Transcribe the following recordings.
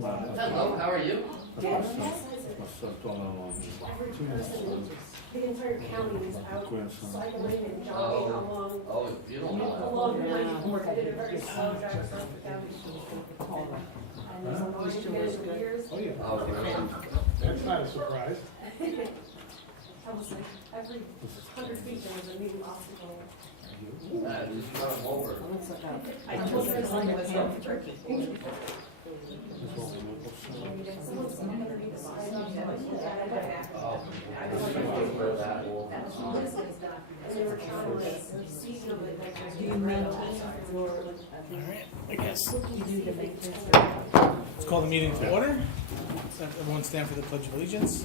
Hello, how are you? The entire county is out cycling and jogging along Oh, you don't know. along the line board. I did a very slow jog across the county. And there's a line there for years. Oh, yeah. Oh, really? That's not a surprise. I was like, every 100 feet there was a new obstacle. Just run them over. I told her it's like it was so tricky. Someone's underneath the side of the Oh, I just remember that. and they were trying to like see some of it, like, Do you mean Alright, I guess you do the maintenance? let's call the meeting to order. Everyone stand for the Pledge of Allegiance.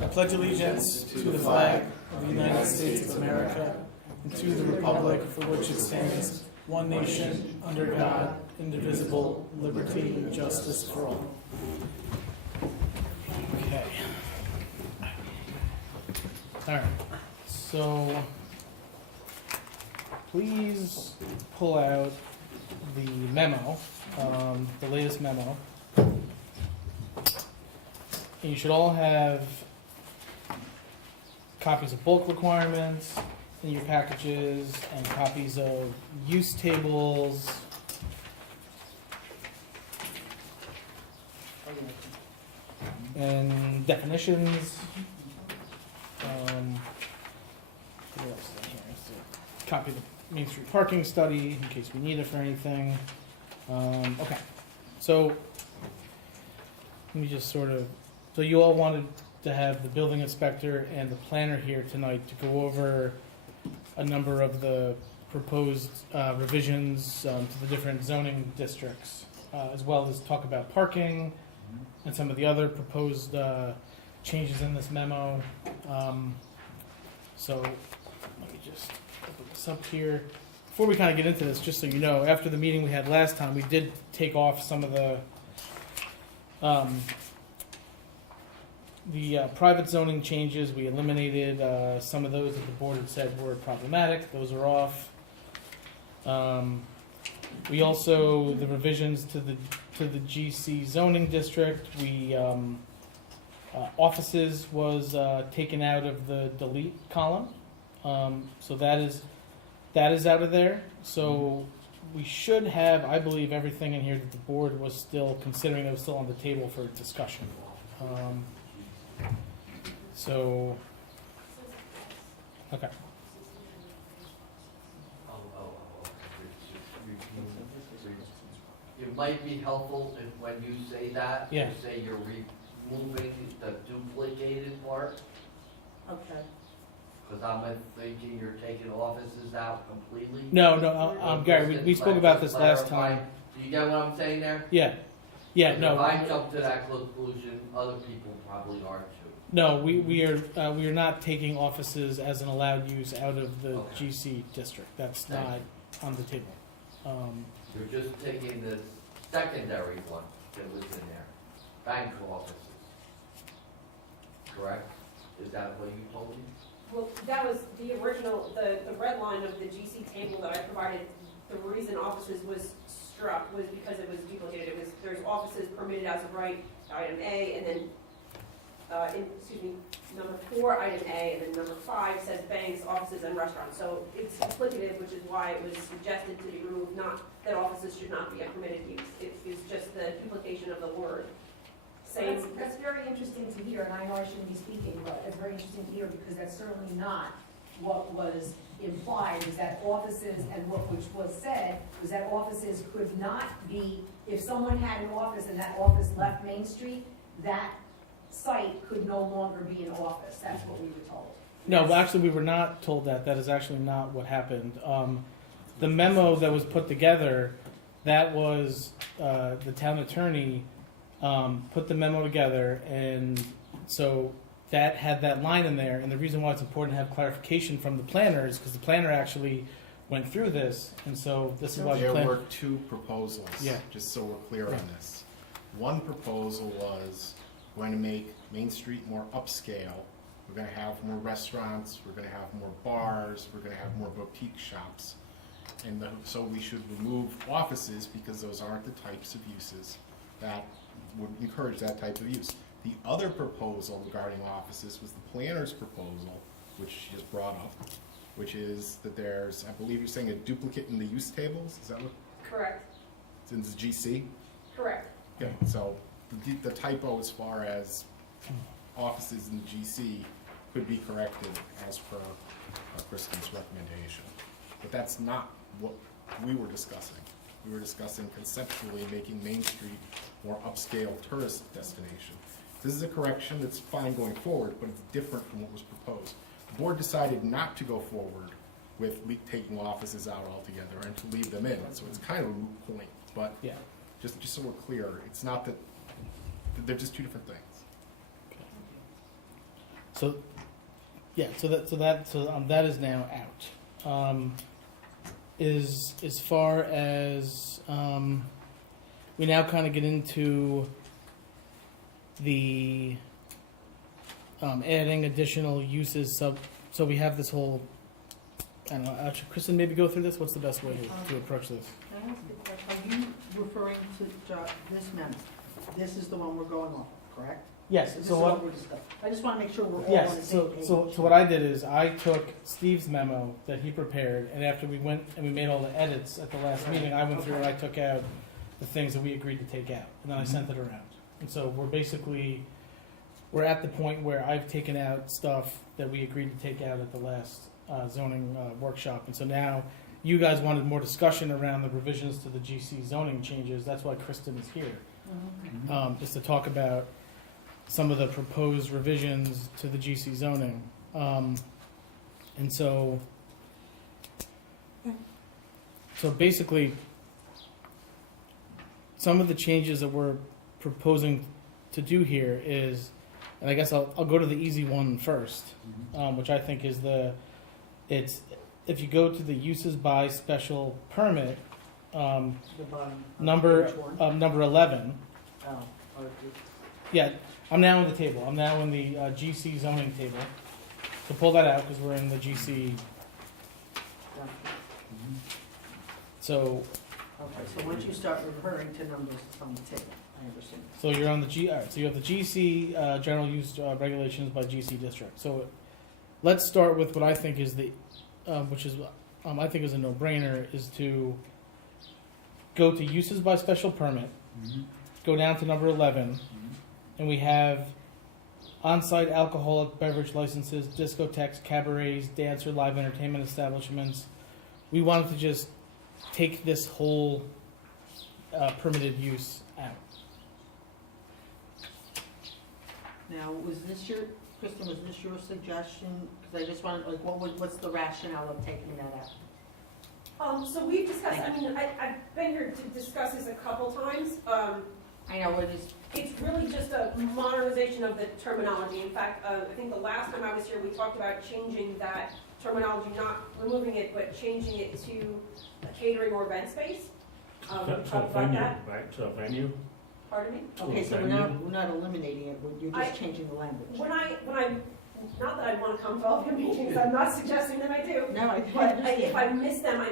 I pledge allegiance to the flag of the United States of America and to the republic for which it stands, one nation, under God, indivisible, liberty and justice for all. Okay. Alright, so please pull out the memo, the latest memo. And you should all have copies of bulk requirements in your packages and copies of use tables. And definitions. What else is in here? It's a copy of the Main Street parking study in case we need it for anything. Okay, so let me just sort of. So you all wanted to have the building inspector and the planner here tonight to go over a number of the proposed revisions to the different zoning districts, as well as talk about parking and some of the other proposed changes in this memo. So let me just open this up here. Before we kind of get into this, just so you know, after the meeting we had last time, we did take off some of the private zoning changes. We eliminated some of those that the board had said were problematic. Those are off. We also, the revisions to the GC zoning district, we offices was taken out of the delete column. So that is out of there. So we should have, I believe, everything in here that the board was still considering that was still on the table for discussion. So, okay. It might be helpful if when you say that, you Yeah. say you're removing the duplicated part, Okay. because I'm thinking you're taking offices out completely. No, Gary, we spoke about this last Clarify. time. Do you get what I'm saying there? Yeah, If no, I jump to that conclusion, other people probably are too. no, we are not taking offices as an allowed use out of the Okay. GC district. That's Thank not on the table. You're just taking the secondary one that was in there, bank offices. Correct? Is that what you told me? Well, that was the original, the red line of the GC table that I provided. The reason offices was struck was because it was duplicated. It was, there's offices permitted as of right, item A, and then, number 4, item A, and then number 5 says banks, offices, and restaurants. So it's duplicative, which is why it was suggested to be removed, not that offices should not be a permitted use. It is just the duplication of the word. Same. That's very interesting to hear, and I know I shouldn't be speaking, but it's very interesting to hear because that's certainly not what was implied, is that offices, and which was said, was that offices could not be, if someone had an office and that office left Main Street, that site could no longer be an office. That's what we were told. No, well, actually, we were not told that. That is actually not what happened. The memo that was put together, that was the town attorney put the memo together, and so that had that line in there. And the reason why it's important to have clarification from the planner is because the planner actually went through this, and so this is why the There planner. were two proposals, Yeah. just so we're clear Yeah. on this. One proposal was going to make Main Street more upscale. We're going to have more restaurants, we're going to have more bars, we're going to have more boutique shops. And so we should remove offices because those aren't the types of uses that would encourage that type of use. The other proposal regarding offices was the planner's proposal, which she just brought up, which is that there's, I believe you're saying, a duplicate in the use tables, is that what, Correct, it's in the GC? correct. Yeah, so the typo as far as offices in the GC could be corrected as per Kristen's recommendation. But that's not what we were discussing. We were discussing conceptually making Main Street more upscale tourist destination. This is a correction that's fine going forward, but it's different from what was proposed. The board decided not to go forward with taking offices out altogether and to leave them in, so it's kind of a moot point, but Yeah. just so we're clear, it's not that, they're just two different things. So, yeah, so that is now out. Is as far as we now kind of get into the adding additional uses. So we have this whole. I don't know. Actually, Kristen, maybe go through this. What's the best way to approach this? Can I ask a question? Are you referring to this memo? This is the one we're going off, correct? Yes. This So is what? we're discussing. I just want to make sure we're all on the Yes. same So page. so what I did is I took Steve's memo that he prepared, and after we went and we made all the edits at the last Right. meeting, I went through and I Okay. took out the things that we agreed to take out, and then I sent it around. And so we're at the point where I've taken out stuff that we agreed to take out at the last zoning workshop, and so now you guys wanted more discussion around the revisions to the GC zoning changes. That's why Kristen is here, just to talk about some of the proposed revisions to the GC zoning. And so basically, some of the changes that we're proposing to do here is, and I guess I'll go to the easy one first, which I think is it's if you go to the uses by special permit, The bottom of number page one. number 11. Oh, or Yeah, I'm now in the table. I'm now in the GC zoning table. So pull that out because we're in the GC. yeah. So Okay, so once you start referring to numbers, it's on the table, I understand. so you're on the G. All right, so you have the GC general use regulations by GC district. So let's start with what I think is which is I think is a no-brainer, is to go to uses by special permit, go down to number 11, and we have on-site alcoholic beverage licenses, discotheques, cabarets, dance or live entertainment establishments. We wanted to just take this whole permitted use out. Now, was this your, Kristen, was this your suggestion? Because I just wanted, like, what's the rationale of taking that out? So we've discussed, I mean, I've been here to discuss this a couple times. I know it is, It's really just a modernization of the terminology. In fact, I think the last time I was here, we talked about changing that terminology, not removing it, but changing it to a catering or event space. We To a talked about venue, that. right, to a venue? Pardon me? okay, so we're not eliminating it, you're I- just changing the language. When I, not that I want to come to all of your meetings, I'm not suggesting that I do. No, I But if I understand. miss them,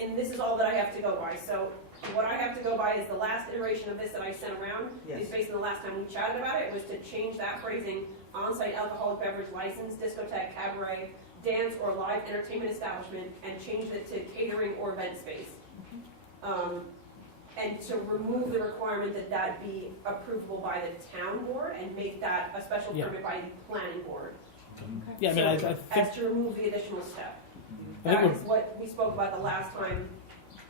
and this is all that I have to go by. So what I have to go by is the last iteration of this that I sent around. Yes. Is based on the last time we chatted about it, was to change that phrasing, on-site alcoholic beverage license, discotheque, cabaret, dance or live entertainment establishment, and change it to catering or event space. And to remove the requirement that that be approvable by the town board and make that a special Yeah. permit by the planning board. Yeah, I mean, I So, think as to remove the additional step. I think That we're- is what we spoke about the last time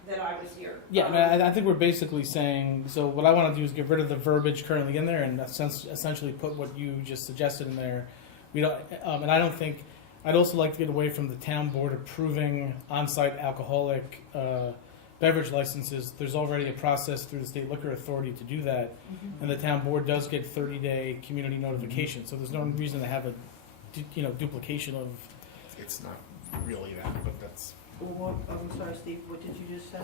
that I was here. Yeah, I mean, I think we're basically saying, so what I want to do is get rid of the verbiage currently in there and essentially put what you just suggested in there. We don't, and I don't think, I'd also like to get away from the town board approving on-site alcoholic beverage licenses. There's already a process through the state liquor authority to do that, and the town board does get 30-day community notification, so there's no reason to have a, duplication of. It's not really that, but that's, I'm sorry, Steve, what did you just say?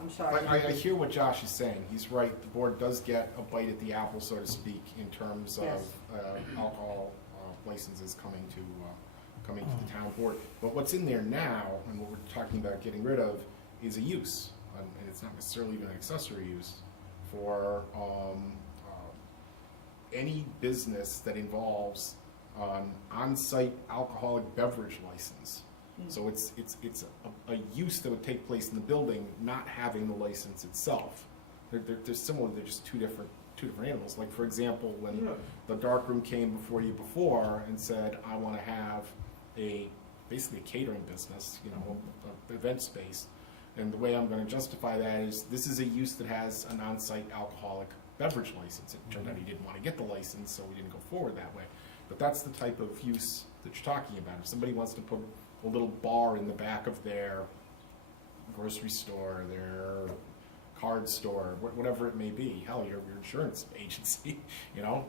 I'm sorry. I hear what Josh is saying. He's right. The board does get a bite at the apple, so to speak, in terms of Yes. alcohol licenses coming to the town board. But what's in there now, and what we're talking about getting rid of, is a use, and it's not necessarily even an accessory use for any business that involves on-site alcoholic beverage license. So it's a use that would take place in the building, not having the license itself. They're similar, they're just two different animals. Like, for example, when the darkroom came before you before and said, I want to have basically a catering business, you know, a event space. And the way I'm going to justify that is this is a use that has an on-site alcoholic beverage license. It turned out he didn't want to get the license, so we didn't go forward that way. But that's the type of use that you're talking about. If somebody wants to put a little bar in the back of their grocery store, their card store, whatever it may be, hell, your insurance agency, you know,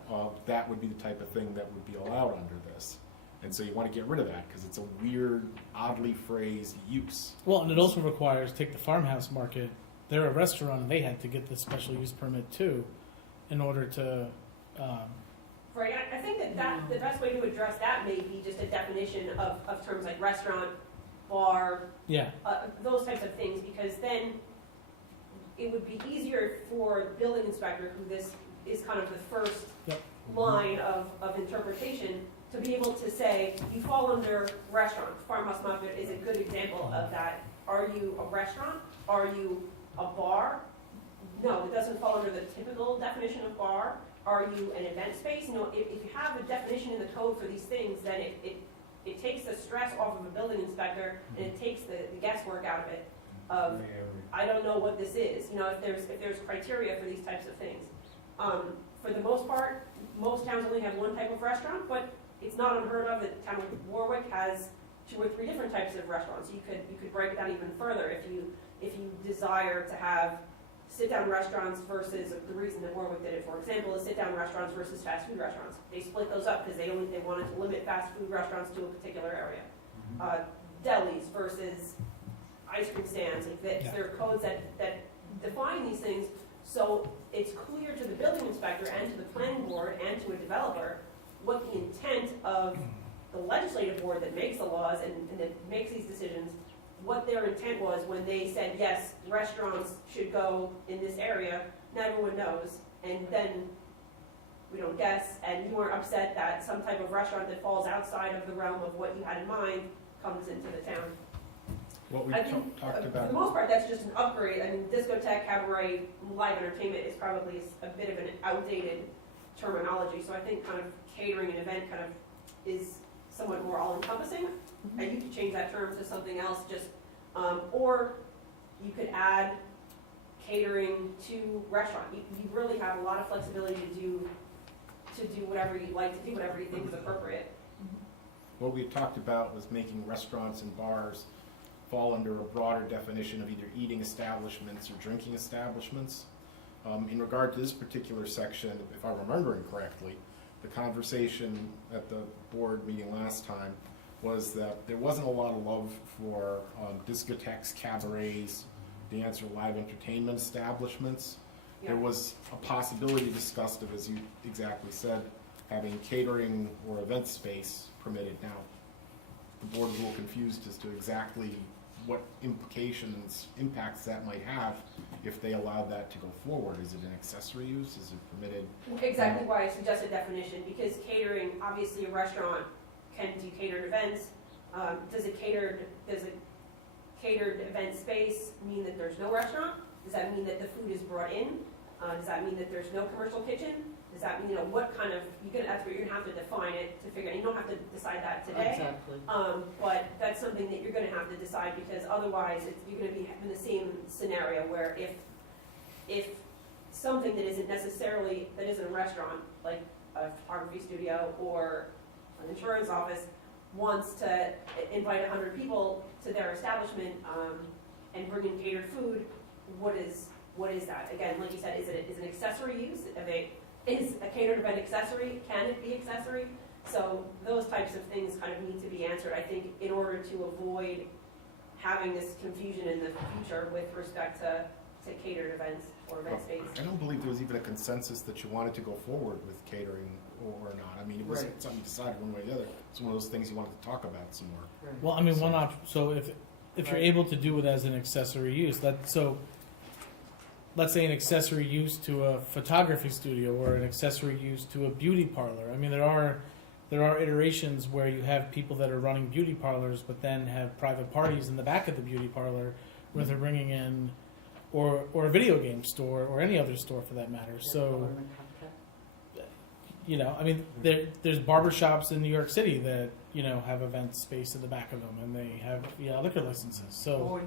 that would be the type of thing that would be allowed under this. And so you want to get rid of that because it's a weird, oddly phrased use. Well, and it also requires, take the farmhouse market, they're a restaurant and they had to get the special use permit too in order to, Right, I think that the best way to address that may be just a definition of terms like restaurant, bar, yeah, those types of things, because then it would be easier for the building inspector, who this is kind of the first Yep. line of interpretation, to be able to say, you fall under restaurant. Farmhouse market is a good example of that. Are you a restaurant? Are you a bar? No, it doesn't fall under the typical definition of bar. Are you an event space? You know, if you have a definition in the code for these things, then it takes the stress off of a building inspector, and it takes the guesswork out of it. I don't know what this is. You know, if there's criteria for these types of things. For the most part, most towns only have one type of restaurant, but it's not unheard of that town like Warwick has 2 or 3 different types of restaurants. You could break it down even further if you desire to have sit-down restaurants versus, the reason that Warwick did it, for example, is sit-down restaurants versus fast food restaurants. They split those up because they wanted to limit fast food restaurants to a particular area. Delis versus ice cream stands, like this. Yeah. There are codes that define these things, so it's clear to the building inspector and to the planning board and to a developer what the intent of the legislative board that makes the laws and that makes these decisions, what their intent was when they said, yes, restaurants should go in this area. Now everyone knows, and then we don't guess, and you are upset that some type of restaurant that falls outside of the realm of what you had in mind comes into the town. What we I think, talked for about. the most part, that's just an upgrade. I mean, discotheque, cabaret, live entertainment is probably a bit of an outdated terminology, so I think kind of catering and event kind of is somewhat more all-encompassing. And you could change that term to something else, just, or you could add catering to restaurant. You really have a lot of flexibility to do whatever you'd like to do, whatever you think is appropriate. What we had talked about was making restaurants and bars fall under a broader definition of either eating establishments or drinking establishments. In regard to this particular section, if I'm remembering correctly, the conversation at the board meeting last time was that there wasn't a lot of love for discotheques, cabarets, dance or live entertainment establishments. Yeah. There was a possibility discussed of, as you exactly said, having catering or event space permitted. Now, the board was a little confused as to exactly what impacts that might have if they allowed that to go forward. Is it an accessory use? Is it permitted? Exactly why I suggested definition, because catering, obviously a restaurant can do catered events. Does a catered event space mean that there's no restaurant? Does that mean that the food is brought in? Does that mean that there's no commercial kitchen? Does that mean, what kind of, that's where you're gonna have to define it to figure out. You don't have to decide that today. exactly. But that's something that you're gonna have to decide, because otherwise you're gonna be in the same scenario where if something that isn't a restaurant, like a photography studio or an insurance office, wants to invite 100 people to their establishment and bring in catered food, what is that? Again, like you said, is an accessory use? Is a catered event accessory? Can it be accessory? So those types of things kind of need to be answered, I think, in order to avoid having this confusion in the future with respect to catered events or event space. I don't believe there was even a consensus that you wanted to go forward with catering or not. I mean, it wasn't Right. something you decided one way or the other. It's one of those things you wanted to talk about some more. well, I mean, one option, so if you're Right. able to do it as an accessory use, let's say, an accessory use to a photography studio or an accessory use to a beauty parlor. I mean, there are iterations where you have people that are running beauty parlors, but then have private parties in the back of the beauty parlor where they're bringing in, or a video game store or any other store for that matter. So, you know, I mean, there's barbershops in New York City that, you know, have event space in the back of them, and they have, you know, liquor licenses. So,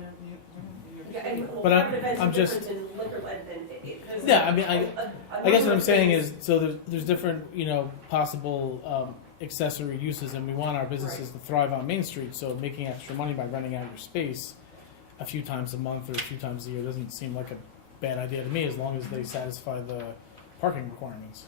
Yeah, and But private events I'm are just- different than liquor license. yeah, I mean, I guess what I'm saying is, so there's different, you know, possible accessory uses, and we want our businesses to thrive on Main Street. So making extra money by renting out your space a few times a month or a few times a year doesn't seem like a bad idea to me, as long as they satisfy the parking requirements.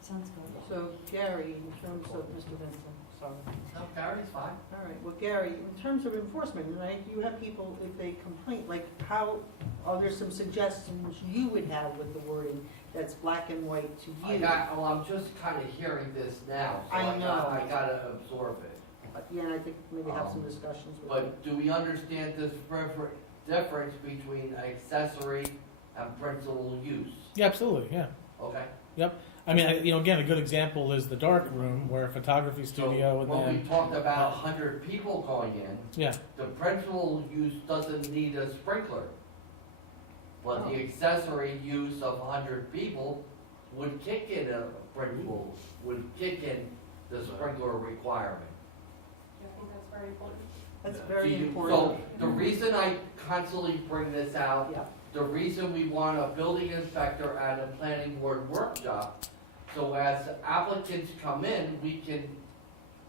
Sounds good. So Gary, in terms of, Mr. Vincent, sorry. No, Gary's fine. All right, well, Gary, in terms of enforcement, right, you have people, if they complain, like, how, are there some suggestions you would have with the wording that's black and white to you? I'm just kind of hearing this now, so I know. I gotta absorb it. Yeah, and I think maybe have some discussions with you. But do we understand this difference between accessory and principal use? Yeah, absolutely, yeah. Okay? I mean, you know, again, a good example is the dark room where a photography studio and So when we then, talked about 100 people going in, yeah, the principal use doesn't need a sprinkler. But the accessory use of 100 people would kick in would kick in the sprinkler requirement. I think that's very important. That's So very you- important. So the reason I constantly bring this out, Yeah. the reason we want a building inspector at a planning board workshop, so as applicants come in, we can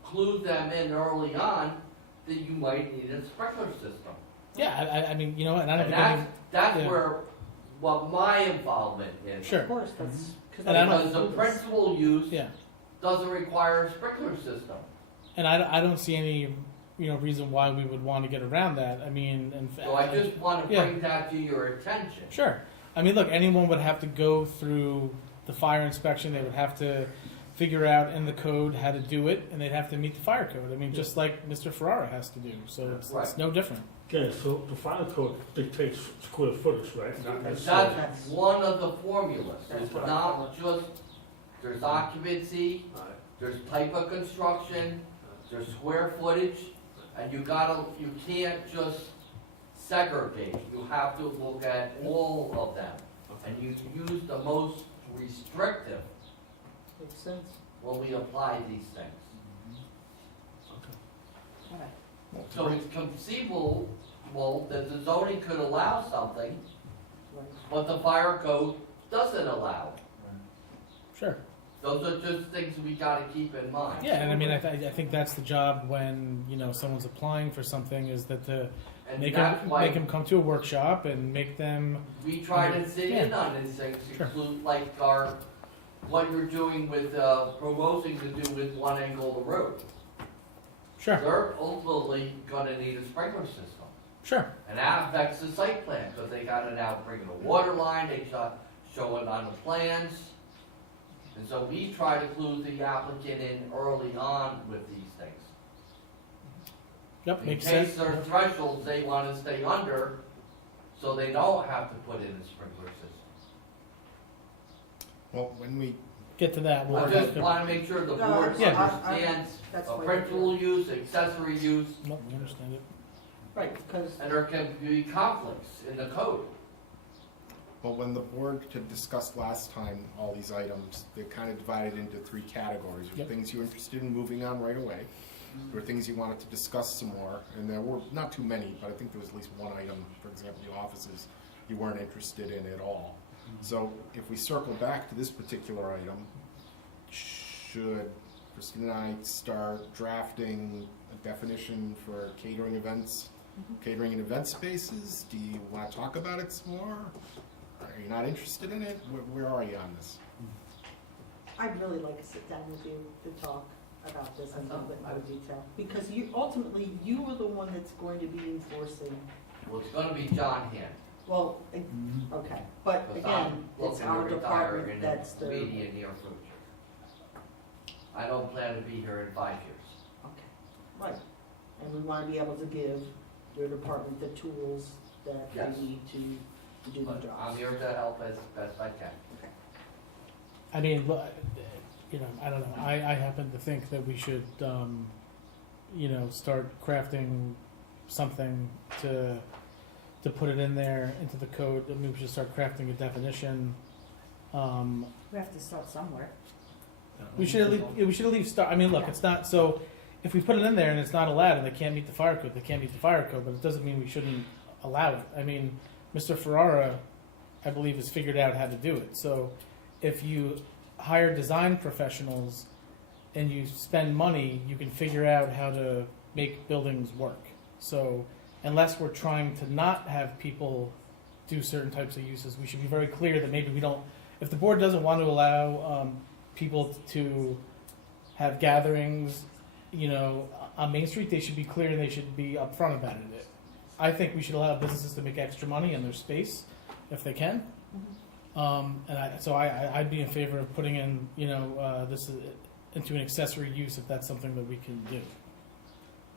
clue them in early on that you might need a sprinkler system. yeah, I mean, you know, and I don't And think any, that's yeah. where, what my involvement is. sure, Of course, that's. And I don't- Because the principal use yeah. doesn't require a sprinkler system. And I don't see any, you know, reason why we would want to get around that. I mean, in So I just want to Yeah. bring that to your attention. sure. I mean, look, anyone would have to go through the fire inspection. They would have to figure out in the code how to do it, and they'd have to meet the fire code. I mean, just like Mr. Ferrara has to do. So it's Right. no different. Okay, so the fire code dictates square footage, right? Not And necessarily. that's one of the formulas. That's It's what I not just, there's occupancy, Alright. there's type of construction, there's square footage, and you can't just segregate. You have to look at all of them. And you use the most restrictive Makes sense. when we apply these things. Okay. So it's conceivable that the zoning could allow something, Right. but the fire code doesn't allow it. Sure. Those are just things we gotta keep in mind. Yeah, and I mean, I think that's the job when, you know, someone's applying for something, is that to And make that's them why come to a workshop and make them. we try to sit in on these things, Sure. include like what you're doing with, proposing to do with One Angle of the Road. Sure. They're ultimately gonna need a sprinkler system. Sure. And that affects the site plan, because they gotta now bring in a water line, they show it on the plans. And so we try to clue the applicant in early on with these things. Yep. In Makes case sense. there are thresholds they wanna stay under, so they don't have to put in a sprinkler system. Well, when we, Get to that. I We'll just wanna make sure the No, board Yeah. understands That's a why- principal use, accessory use, Nope, we understand it. Right, because, and there can be conflicts in the code. well, when the board had discussed last time all these items, they're kind of divided into three categories. There Yep. were things you were interested in moving on right away. There were things you wanted to discuss some more, and there were not too many, but I think there was at least one item, for example, the offices, you weren't interested in at all. So if we circle back to this particular item, should Christine and I start drafting a definition for catering events, catering and event spaces? Do you want to talk about it some more? Are you not interested in it? Where are you on this? I'd really like to sit down with you to talk about this in a little bit more detail. Because you, ultimately, you are the one that's going to be enforcing, Well, it's gonna be John Hand. well, okay, but Because again, I'm it's looking to our retire department in that's the the, okay, immediate near future. I don't plan to be here in 5 years. right. And we want to be able to give your department the tools that Yes. they need to to do the But job. I'm here to help as best I can. I mean, you know, I don't know, I happen to think that we should, you know, start crafting something to put it in there into the code. I mean, we should start crafting a definition. We have to start somewhere. We should at least start, I mean, look, it's not, so if we put it in there and it's not allowed and they can't meet the fire code, they can't meet the fire code, but it doesn't mean we shouldn't allow it. I mean, Mr. Ferrara, I believe, has figured out how to do it. So if you hire design professionals and you spend money, you can figure out how to make buildings work. So unless we're trying to not have people do certain types of uses, we should be very clear that maybe we don't, if the board doesn't want to allow people to have gatherings, you know, on Main Street, they should be clear and they should be upfront about it. I think we should allow businesses to make extra money in their space if they can. I'd be in favor of putting in, you know, this into an accessory use if that's something that we can do.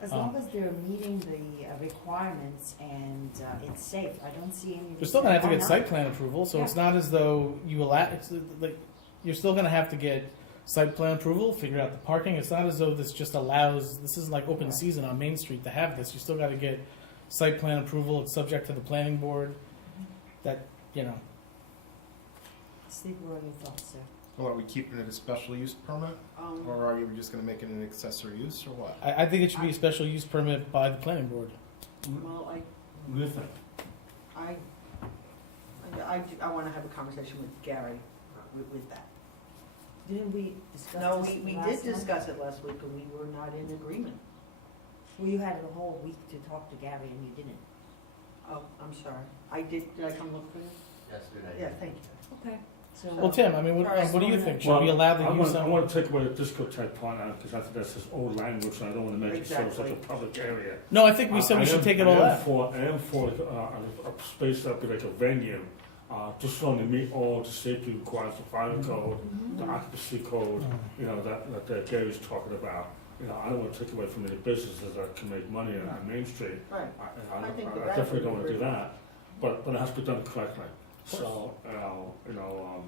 As long as they're meeting the requirements and it's safe, I don't see any. You're still gonna have to Why get not? site plan approval, so it's not as though you allow, it's like, you're still gonna have to get site plan approval, figure out the parking. It's not as though this just allows, this isn't like open season on Main Street to have this. You still gotta get site plan approval. It's subject to the planning board. That, you know, Steve, what are your thoughts, sir? Well, are we keeping it a special use permit, or are you just gonna make it an accessory use, or what? I think it should be a special use permit by the planning board. Well, Listen, I want to have a conversation with Gary with that. Didn't we discuss No, this we last did time? discuss it last week, and we were not in agreement. Well, you had a whole week to talk to Gary and you didn't. Oh, I'm sorry. Did I come look for you? Yesterday. Yeah, thank you. Okay. So. Well, Tim, I mean, what do you think? Should we allow the I use want, I of? want to take away the discotheque part out, because I think that's just old language, and I don't want to make it so such Exactly. a public area. No, I think we said we should take it all out. I am for a space that would be like a venue, just so to meet all the safety requirements, the fire code, the occupancy code, you know, that Gary's talking about. You know, I don't want to take away from any businesses that can make money on Main Street. Right. I think I that definitely would don't want be to do great. that, but it has to be done correctly. So, you know,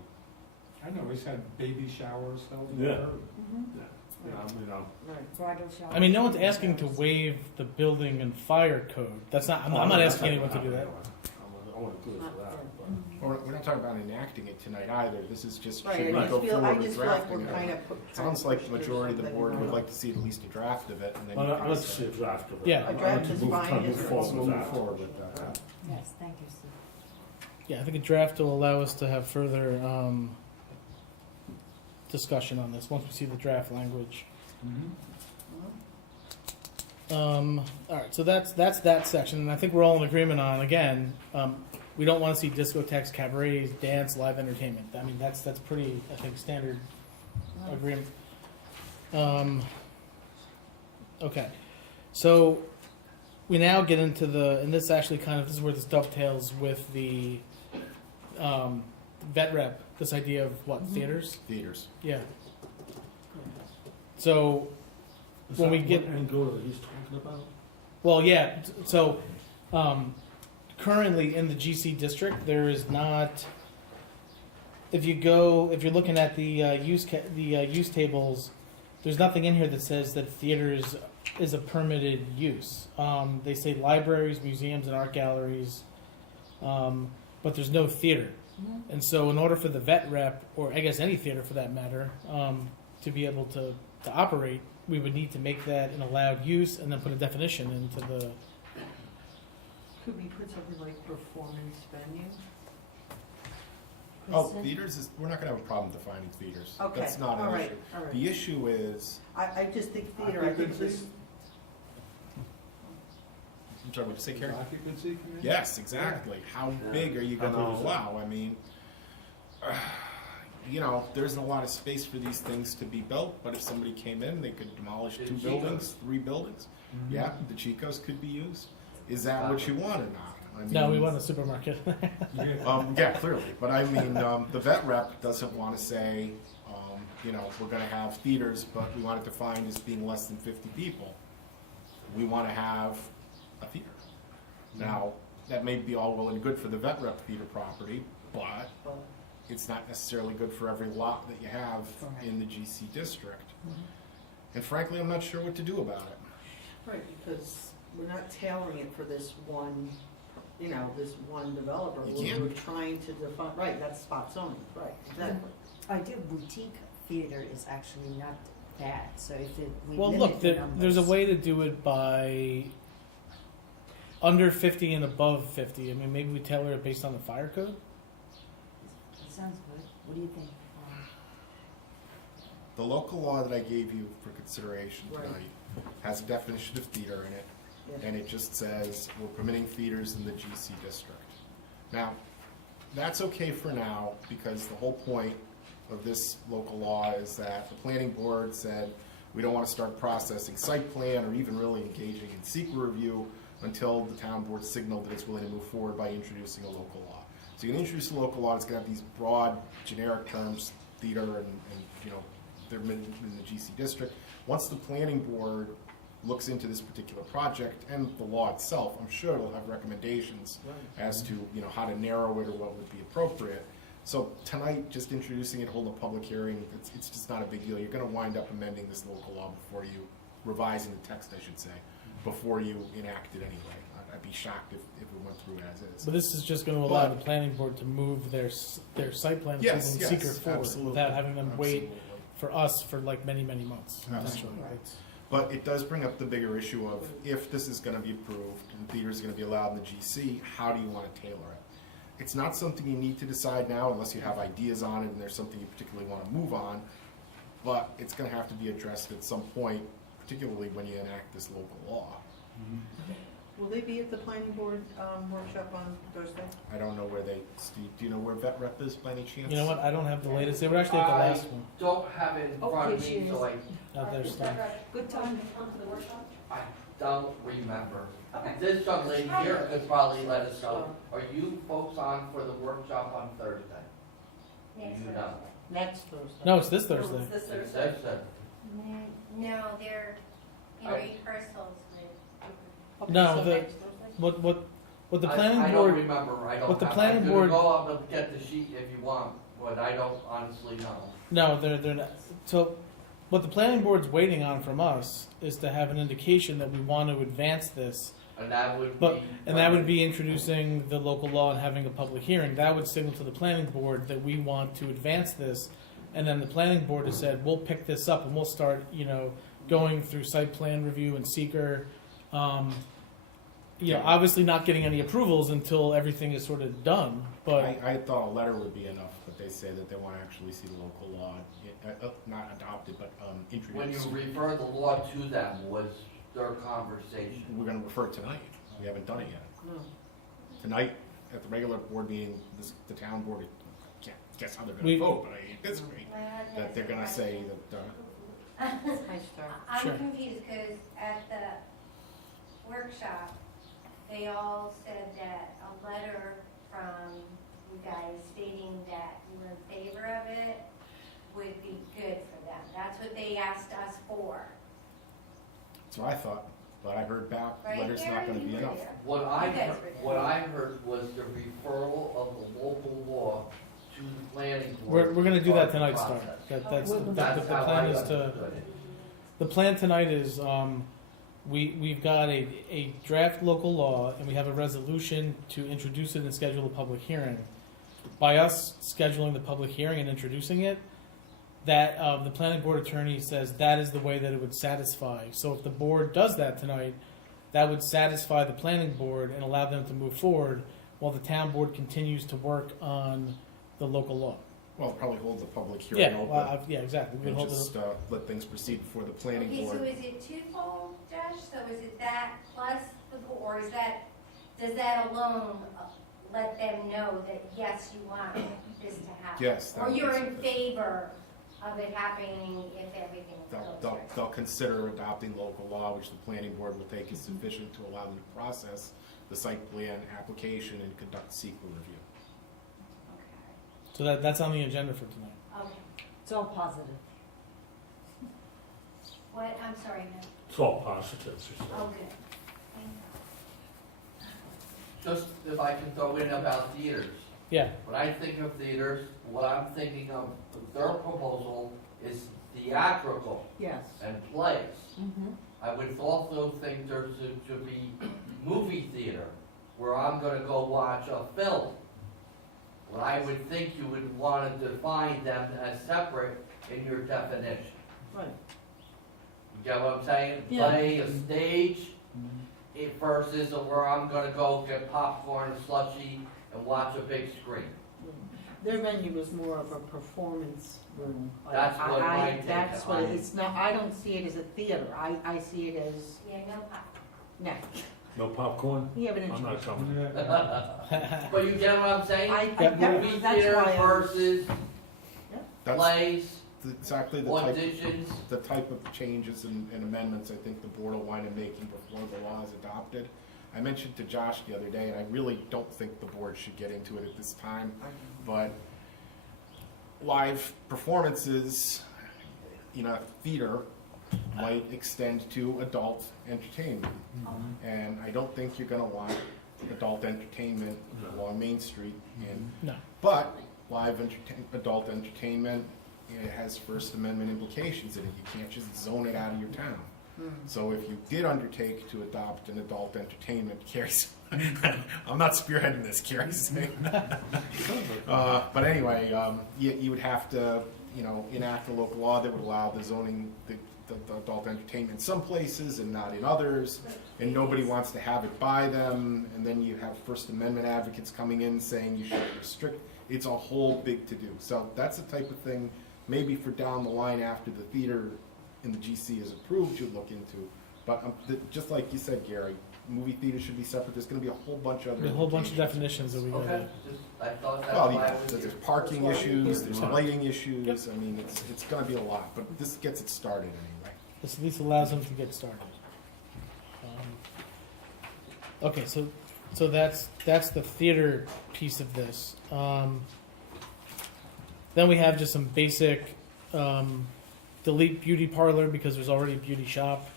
I know, he's had baby showers held in Yeah. there. you know, Right. Bridal shower. I mean, no one's asking to waive the building and fire code. That's not, I'm not asking anyone to do that. I want to do it for that, but. We're not talking about enacting it tonight either, this is just, Right, should I we go just feel forward with like drafting we're it? kind of. Sounds like the majority of the board would like to see at least a draft of it, and then. I'd like to see a draft of it. Yeah. I'd A draft like to is move- fine, try to move isn't it? forward with Move that. forward with that. Yes, thank you, Steve. Yeah, I think a draft will allow us to have further discussion on this once we see the draft language. All right, so that's that section, and I think we're all in agreement on, again, we don't want to see discotheques, cabarets, dance, live entertainment. I mean, that's pretty, I think, standard agreement. Okay, so we now get into and this actually this is where this dovetails with the vet rep, this idea of what, theaters? Theaters. Yeah. So, Is when that we get- what angle that he's talking about? well, yeah, so, currently in the GC district, there is not, if you're looking at the use tables, there's nothing in here that says that theaters is a permitted use. They say libraries, museums, and art galleries, but there's no theater. And so in order for the vet rep, or I guess any theater for that matter, to be able to operate, we would need to make that an allowed use and then put a definition into the, Could we put something like performance venue? Oh, Kristen? theaters is, we're not gonna have a problem defining theaters. Okay, That's not all an right, issue. all right. The issue is, I just think theater, I think Occupancy? this, I'm sorry, what did you say, Carrie? Occupancy committee? Yes, exactly. How big are you gonna allow? I mean, you know, there isn't a lot of space for these things to be built, but if somebody came in, they could demolish The 2 Chicos. buildings, 3 buildings. Yeah, the Chicos could be used. Is that what you want or not? I no, we mean, want a supermarket. Yeah, clearly, but I mean, the vet rep doesn't wanna say, you know, we're gonna have theaters, but we want it defined as being less than 50 people. We wanna have a theater. Now, that may be all well and good for the vet rep theater property, but Well, it's not necessarily good for every lot that you have Correct. in the GC district. And frankly, I'm not sure what to do about it. right, because we're not tailoring it for this one, this one developer. You We're can't. trying to define, right, that's spot zoning, right, exactly. Ideal boutique theater is actually not bad, so if we Well, limit look, the there's a numbers- way to do it by under 50 and above 50. I mean, maybe we tailor it based on the fire code. It sounds good. What do you think? The local law that I gave you for consideration Right. tonight has a definition of theater in it, Yeah. and it just says we're permitting theaters in the GC district. Now, that's okay for now, because the whole point of this local law is that the planning board said we don't want to start processing site plan or even really engaging in secret review until the town board signaled that it's willing to move forward by introducing a local law. So you can introduce a local law, it's gonna have these broad, generic terms, theater and they're in the GC district. Once the planning board looks into this particular project and the law itself, I'm sure it'll have recommendations as to, how to narrow it or what would be appropriate. So tonight, just introducing it, hold a public hearing, it's just not a big deal. You're gonna wind up amending this local law before you, revising the text, I should say, before you enact it anyway. I'd be shocked if it went through as is. But this is just going to allow But- the planning board to move their site plan Yes, approval and yes, seeker forward absolutely. without having them wait Absolutely. for us for like many, many months. Absolutely. That's- But it does bring up the bigger issue of if this is gonna be approved and theater is gonna be allowed in the GC, how do you wanna tailor it? It's not something you need to decide now unless you have ideas on it and there's something you particularly wanna move on, but it's gonna have to be addressed at some point, particularly when you enact this local law. Will they be at the planning board workshop on Thursday? I don't know where Steve, do you know where vet rep is by any chance? You know what? I don't have the latest. They were actually at the I last one. don't have it in front of Okay, me, so Out there, Is so. that right? Good time to come to the workshop? I don't remember. Okay. This young lady here could probably let us know. Are you folks on for the workshop on Thursday? You know. Next Thursday. No, it's this Thursday. It's this It Thursday. says that. No, they're in Oh. rehearsals with. Okay, No, so the- next Thursday? What the I planning don't board, remember, I don't what the have- planning I board- could go up and get the sheet if you want, but I don't honestly know. no, they're not. So what the planning board's waiting on from us is to have an indication that we want to advance this. And that would But, be. and that would be introducing the local law and having a public hearing. That would signal to the planning board that we want to advance this. And then the planning board has said, we'll pick this up and we'll start, going through site plan review and seeker. Obviously not getting any approvals until everything is sort of done, but I thought a letter would be enough, but they say that they wanna actually see the local law, not adopted, but When you introduced. refer the law to them, was their conversation? We're gonna refer it tonight, we haven't done it yet. No. Tonight, at the regular board meeting, the town board, I can't guess how they're We- gonna vote, but I anticipate that they're gonna say that, Hi, Star. I'm Sure. confused because at the workshop, they all said that a letter from you guys stating that you were in favor of it would be good for them. That's what they asked us for. that's what I thought, but I heard back, Right, letter's not Gary? gonna You be were enough. there. What I, You guys heard- were there. what I heard was the referral of the local law to the planning board. we're gonna do that to tonight, start Star. the process. That's the That's how plan I is to. understood it. The plan tonight is, we've got a draft local law, and we have a resolution to introduce it and schedule a public hearing. By us scheduling the public hearing and introducing it, that, the planning board attorney says that is the way that it would satisfy. So if the board does that tonight, that would satisfy the planning board and allow them to move forward, while the town board continues to work on the local law. Well, probably hold the public hearing Yeah, open, well, yeah, exactly. We and would hold just, let things proceed before the planning Okay, so board. is it twofold, Josh? So is it that plus the, or is that, does that alone let them know that yes, you want this to happen? Yes, that Or you're is- in favor of it happening if everything goes right? They'll consider adopting local law, which the planning board will take as sufficient to allow them to process the site plan application and conduct secret review. So that's on the agenda for tonight. Okay, okay. It's all positive. What, I'm sorry, no. It's all positive, she said. Oh, good. just if I can throw in about theaters. Yeah, When I think of theaters, what I'm thinking of, their proposal is theatrical Yes. and plays. Mhm. I would also think there should be movie theater, where I'm gonna go watch a film. What I would think you would wanna define them as separate in your definition. Right. You get what I'm saying? Yeah. Play, a stage, it versus where I'm gonna go get popcorn, slushy, and watch a big screen. Their venue is more of a performance room. Like, That's what my take That's what, on it. it's not, I don't see it as a theater, I see it as, Yeah, no pop. no, No popcorn? you have an I'm not intuition. coming. But you get what I'm saying? I Yeah. get, Movie that's theater why I'm. versus That's plays, exactly auditions. the type of changes and amendments I think the board will wind up making before the law is adopted. I mentioned to Josh the other day, and I really don't think the board should get into it at this time, but live performances in a theater might extend to adult entertainment. And I don't think you're gonna want adult entertainment along Main Street no. but live adult entertainment, it has First Amendment implications in it. You can't just zone it out of your town. So if you did undertake to adopt an adult entertainment, Carrie's, I'm not spearheading this, Carrie's saying. But anyway, you would have to, enact a local law that would allow the zoning, the adult entertainment in some places and not in others, and nobody wants to have it by them, and then you have First Amendment advocates coming in saying you should restrict. It's a whole big to-do. So that's the type of thing, maybe for down the line after the theater in the GC is approved, you'd look into. But just like you said, Gary, movie theaters should be separate. There's gonna be a whole bunch of other. A whole bunch of implications. definitions that we Okay, gotta, just, I thought that's Well, why I was there's here. parking issues, there's Yep. lighting issues. I mean, it's gonna be a lot, but this gets it started anyway. this at least allows them to get started. Okay, so that's the theater piece of this. Then we have just some basic, delete beauty parlor because there's already a beauty shop.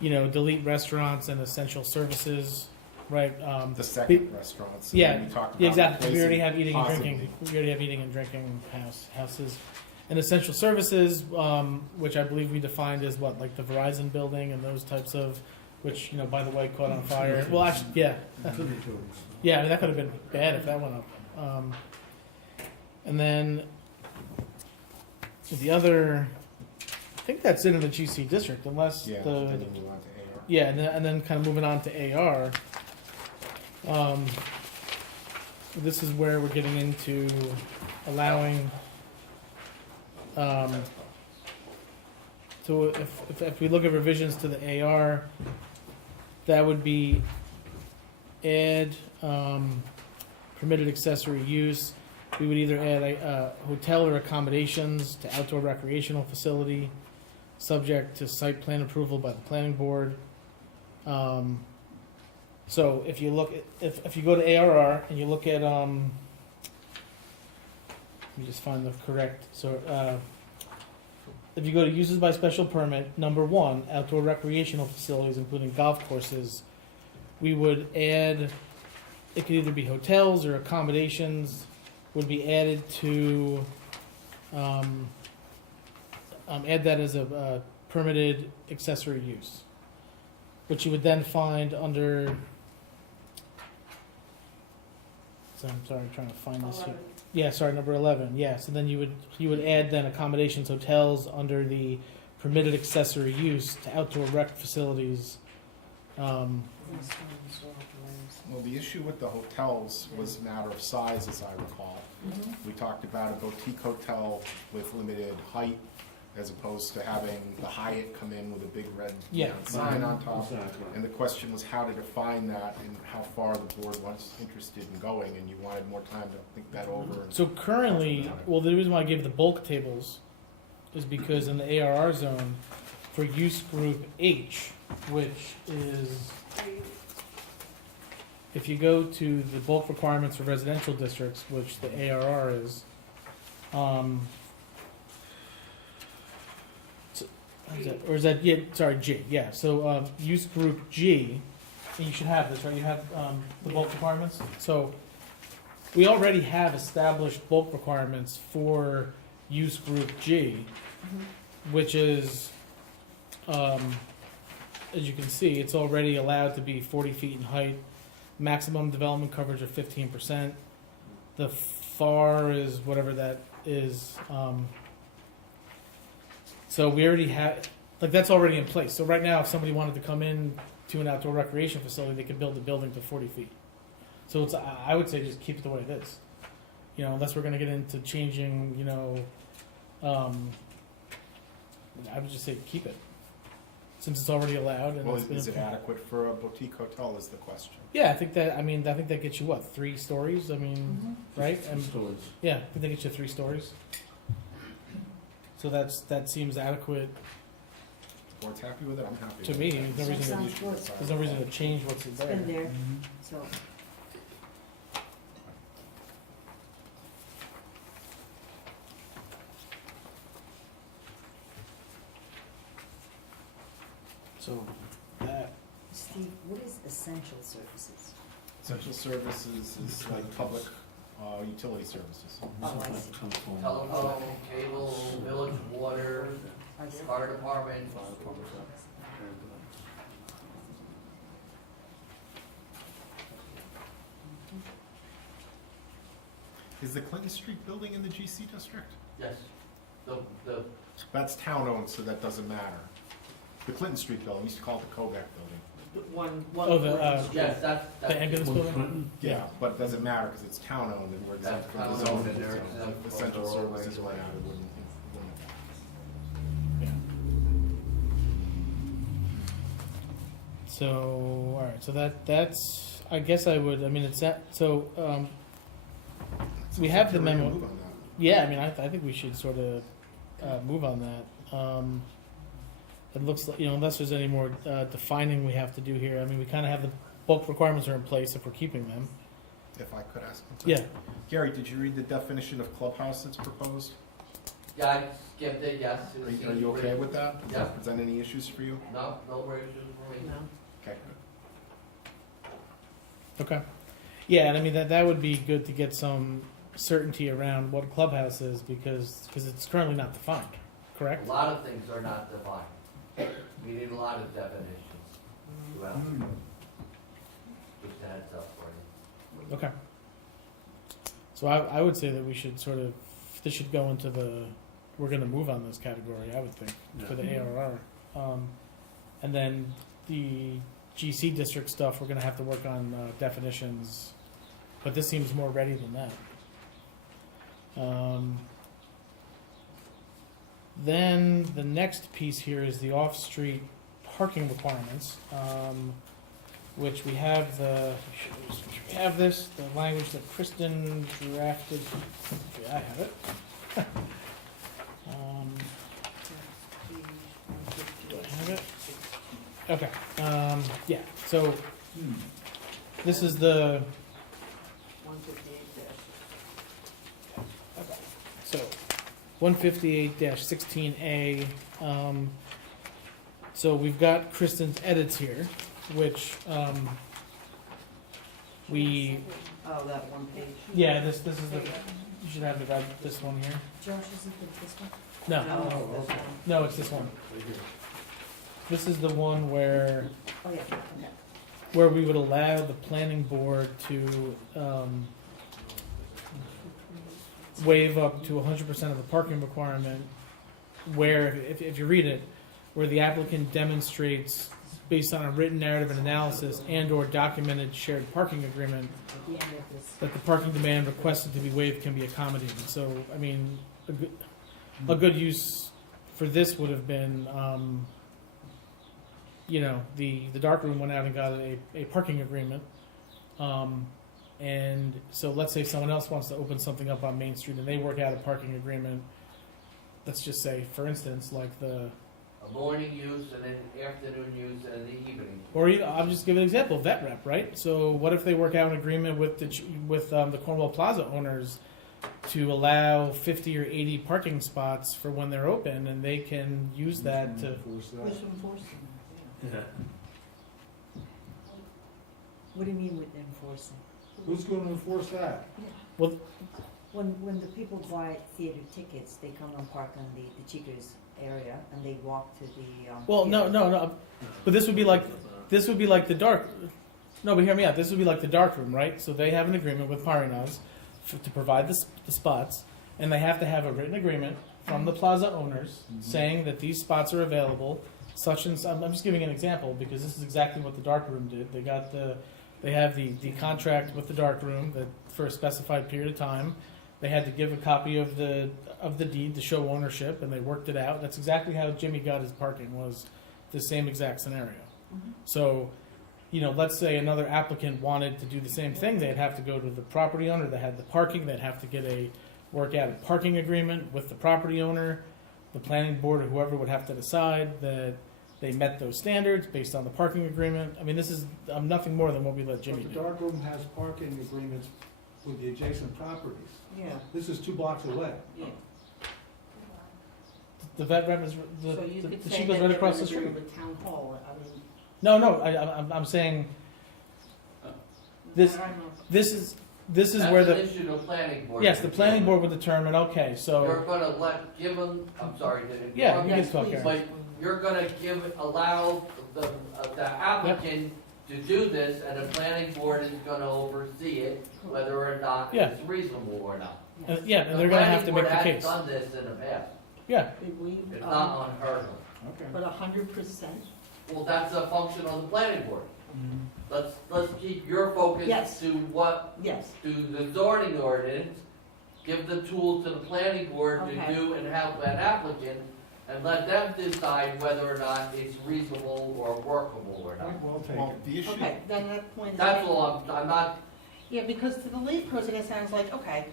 Delete restaurants and essential services, right? The second restaurants. and Yeah, we talked yeah, about exactly. We already replacing have eating and possibly- drinking. We already have eating and drinking houses. And essential services, which I believe we defined as what, like the Verizon building and those types of, which, by the way, caught on fire. Well, actually, yeah. Yeah, I mean, that could have been bad if that went up. And then the other, I think that's it in the GC district, unless Yeah, the. then you move on to AR. Yeah, and then kind of moving on to AR. This is where we're getting into allowing. So if we look at revisions to the AR, that would be add permitted accessory use. We would either add a hotel or accommodations to outdoor recreational facility, subject to site plan approval by the planning board. So if you look at, if you go to ARR and you look at, let me just find the correct, if you go to uses by special permit, number 1, outdoor recreational facilities, including golf courses, we would add, it could either be hotels or accommodations, would be added to, add that as a permitted accessory use, which you would then find under, so I'm sorry, I'm trying to find this here. Yeah, sorry, number 11, yeah, so then you would add then accommodations, hotels under the permitted accessory use to outdoor rec facilities. Well, the issue with the hotels was a matter of size, as I recall. We talked about a boutique hotel with limited height, as opposed to having the Hyatt come in with a big red Yeah. sign on top. Exactly. And the question was how to define that and how far the board was interested in going, and you wanted more time to think that over. So currently, well, the reason why I gave the bulk tables is because in the ARR zone, for use group H, which is, if you go to the bulk requirements for residential districts, which the ARR is, or is that, yeah, sorry, G, yeah, so, use group G, and you should have this, right? You have the bulk requirements. So we already have established bulk requirements for use group G, which is, as you can see, it's already allowed to be 40 feet in height, maximum development coverage of 15%. The FAR is whatever that is. So we already have, like, that's already in place. So right now, if somebody wanted to come in to an outdoor recreation facility, they could build the building to 40 feet. So it's, I would say just keep it the way it is. You know, unless we're gonna get into changing, you know, I would just say keep it. Since it's already allowed and Well, it's been. is it adequate for a boutique hotel is the question. Yeah, I think that, I think that gets you what, 3 stories? I mean, right? And, Stores. yeah, I think that gets you 3 stories. So that seems adequate Board's happy with it, I'm happy to with me. it. There's no reason Sounds good. there's no reason to change what's It's there. been there, so. So that, Steve, what is essential services? Essential services is like public, utility services. Oh, I see. Telephone, cable, village water, I see. fire department. Is the Clinton Street building in the GC district? Yes, the, That's town-owned, so that doesn't matter. The Clinton Street building, we used to call it the Kovac building. Oh, the, yes, that's. the ambulance building? Yeah, but it doesn't matter because it's town-owned and we're exempt from the That's zone. town-owned and they're So exempt from essential the rural services went out, regulations. it wouldn't. Yeah. So, all right, so that's, I guess I would, I mean, it's that, so, we have the You're ready to memo. move on that. Yeah, I mean, I think we should sort of move on that. It looks like, you know, unless there's any more defining we have to do here, I mean, we kind of have the bulk requirements are in place if we're keeping them. If I could ask. Yeah, Gary, did you read the definition of clubhouse that's proposed? Yeah, I skipped it, yes. Are you okay with that? Does Yeah. that present any issues for you? No, no issues for me. No. Okay. okay. Yeah, and I mean, that would be good to get some certainty around what a clubhouse is because it's currently not defined, correct? A lot of things are not defined. We need a lot of definitions throughout. Just a heads up for you. Okay. So I would say that we should sort of, this should go into we're gonna move on this category, I would think, for the ARR. And then the GC district stuff, we're gonna have to work on definitions, but this seems more ready than that. Then the next piece here is the off-street parking requirements, which we have we have this, the language that Kristen drafted. Yeah, I have it. Do I have it? Okay, yeah, so this is the, 158 okay, so 158-16A. So we've got Kristen's edits here, which we, Oh, that one page. yeah, this is the, you should have this one here. Josh, is it this one? No, No, this one. no, it's this one. This is the one where Oh, yeah, okay. where we would allow the planning board to waive up to 100% of the parking requirement, where, if you read it, where the applicant demonstrates, based on a written narrative and analysis and/or documented shared parking agreement, At the end of this. that the parking demand requested to be waived can be accommodated. So, I mean, a good use for this would have been, you know, the dark room went out and got a parking agreement. And so let's say someone else wants to open something up on Main Street and they work out a parking agreement. Let's just say, for instance, like A morning use and then afternoon use and the evening. or even, I'll just give an example, vet rep, right? So what if they work out an agreement with the Cornwall Plaza owners to allow 50 or 80 parking spots for when they're open, and they can use that to. Who's enforcing? Yeah. What do you mean with enforcing? Who's gonna enforce that? When the people buy theater tickets, they come and park on the Chico's area and they walk to the, Well, theater. no. But this would be like the dark. No, but hear me out. This would be like the dark room, right? So they have an agreement with Parinaz to provide the spots, and they have to have a written agreement from the plaza owners saying that these spots are available. Such and I'm just giving an example because this is exactly what the dark room did. They have the contract with the dark room that for a specified period of time. They had to give a copy of the deed to show ownership, and they worked it out. That's exactly how Jimmy got his parking, was the same exact scenario. So, let's say another applicant wanted to do the same thing, they'd have to go to the property owner that had the parking, they'd have to work out a parking agreement with the property owner. The planning board or whoever would have to decide that they met those standards based on the parking agreement. I mean, this is nothing more than what we let Jimmy But do. the dark room has parking agreements with the adjacent properties. Yeah, This is 2 blocks away. yeah. The vet rep is So you the could say Chico's that right they're across in the street. agreement with town hall, I mean. No, I'm saying this. I don't know. This is That's where an the issue the planning board. yes, the can planning deal board would determine. Okay, with. so You're gonna give them, I'm sorry, did it? yeah, you Yes, can talk please. here. But you're gonna allow the applicant to do this, and the planning board is gonna oversee it, whether or not Yeah. it's reasonable or not. Yeah, and they're gonna have to make the planning case. board has done this in the past. Yeah, Did we, It's not unheard of. Okay. but 100%? Well, that's a function of the planning board. Let's keep your focus Yes. to Yes, the zoning ordinance, give the tools to the planning board Okay. to do and help an applicant, and let them decide whether or not it's reasonable or workable or not. Point well taken. Well, the issue, okay, then that point is. That's all, I'm not, Yeah, because to the layperson, it sounds like, okay,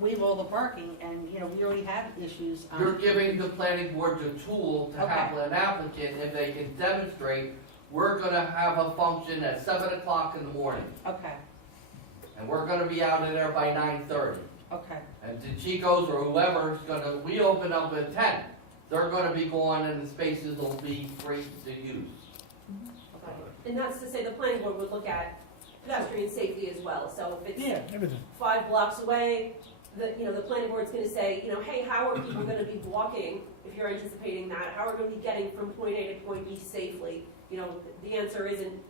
waive all the parking, and, we already have issues. you're giving the planning board the tool to help Okay. an applicant, if they can demonstrate, we're gonna have a function at 7 o'clock in the morning, Okay, and we're gonna be out of there by 9:30. okay, And the Chicos or whoever's we open up at 10. They're gonna be gone and the spaces will be free to use. Okay. And that's to say, the planning board would look at pedestrian safety as well, so if it's yeah, everything. 5 blocks away, the planning board's gonna say, hey, how are people gonna be walking, if you're anticipating that, how are we gonna be getting from point A to point B safely? The answer isn't,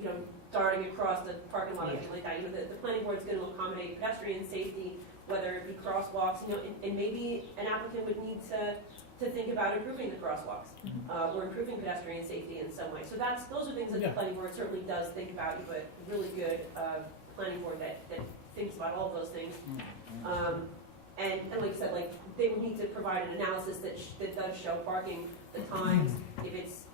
darting across the parking lot or anything like that. The planning board's gonna accommodate pedestrian safety, whether it be crosswalks, and maybe an applicant would need to think about improving the crosswalks, or improving pedestrian safety in some way. So those are things that the Yeah. planning board certainly does think about. You have a really good, planning board that thinks about all of those things. And like you said, they would need to provide an analysis that does show parking, the times, if it's,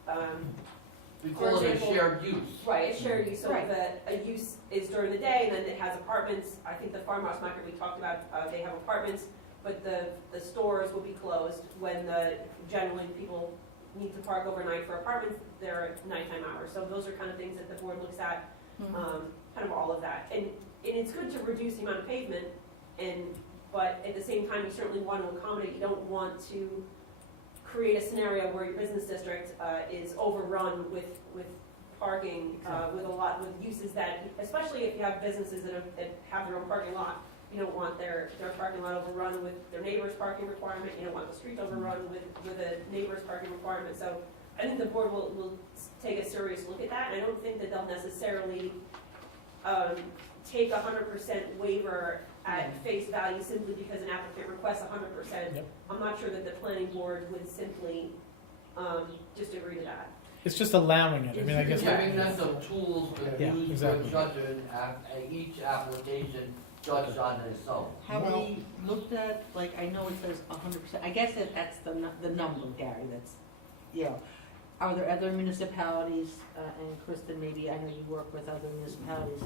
We For call it a example- shared use. right, it's shared use, so Right. if a use is during the day, and then it has apartments, I think the farmhouse market we talked about, they have apartments, but the stores will be closed when generally people need to park overnight for apartments, they're at nighttime hours. So those are kind of things that the board looks at, kind of all of that. And it's good to reduce the amount of pavement, but at the same time, you certainly want to accommodate, you don't want to create a scenario where your business district is overrun with parking, with uses that, especially if you have businesses that have their own parking lot, you don't want their parking lot overrun with their neighbor's parking requirement, you don't want the street overrun with a neighbor's parking requirement. So I think the board will take a serious look at that, and I don't think that they'll necessarily take 100% waiver at face value simply because an applicant requests 100%. Yep. I'm not sure that the planning board would simply just agree to that. It's just allowing it. I mean, I guess. Giving them some tools to Yeah, use exactly. for judge each application judged on its own. have Well- we looked at, I know it says 100%, I guess that's the number, Gary, that's, are there other municipalities, and Kristen, maybe, I know you work with other municipalities,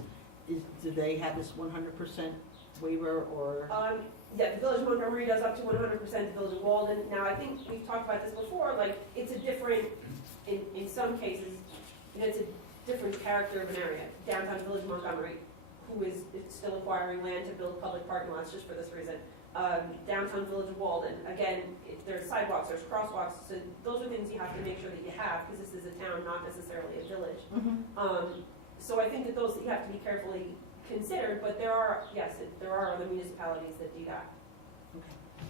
do they have this 100% waiver, or? Yeah, the Village of Montgomery does up to 100%, the Village of Walden. Now, I think we've talked about this before, it's a different, in some cases, it's a different character of an area. Downtown Village of Montgomery, who is still acquiring land to build public parking lots just for this reason. Downtown Village of Walden, again, there's sidewalks, there's crosswalks, so those are things you have to make sure that you have, because this is a town, not necessarily a village. So I think that those you have to be carefully considered, but there are, yes, there are other municipalities that do that. Okay,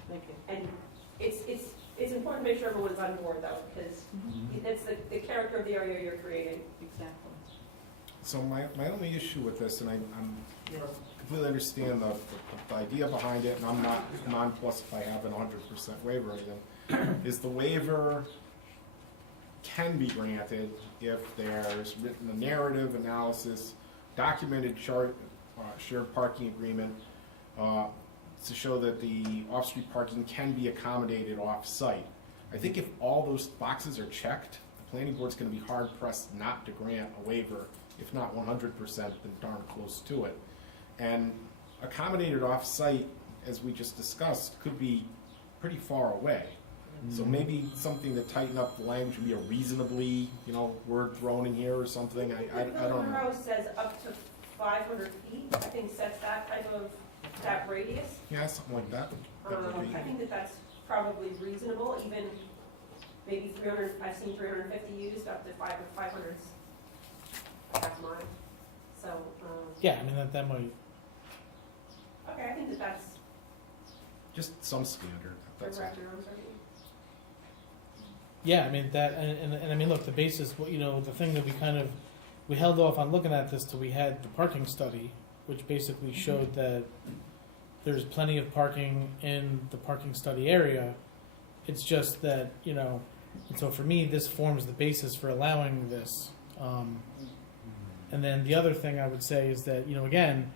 thank you. And it's important to make sure everyone's on board though, because it's the character of the area you're creating. Exactly. So my only issue with this, and I'm Yes. completely understand the idea behind it, and I'm not nonplussed by having 100% waiver or anything, is the waiver can be granted if there's written a narrative analysis, documented shared parking agreement, to show that the off-street parking can be accommodated off-site. I think if all those boxes are checked, the planning board's gonna be hard-pressed not to grant a waiver, if not 100%, then darn close to it. And accommodated off-site, as we just discussed, could be pretty far away. So maybe something to tighten up the language would be a reasonably, word thrown in here or something, I don't know. The row says up to 500 feet, I think sets that type of, that radius. Yeah, something like that. That would be- I think that that's probably reasonable, even maybe 300, I've seen 350 used, up to 500's half mile. So, Yeah, I mean, that might, okay, I think that that's Just some standard, that's all. correct, your own certainty. yeah, I mean, that, and I mean, look, the basis, the thing that we held off on looking at this till we had the parking study, which basically showed that there's plenty of parking in the parking study area. It's just that, and so for me, this forms the basis for allowing this. And then the other thing I would say is that, again,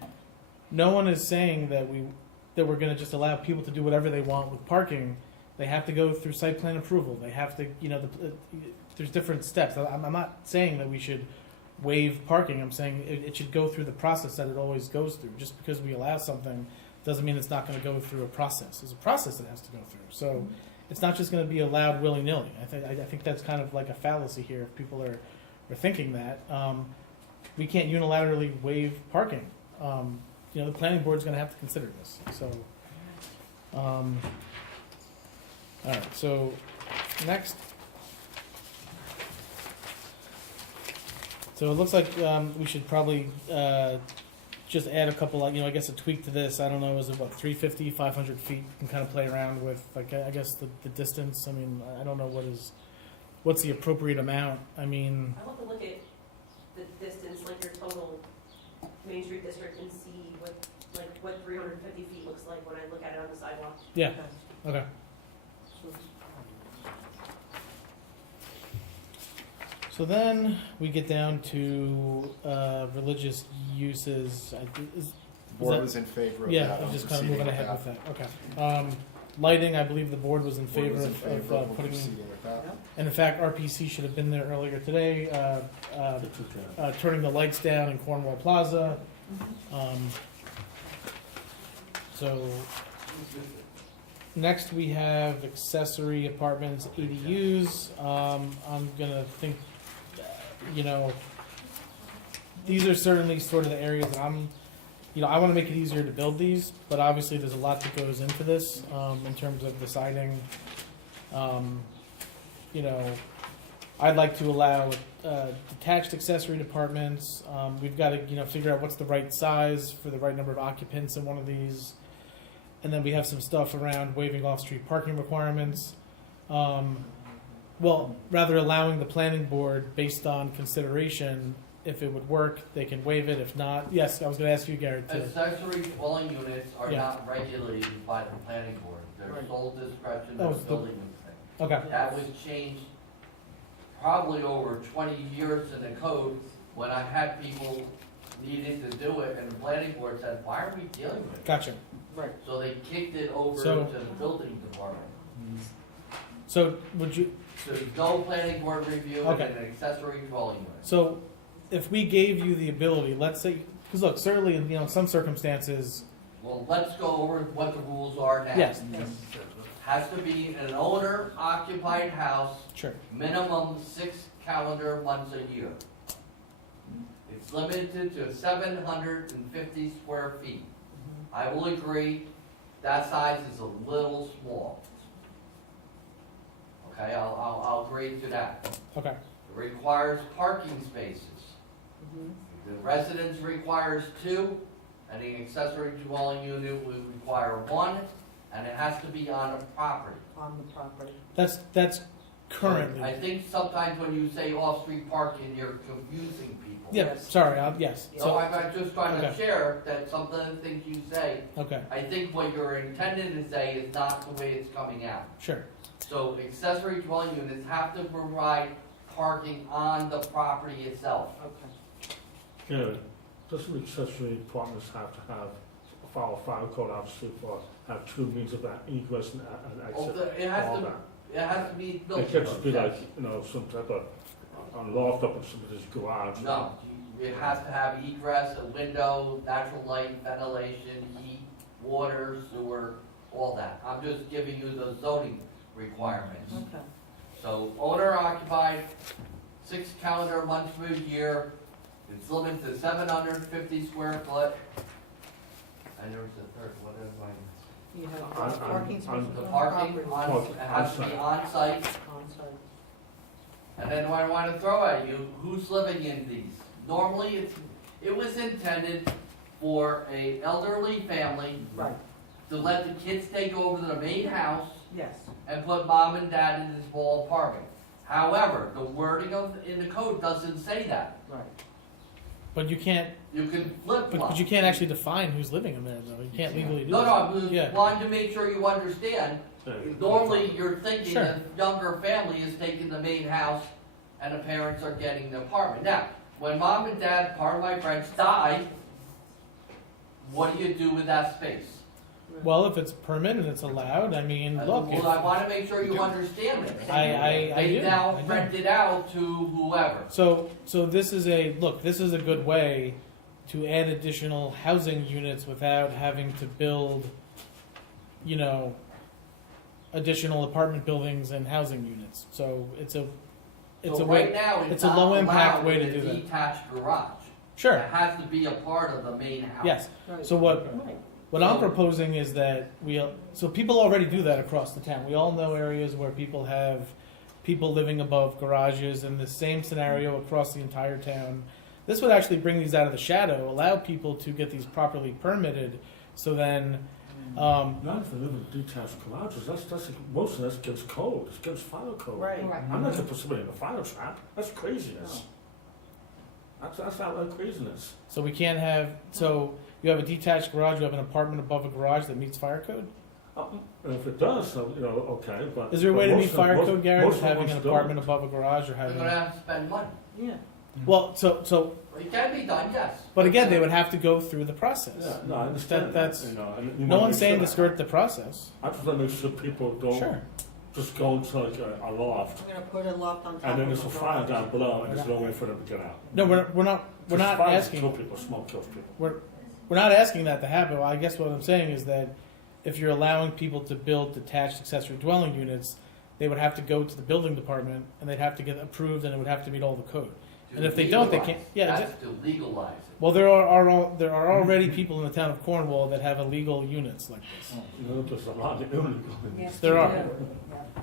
no one is saying that we're going to just allow people to do whatever they want with parking. They have to go through site plan approval. They have to, there's different steps. I'm not saying that we should waive parking. I'm saying it should go through the process that it always goes through. Just because we allow something doesn't mean it's not going to go through a process. There's a process it has to go through. So it's not just going to be allowed willy-nilly. I think that's kind of like a fallacy here if people are thinking that. We can't unilaterally waive parking. The planning board's going to have to consider this. So, all right. So next. So it looks like we should probably just add a couple, I guess a tweak to this. I don't know, is it what, 350, 500 feet? You can kind of play around with, like, I guess the distance. I mean, I don't know what's the appropriate amount. I mean, I'll have to look at the distance, like your total Main Street district, and see what 350 feet looks like when I look at it on the sidewalk. yeah, okay. So then we get down to religious uses. The board was in favor of that. Yeah, I'm just kind of moving ahead with that. Okay. Lighting, I believe the board was in Board favor was in of favor of putting, proceeding with that. and in fact, RPC should have been there earlier today, turning the lights down in Cornwall Plaza. So next we have accessory apartments, ADUs. I'm gonna think, these are certainly sort of the areas that I want to make it easier to build these, but obviously there's a lot that goes into this in terms of deciding. I'd like to allow detached accessory apartments. We've got to figure out what's the right size for the right number of occupants in one of these, and then we have some stuff around waiving off-street parking requirements. Well, rather allowing the planning board, based on consideration, if it would work, they can waive it. If not, yes, I was going to ask you, Garrett. Accessory dwelling units are Yeah. not regulated by the planning board. They're Right. sole discretion Oh, of it's the the- building inspector. Okay. That was changed probably over 20 years in the code when I had people needing to do it, and the planning board said, why are we dealing with it? Gotcha. Right. So they kicked it over So- to the building department. So would you? So there's no planning board review and Okay. an accessory dwelling unit. So if we gave you the ability, let's say, because look, certainly in some circumstances, Well, let's go over what the rules are now. yes, Has to be an owner-occupied house, sure. minimum 6 calendar months a year. It's limited to 750 square feet. I will agree, that size is a little small. Okay, I'll agree to that. Okay. It requires parking spaces. The residence requires 2, and the accessory dwelling unit would require 1, and it has to be on the property. On the property. That's currently. I think sometimes when you say off-street parking, you're confusing people. Yeah, sorry, yes. So So, I'm just trying to Okay. share that some of the things you say, okay, I think what you're intended to say is not the way it's coming out. sure. So accessory dwelling units have to provide parking on the property itself. Okay. Yeah, doesn't accessory apartments have to have, follow fire code obviously for, have 2 means of that egress and exit, It has all to, that? it has to be built. It can't just be like, some type of loft up in somebody's garage. No, it has to have egress, a window, natural light, ventilation, heat, water, sewer, all that. I'm just giving you the zoning requirements. Okay. So owner occupied, 6 calendar months per year, it's limited to 750 square foot. And there was a third, what is my, You have On- parking on- spaces the on parking property. on, it has to be on site. On-site. And then what I want to throw at you, who's living in these? Normally, it was intended for a elderly family Right, to let the kids take over the main house yes. and put mom and dad in this small apartment. However, the wording in the code doesn't say that. Right. But you can't, You can flip flop. but you can't actually define who's living in there, though. You can't legally do No, that. no, I'm Yeah. just wanting to make sure you understand. Yeah. Normally, you're thinking Sure. the younger family is taking the main house and the parents are getting the apartment. Now, when mom and dad, part of my friends, die, what do you do with that space? Well, if it's permitted, it's allowed. I mean, look, Well, I want to make sure you understand this. I They do. now I do. rent it out to whoever. So this is this is a good way to add additional housing units without having to build, additional apartment buildings and housing units. So it's a So way. right now, it's it's a not low impact allowed way to with do a that. detached garage. Sure. It has to be a part of the main house. Yes. Right. So what Right. I'm So- proposing is that so people already do that across the town. We all know areas where people have people living above garages, and the same scenario across the entire town. This would actually bring these out of the shadow, allow people to get these properly permitted, so then, Not if they live in detached garages, that's, most of that's against code, it's against fire code. Right. I'm not gonna put somebody in a fire trap, that's craziness. That's outright craziness. so we can't have, so you have a detached garage, you have an apartment above a garage that meets fire code? And if it does, so, okay, but. Is there a way but to most meet of- fire most- code, Gary, most with of the having ones an don't. apartment above a garage or You're having? gonna have to spend money. Yeah. Well, so, It can be done, yes. but again, they would have to go through the process. Yeah, no, I understand that, That's- and you No wanna one's make saying sure to that- skirt the process. I just wanna make sure people don't Sure. just go into like a loft, I'm gonna put a loft on top of and then the there's a fire garage. down below, and there's no way for them to get out. No, we're not 'Cause fires asking. kill people, smoke kills people. We're not asking that to happen. Well, I guess what I'm saying is that if you're allowing people to build detached accessory dwelling units, they would have to go to the building department and they'd have to get approved and it would have to meet all the code. To And if they don't, they legalize. can't- yeah, That's to legalize it. Well, there are already people in the town of Cornwall that have illegal units like this. There's a lot of illegal. Yes, There we are. do. Yeah.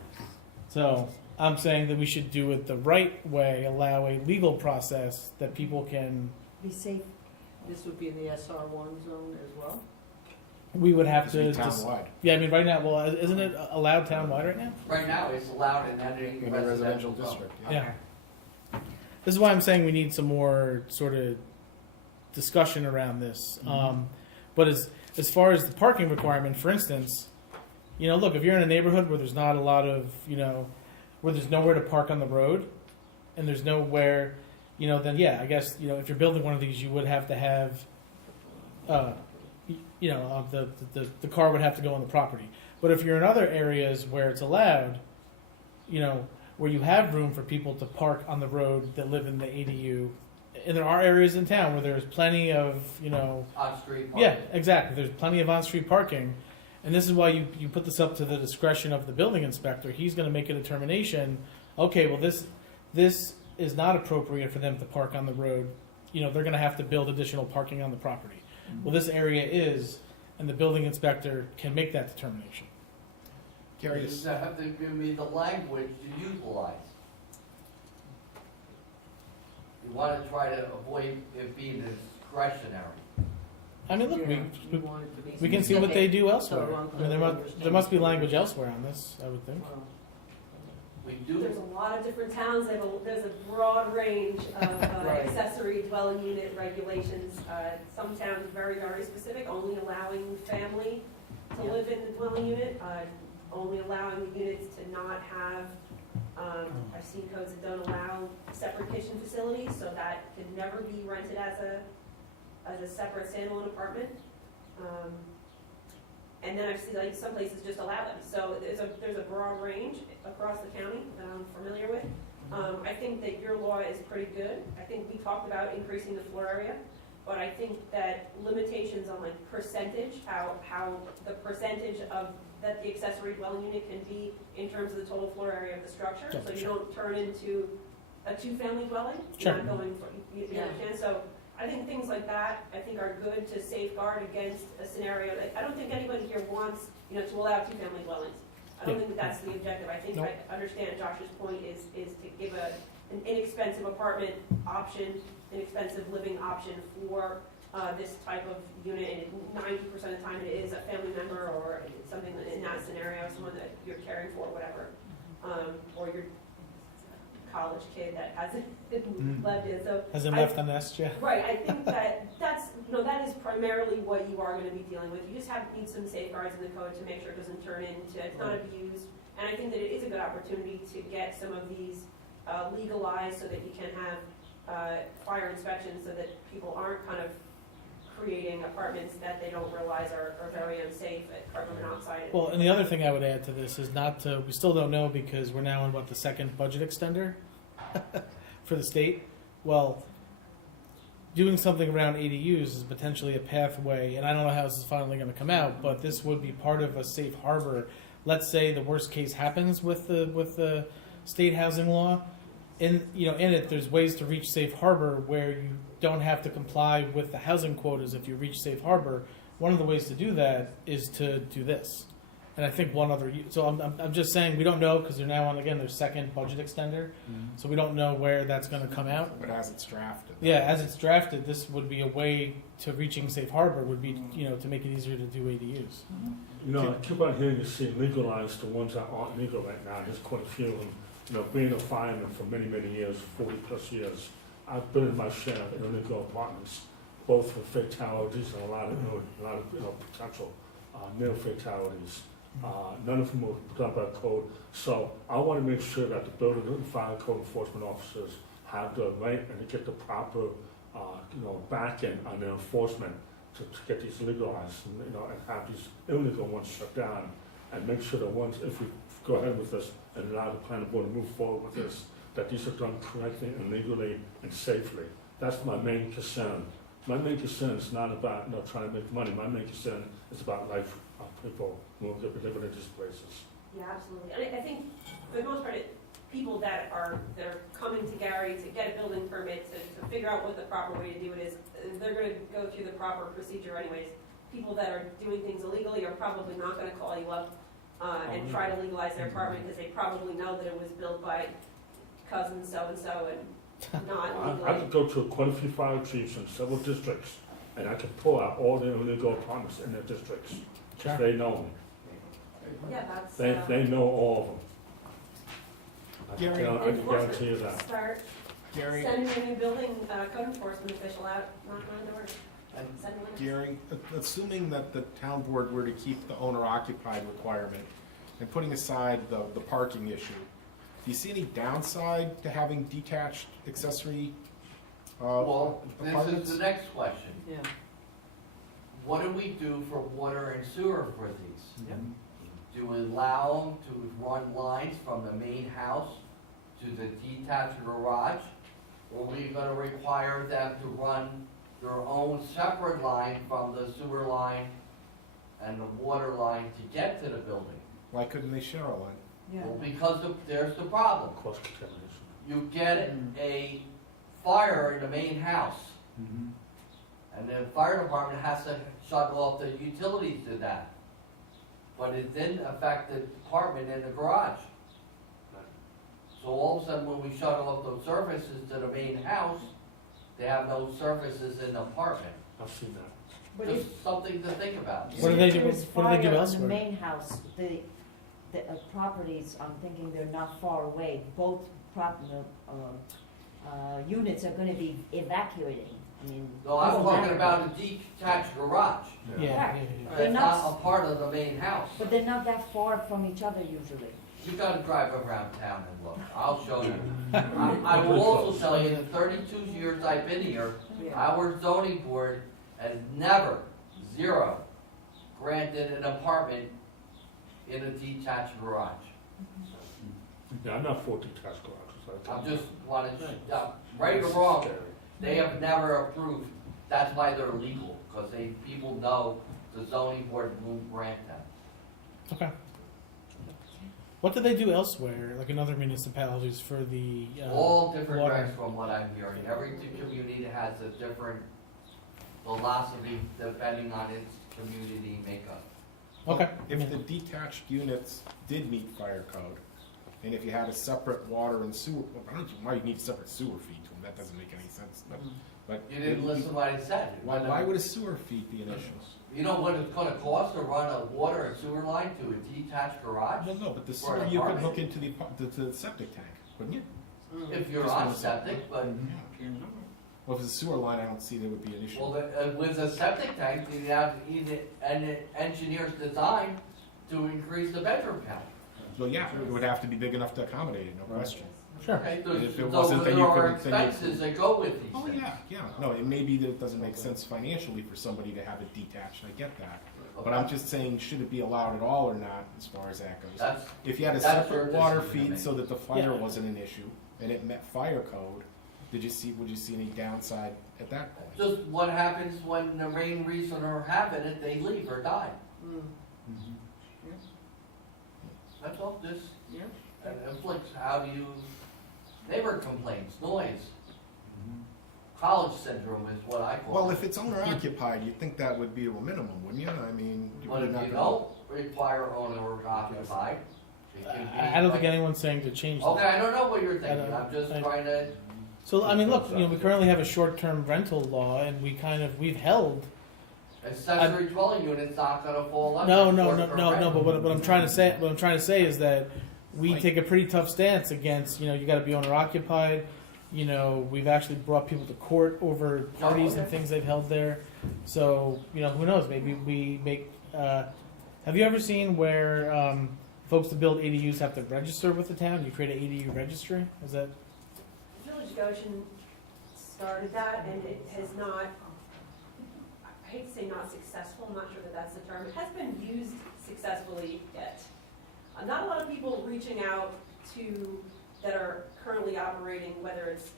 So I'm saying that we should do it the right way, allow a legal process that people can. Be safe. This would be in the SR1 zone as well? We would have It's be to. townwide, Yeah, I mean, right now, well, isn't it allowed townwide right now? Right now, it's allowed in any in a residential residential zone. district, Yeah. This is why I'm saying we need some more sort of discussion around this. But as far as the parking requirement, for instance, look, if you're in a neighborhood where there's not a lot of, where there's nowhere to park on the road, and there's nowhere, then yeah, I guess, if you're building one of these, you would have to have, the car would have to go on the property. But if you're in other areas where it's allowed, where you have room for people to park on the road that live in the ADU, and there are areas in town where there's plenty of, On-street parking. yeah, exactly. There's plenty of on-street parking, and this is why you put this up to the discretion of the building inspector. He's going to make a determination. Okay, well this is not appropriate for them to park on the road. They're going to have to build additional parking on the property. Well, this area is, and the building inspector can make that determination. You just have to give me the language to utilize. You wanna try to avoid it being discretionary. I mean, look, Yeah, we, you want it to be we can see what they do specific, elsewhere. so I mean, there must be language elsewhere on this, I would think. Well, We do, There's a lot of different towns, there's a broad range of Right. accessory dwelling unit regulations. Some towns very, very specific, only allowing family to live in the dwelling unit, only allowing the units to not have, I've seen codes that don't allow separate kitchen facilities, so that could never be rented as a separate standalone apartment. And then I've seen, like, some places just allow them. So there's a broad range across the county that I'm familiar with. I think that your law is pretty good. I think we talked about increasing the floor area, but I think that limitations on like percentage, how the percentage of, that the accessory dwelling unit can be in terms of the total floor area of the structure, Yeah, so you sure. don't turn into a two-family dwelling. Sure. You're not going for, you Yeah. understand? So I think things like that, I think are good to safeguard against a scenario that, I don't think anybody here wants, to allow two-family dwellings. I don't Yeah. think that that's the objective. I think, Nope. I understand Josh's point is to give an inexpensive apartment option, inexpensive living option for this type of unit, and 90% of the time it is a family member or something in that scenario, someone that you're caring for, whatever, or your college kid that hasn't left yet, so. Hasn't I- left the nest yet. Right, I think that's, that is primarily what you are gonna be dealing with. You just need some safeguards in the code to make sure it doesn't turn into, it's not abused. And I think that it is a good opportunity to get some of these legalized so that you can have fire inspections so that people aren't kind of creating apartments that they don't realize are very unsafe at carbon monoxide. Well, and the other thing I would add to this is we still don't know because we're now in the second budget extender for the state. Well, doing something around ADUs is potentially a pathway, and I don't know how this is finally going to come out, but this would be part of a safe harbor. Let's say the worst case happens with the state housing law. In it, there's ways to reach safe harbor where you don't have to comply with the housing quotas if you reach safe harbor. One of the ways to do that is to do this. And I think one other. So I'm just saying we don't know because they're now on again their second budget extender, so we don't know where that's going to come out. But as it's drafted. Yeah, as it's drafted, this would be a way to reaching safe harbor. Would be to make it easier to do ADUs. I keep on hearing you say legalize the ones that aren't legal right now. There's quite a few of them. Being a fireman for many, many years, 40 plus years, I've been in my share of illegal apartments, both with fatalities and a lot of potential male fatalities. None of them were done by code. So I want to make sure that the building and fire code enforcement officers have the right and to get the proper, back-end on their enforcement to get these legalized, and have these illegal ones shut down, and make sure that once, if we go ahead with this and allow the planning board to move forward with this, that these are done correctly and legally and safely. That's my main concern. My main concern is not about trying to make money. My main concern is about life of people who are living in these places. Yeah, absolutely. And I think for the most part, people that are coming to Gary to get a building permit, to figure out what the proper way to do it is, they're gonna go through the proper procedure anyways. People that are doing things illegally are probably not gonna call you up and try to legalize their apartment because they probably know that it was built by cousin so-and-so and not I legally. could go to quite a few fire chiefs in several districts, and I could pull out all the illegal apartments in their districts. Sure. They know me. Yeah, that's. They know all of them. Gary, I can guarantee you that. Start Gary, sending a new building code enforcement official out, knocking on doors, sending letters. Gary, assuming that the town board were to keep the owner occupied requirement and putting aside the parking issue, do you see any downside to having detached accessory well, this apartments? is the next question. Yeah. What do we do for water and sewer for these? Do we allow them to run lines from the main house to the detached garage? Or are we gonna require them to run their own separate line from the sewer line and the water line to get to the building? Why couldn't they share a line? Well, because there's the problem. Cross contamination. You get a fire in the main house, and the fire department has to shut off the utilities to that. But it didn't affect the department in the garage. So all of a sudden, when we shut off those services to the main house, they have no services in the apartment. I've seen that. But if, Just something to think about. What do they do- if there's what do they do fire on elsewhere? the main house, the properties, I'm thinking they're not far away, both units are gonna be evacuating, I mean. No, I'm doesn't talking matter. about a detached garage. Yeah, yeah, yeah. They're That's not- not a part of the main house. But they're not that far from each other usually. You gotta drive around town and look. I'll show you. I will also tell you, in the 32 years I've been here, our zoning board has never, zero, granted an apartment in a detached garage. Yeah, I'm not for detached garages. I'm just wanting, right or wrong, they have never approved. That's why they're legal, because people know the zoning board won't grant them. Okay. What do they do elsewhere, like in other municipalities for the, All different water. regs from what I'm hearing. Every community has a different philosophy depending on its community makeup. Okay. If the detached units did meet fire code, and if you had a separate water and sewer, well, I don't know why you need separate sewer feed to them, that doesn't make any sense, but. You didn't listen to what I said. Why would a sewer feed be an issue? You know what it's gonna cost to run a water and sewer line to a detached garage? Well, no, but the For sewer an you could apartment? hook into the septic tank, couldn't you? If you're Just on one septic, but, Well, if it's a sewer line, I don't see that would be an issue. well, with a septic tank, you have either an engineer's design to increase the bedroom count. Well, yeah, it would have to be big enough to accommodate it, no question. Sure. Okay, And if it so wasn't, then there you are could- then you- expenses that go with these Oh, things. yeah, no, it may be that it doesn't make sense financially for somebody to have it detached, I get that. But I'm just saying, should it be allowed at all or not, as far as that goes? That's, If you had a That's separate your water decision to feed make. so that the fire Yeah. wasn't an issue, and it met fire code, would you see any downside at that point? just what happens when the main reason they're having it, they leave or die. That's all, this, and inflicts, how do you, neighbor complaints, noise. College syndrome is what I call it. Well, if it's owner occupied, you'd think that would be a minimum, wouldn't you? I mean, But you're if not you gonna. don't require owner occupied. it can be I don't think like- anyone's saying to change that. Okay, I don't know what you're I thinking, don't- I'm just I- trying to, So, I mean, look, you know, we currently have a short-term rental law, and we've held. accessory dwelling unit's not gonna fall under. No, short-term rental. but what I'm trying to say is that we take a pretty tough stance against, you know, you gotta be owner occupied. You know, we've actually brought people to court over parties and things they've held there. So, you know, who knows, maybe we make, have you ever seen where, folks that build ADUs have to register with the town? You create an ADU registry? Is that? Village Goshen started that, and it has not, I hate to say not successful, I'm not sure that that's the term, it has been used successfully yet. Not a lot of people reaching out to, that are currently operating, whether it's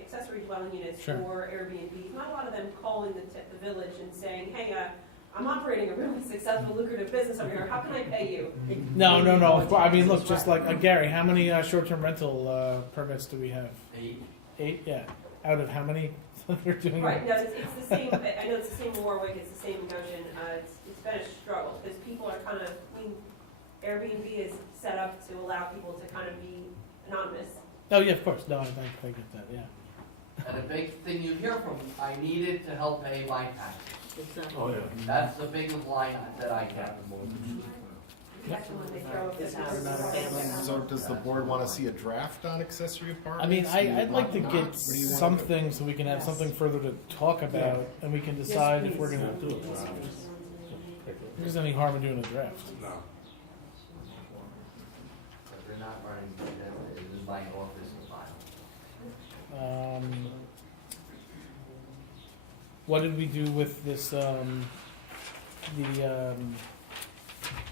accessory dwelling units Sure. or Airbnb, not a lot of them calling the village and saying, hey, I'm operating a really successful, lucrative business over here, how can I pay you? No. I mean, look, just like, Gary, how many short-term rental permits do we have? 8. 8? Yeah. Out of how many they're doing? Right, no, it's the same, I know it's the same in Warwick, it's the same in Goshen, it's been a struggle, because people are kind of, I mean, Airbnb is set up to allow people to kind of be anonymous. Oh, yeah, of course. No, I get that, yeah. And the big thing you hear from, I need it to help pay my taxes. Oh, yeah. That's the biggest line that I get. That's when they throw up this house. So does the board want to see a draft on accessory apartments? I mean, Do you I'd like to want- get what do you want something so we can have something further to talk about, and we can decide if we're gonna Do it. Take if it. there's any harm in doing a draft. No. But they're not running, it is my office to file. What did we do with this,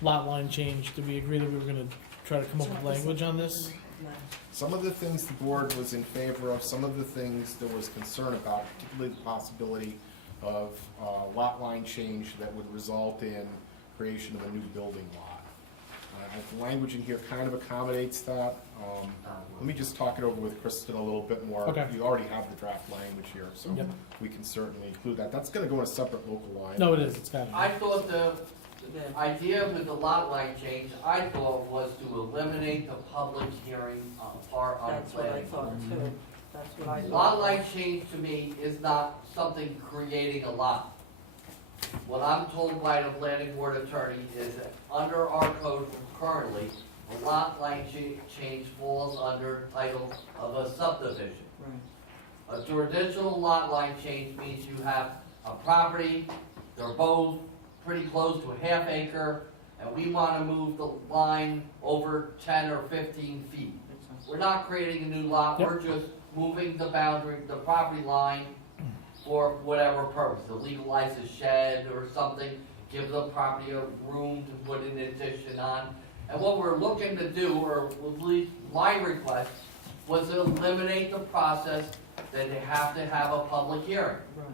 lot line change? Did we agree that we were gonna try to come up with language on this? Some of the things the board was in favor of, some of the things there was concern about, particularly the possibility of lot line change that would result in creation of a new building lot. The language in here kind of accommodates that. Let me just talk it over with Kristen a little bit more. Okay. You already have the draft language here, so Yep. we can certainly include that. That's gonna go in a separate local line. No, it is, it's got it. I thought The idea with the lot line change, I thought, was to eliminate the public hearing part on That's what I planning. thought too. That's what I thought. Lot line change to me is not something creating a lot. What I'm told by the planning board attorney is that under our code currently, a lot line change falls under title of a subdivision. Right. A traditional lot line change means you have a property, they're both pretty close to a half acre, and we want to move the line over 10 or 15 feet. Makes sense. We're not creating a new lot, Yep. we're just moving the boundary, the property line for whatever purpose, to legalize a shed or something, give the property a room to put an addition on. And what we're looking to do, or at least my request, was to eliminate the process that they have to have a public hearing. Right.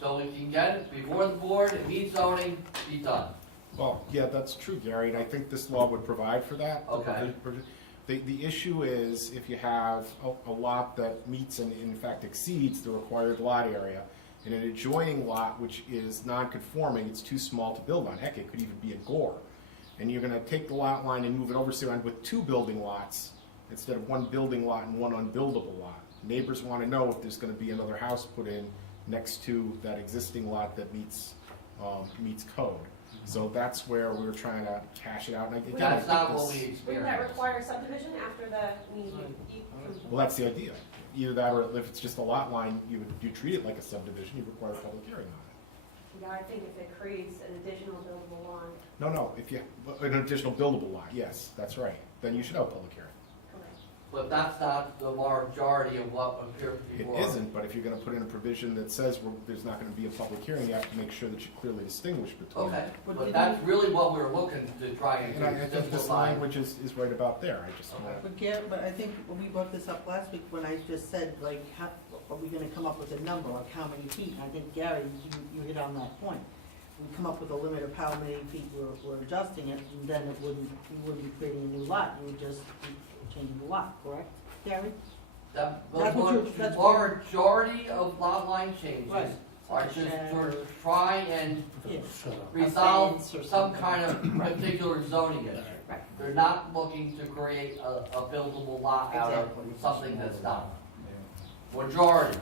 So we can get it before the board, it meets zoning, be done. Well, yeah, that's true, Gary, and I think this law would provide for that. Okay. The issue is if you have a lot that meets and in fact exceeds the required lot area, and an adjoining lot which is non-conforming, it's too small to build on. Heck, it could even be a gore. And you're gonna take the lot line and move it over, so you end with two building lots instead of one building lot and one unbuildable lot. Neighbors wanna know if there's gonna be another house put in next to that existing lot that meets code. So that's where we were trying to hash it out. And again, I That's think not what this- we Wouldn't that experienced. require subdivision after the, I mean, you. Well, that's the idea. Either that, or if it's just a lot line, you treat it like a subdivision, you require a public hearing on it. Yeah, I think if it creates an additional buildable lot, No, if you, an additional buildable lot, yes, that's right, then you should have a public hearing. correct. But that's not the majority of what appears It before. isn't, but if you're gonna put in a provision that says there's not gonna be a public hearing, you have to make sure that you clearly distinguish between. Okay, But but didn't- that's really what we're looking to try and And I think do, this simplify. language is right about there, I just Okay. want But I think when we brought this up last week, when I just said, like, how, are we gonna come up with a number, like how many feet? And I think, Gary, you hit on that point. We come up with a limit of how many feet we're adjusting it, and then you wouldn't be creating a new lot, you would just be changing the lot, correct, Gary? The That's what you're- that's what- majority of lot line changes Right. are just to try and Yeah. Shut up. resolve fence or some something. kind of particular zoning issue. Right. They're not looking to create a buildable lot out of something that's not. Majority,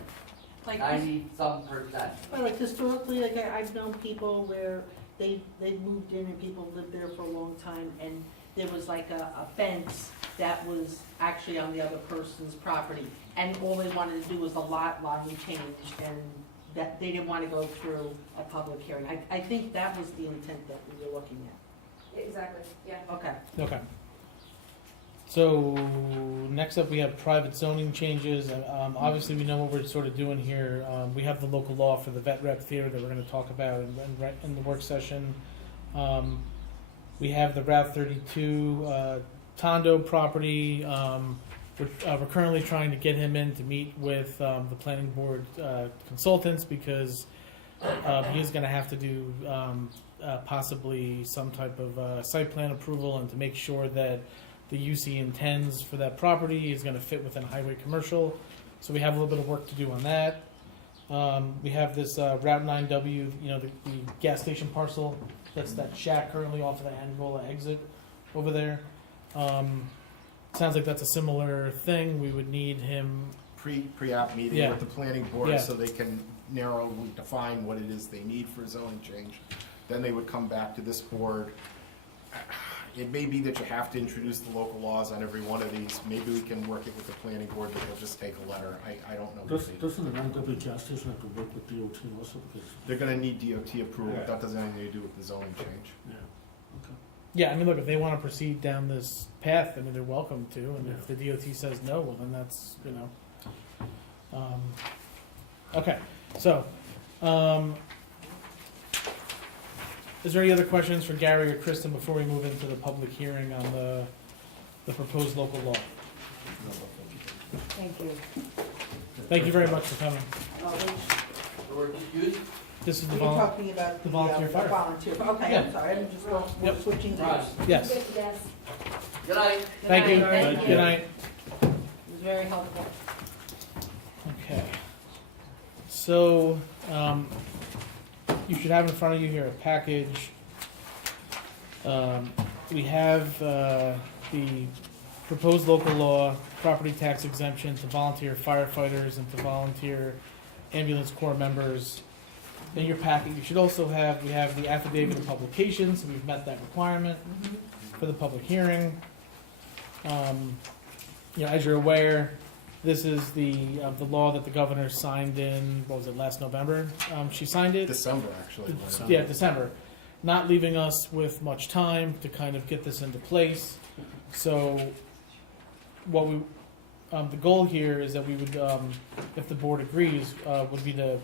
Like, 90-some%. well, like historically, like I've known people where they moved in and people lived there for a long time, and there was like a fence that was actually on the other person's property, and all they wanted to do was the lot line changed, and that they didn't want to go through a public hearing. I think that was the intent that we were looking at. Exactly, yeah. Okay. Okay. So, next up, we have private zoning changes. Obviously, we know what we're sort of doing here. We have the local law for the vet rep theater that we're gonna talk about in the work session. We have the Route 32 Tondo property, which we're currently trying to get him in to meet with the planning board consultants because he is gonna have to do possibly some type of site plan approval and to make sure that the use he intends for that property is going to fit within highway commercial. So we have a little bit of work to do on that. We have this Route 9W, the gas station parcel. That's that shack currently off of the Angola exit over there. Sounds like that's a similar thing. We would need him. pre-app meeting Yeah. with the planning board Yeah. so they can narrowly define what it is they need for zoning change. Then they would come back to this board. It may be that you have to introduce the local laws on every one of these. Maybe we can work it with the planning board, but they'll just take a letter. I don't know. Doesn't an NW gas station have to work with DOT also because, They're gonna need DOT approval. Yeah. That doesn't have anything to do with the zoning change. yeah, okay. Yeah, I mean, look, if they want to proceed down this path, I mean, they're welcome to. And if the DOT says no, well, then that's, Okay, so, is there any other questions for Gary or Kristen before we move into the public hearing on the proposed local law? Thank you. Thank you very much for coming. Or excuse? This is the You're talking about the volunteer fire. Volunteer, okay, Yeah. I'm sorry, I'm just, we're Yep. switching Right. things. Yes, Good night. thank you. Thank you. Good night. It was very helpful. Okay. So, you should have in front of you here a package We have the proposed local law, property tax exemption to volunteer firefighters and to volunteer ambulance corps members. In your packet, you should also have, we have the affidavit of publication, so we've met that requirement for the public hearing. You know, as you're aware, this is the law that the governor signed in, what was it, last November? She signed it? December, actually. Yeah, December. Not leaving us with much time to kind of get this into place. So what we, the goal here is that we would, if the board agrees, would be to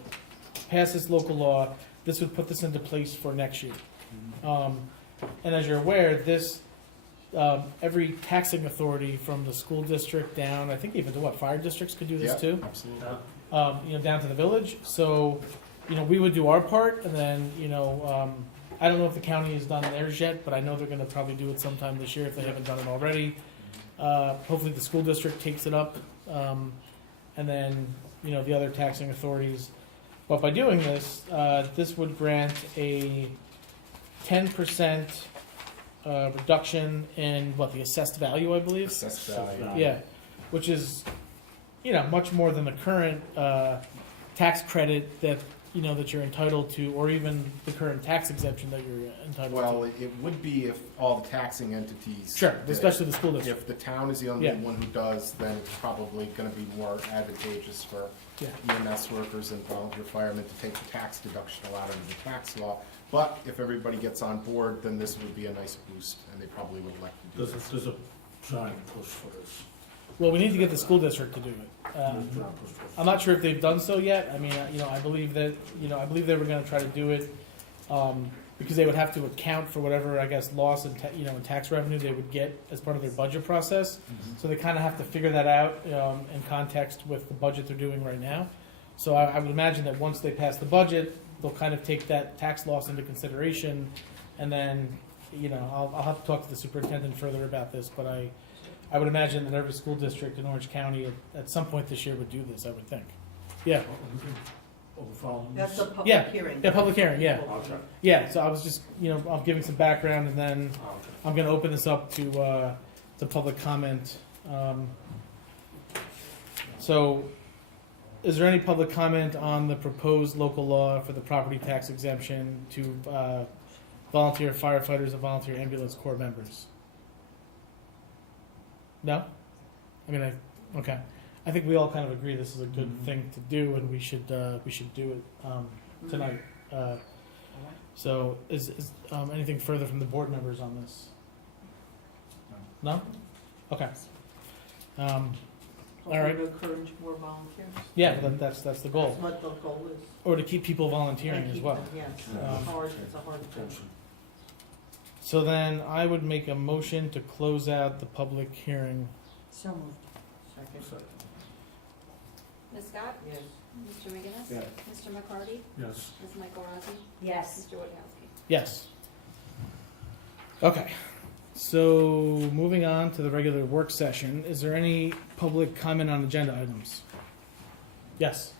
pass this local law. This would put this into place for next year. And as you're aware, this, every taxing authority from the school district down, I think even to what, fire districts could do this Yeah, too? absolutely. You know, down to the village. So, you know, we would do our part, and then, you know, I don't know if the county has done theirs yet, but I know they're gonna probably do it sometime this year if they haven't done it already. Hopefully the school district takes it up, and then, you know, the other taxing authorities. But by doing this, this would grant a 10% reduction in what, the assessed value, I believe? Assessed value. Yeah, which is, you know, much more than the current tax credit that, you know, that you're entitled to, or even the current tax exemption that you're entitled Well, it would be if all the taxing entities. to. Sure, did. especially the school district. If the town is the only Yeah. one who does, then it's probably gonna be more advantageous for Yeah. EMS workers and volunteer firemen to take the tax deduction allowed under the tax law. But if everybody gets on board, then this would be a nice boost, and they probably would like to do this. There's a giant push for this. Well, we need to get the school district to do it. There's a giant push for this. I'm not sure if they've done so yet. I mean, you know, I believe that, you know, I believe they were gonna try to do it, because they would have to account for whatever, I guess, loss in, you know, in tax revenue they would get as part of their budget process. So they kinda have to figure that out, in context with the budget they're doing right now. So I would imagine that once they pass the budget, they'll kind of take that tax loss into consideration, and then, you know, I'll have to talk to the superintendent further about this, but I would imagine that every school district in Orange County at some point this year would do this, I would think. Yeah, That's a public Yeah. hearing. yeah, public hearing, yeah. Okay, Yeah, so I was just, you know, I'm giving some background, and then okay. I'm gonna open this up to public comment. So, is there any public comment on the proposed local law for the property tax exemption to volunteer firefighters and volunteer ambulance corps members? No? I mean, okay. I think we all kind of agree this is a good thing to do, and we should do it tonight. So, is anything further from the board members on this? No? Okay. All right. To encourage more volunteers. Yeah, that's the goal. That's what the goal is. Or to keep people volunteering And as keep well. them, Yes, Yeah. it's a hard thing. So then I would make a motion to close out the public hearing. So moved. Second. Ms. Scott? Yes. Mr. McGinnis? Yeah. Mr. McCarty? Yes. Ms. Michael Rossi? Yes. Mr. Wojciechowski? Yes. Okay. So moving on to the regular work session, is there any public comment on agenda items? Yes.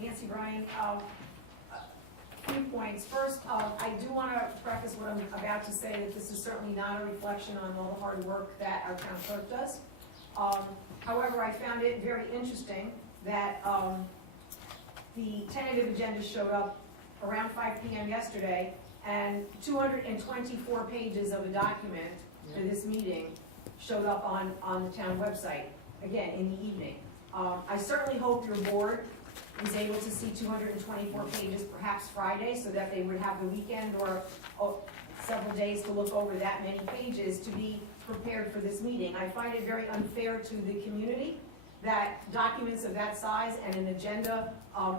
Nancy Bryan, a few points. First, I do want to preface what I'm about to say, that this is certainly not a reflection on all the hard work that our town clerk does. However, I found it very interesting that the tentative agenda showed up around 5 p.m. yesterday, and 224 pages of a document for this meeting showed up on the town website, again, in the evening. I certainly hope your board is able to see 224 pages perhaps Friday, so that they would have the weekend or several days to look over that many pages to be prepared for this meeting. I find it very unfair to the community that documents of that size and an agenda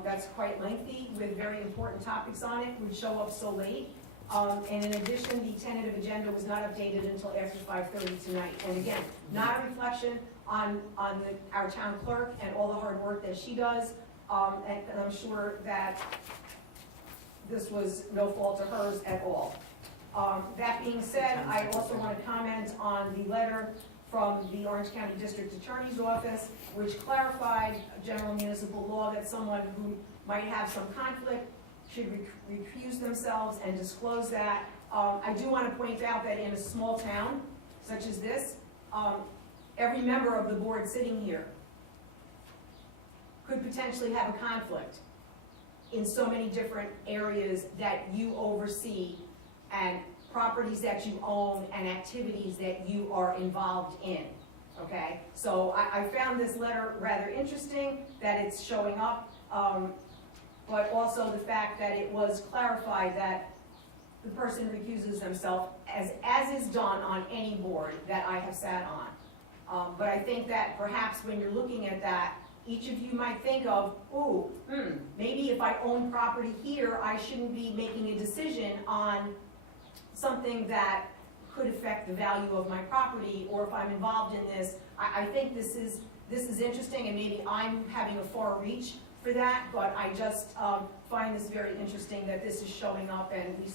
that's quite lengthy with very important topics on it would show up so late. And in addition, the tentative agenda was not updated until after 5:30 tonight. And again, not a reflection on our town clerk and all the hard work that she does. And I'm sure that this was no fault of hers at all. That being said, I also want to comment on the letter from the Orange County District Attorney's Office, which clarified general municipal law that someone who might have some conflict should recuse themselves and disclose that. I do want to point out that in a small town such as this, every member of the board sitting here could potentially have a conflict in so many different areas that you oversee and properties that you own and activities that you are involved in, okay? So I found this letter rather interesting, that it's showing up, but also the fact that it was clarified that the person recuses themselves, as is done on any board that I have sat on. But I think that perhaps when you're looking at that, each of you might think of, maybe if I own property here, I shouldn't be making a decision on something that could affect the value of my property, or if I'm involved in this. I think this is interesting, and maybe I'm having a far reach for that, but I just find this very interesting that this is showing up, and we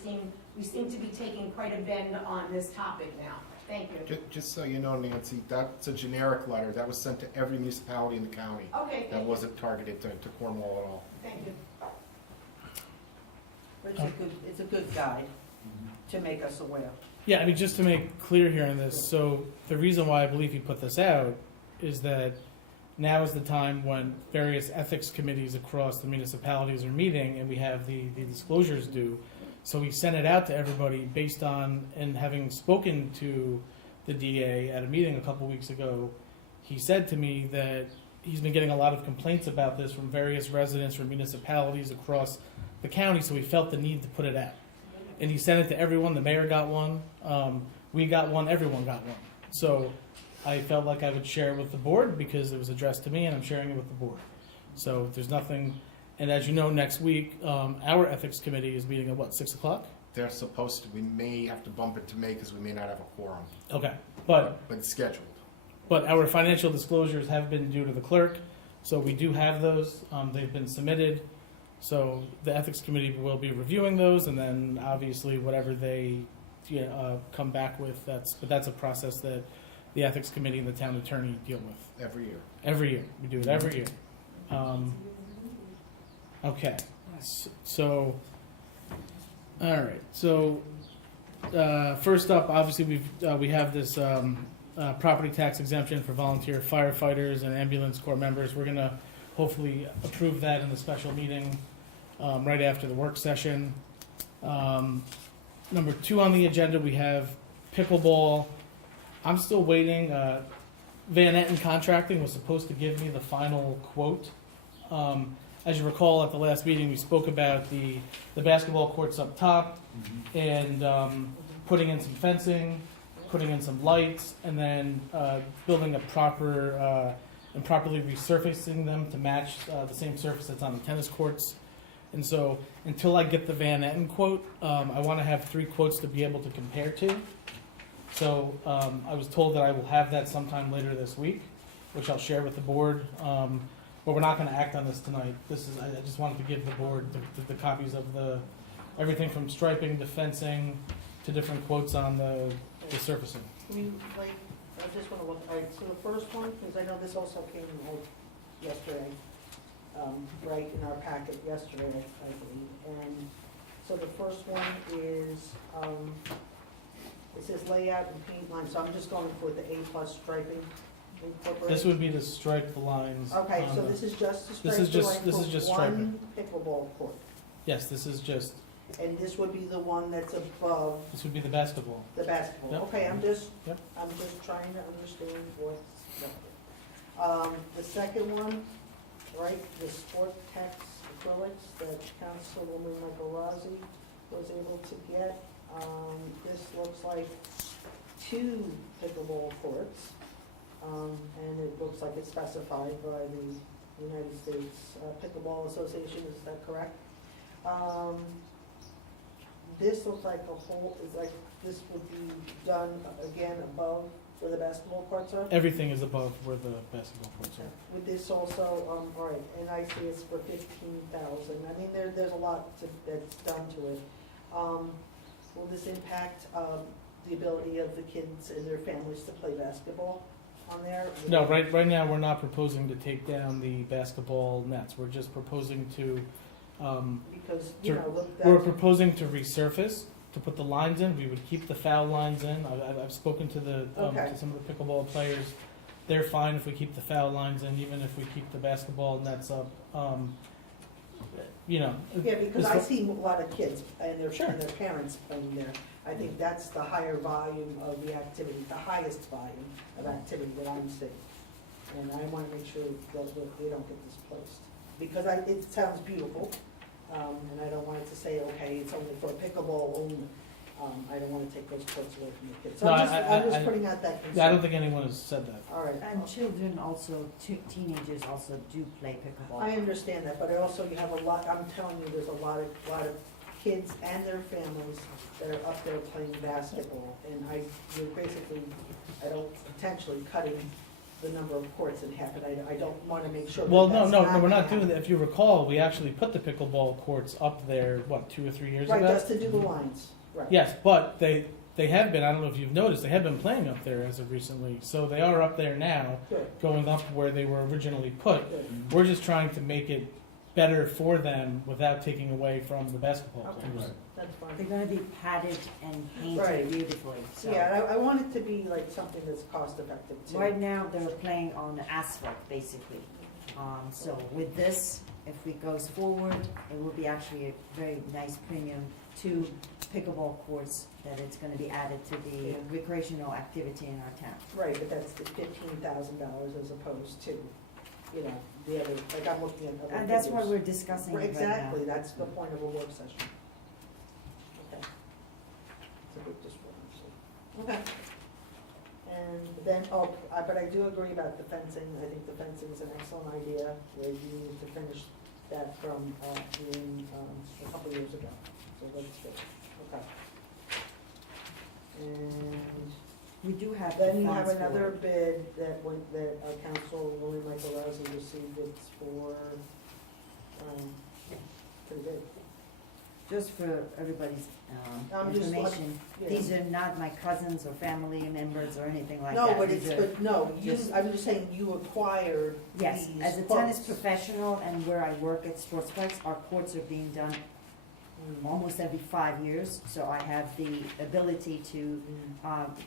seem to be taking quite a bend on this topic now. Thank you. Just so you know, Nancy, that's a generic letter. That was sent to every municipality in the county. Okay, That thank you. wasn't targeted to Cornwall at all. Thank you. But it's a good guide to make us aware. Yeah, I mean, just to make clear here on this, so the reason why I believe he put this out is that now is the time when various ethics committees across the municipalities are meeting and we have the disclosures due. So he sent it out to everybody based on, and having spoken to the DA at a meeting a couple weeks ago, he said to me that he's been getting a lot of complaints about this from various residents from municipalities across the county, so he felt the need to put it out. And he sent it to everyone. The mayor got one, we got one, everyone got one. So I felt like I would share it with the board because it was addressed to me, and I'm sharing it with the board. So there's nothing, and as you know, next week, our ethics committee is meeting at 6 o'clock? They're supposed to, we may have to bump it to May because we may not have a quorum, Okay, but it's scheduled. our financial disclosures have been due to the clerk, so we do have those. They've been submitted. So the ethics committee will be reviewing those, and then obviously whatever they come back with, that's a process that the ethics committee and the town attorney deal with. Every year. Every year. We do it every year. Okay. So, all right. So, first up, obviously we have this property tax exemption for volunteer firefighters and ambulance corps members. We're gonna hopefully approve that in the special meeting right after the work session. Number 2 on the agenda, we have pickleball. I'm still waiting. Van Etten Contracting was supposed to give me the final quote. As you recall, at the last meeting, we spoke about the basketball courts up top and putting in some fencing, putting in some lights, and then building a proper and properly resurfacing them to match the same surface that's on the tennis courts. And so until I get the Van Etten quote, I want to have 3 quotes to be able to compare to. So I was told that I will have that sometime later this week, which I'll share with the board. But we're not going to act on this tonight. I just wanted to give the board the copies of everything from striping to fencing to different quotes on the surfacing. I just want to look, all right, so the first one, because I know this also came yesterday, right in our packet yesterday, I believe. And so the first one is, it says layout and paint line, so I'm just going for the A+ striping incorporated. This would be to stripe the lines. Okay, on so the- this is just to stripe This is the just- line this for is just one striping. pickleball court. Yes, this is just, And this would be the one that's above this would be the basketball. the basketball. Yep. Okay, I'm just Yep. trying to understand what's the second one, right, the sport tex acrylics that Councilwoman Michael Rossi was able to get. This looks like 2 pickleball courts, and it looks like it's specified by the United States Pickleball Association, is that correct? This looks like this would be done again above where the basketball courts are? Everything is above where the basketball courts are. With this also, all right, and I see it's for 15,000. I mean, there's a lot that's done to it. Will this impact the ability of the kids and their families to play basketball on there? No, right now, we're not proposing to take down the basketball nets. We're just proposing to Because, you know, we're proposing to resurface, to put the lines in. We would keep the foul lines in. I've spoken to Okay. to some of the pickleball players. They're fine if we keep the foul lines in, even if we keep the basketball nets up. You know. Yeah, because as I far- see a lot of kids and Sure. their parents playing there. I think that's the higher volume of the activity, the highest volume of activity that I'm seeing. And I want to make sure that they don't get displaced. Because it sounds beautiful, and I don't want it to say, okay, it's only for pickleball only. I don't want to take those courts away from the kids. So No, I'm just I- putting out that concern. Yeah, I don't think anyone has said that. All right. And children also, teenagers also do play pickleball. I understand that, but also you have a lot, I'm telling you, there's a lot of kids and their families that are up there playing basketball. And you're basically, potentially cutting the number of courts in half, and I don't want to make sure that Well, that's no, not we're not happening. doing that. If you recall, we actually put the pickleball courts up there, 2 or 3 years Right, ago? just to do the lines, right. Yes, but they have been, I don't know if you've noticed, they have been playing up there as of recently. So they are up there now, Good, going up where they were originally put. good. We're just trying to make it better for them without taking away from the basketball Okay. players. That's fine. They're gonna be padded and Right. painted beautifully, so. Yeah, and I want it to be like something that's cost effective too. Right now, they're playing on asphalt, basically. So with this, if it goes forward, it will be actually a very nice premium to pickleball courts that it's gonna be added to the Yeah. recreational activity in our town. Right, but that's the $15,000 as opposed to, the other, like I'm looking at other And that's why figures. we're discussing it right now. Exactly, that's the point of a work session. Okay. It's a big discrepancy. Okay. And then, but I do agree about the fencing. I think the fencing is an excellent idea. We need to finish that from, a couple years ago. So that's good. Okay. And We do have the then you have funds for another it. bid that Council Willie Michael Rousey received. It's for, pretty big. Just for everybody's I'm just information, Yeah. these are not my cousins or family members or anything like No, that. but These it's, are- but no, just- I'm just saying you acquired Yes, these as a tennis courts. professional and where I work at Sports Parks, our courts are being done almost every 5 years. So I have the ability to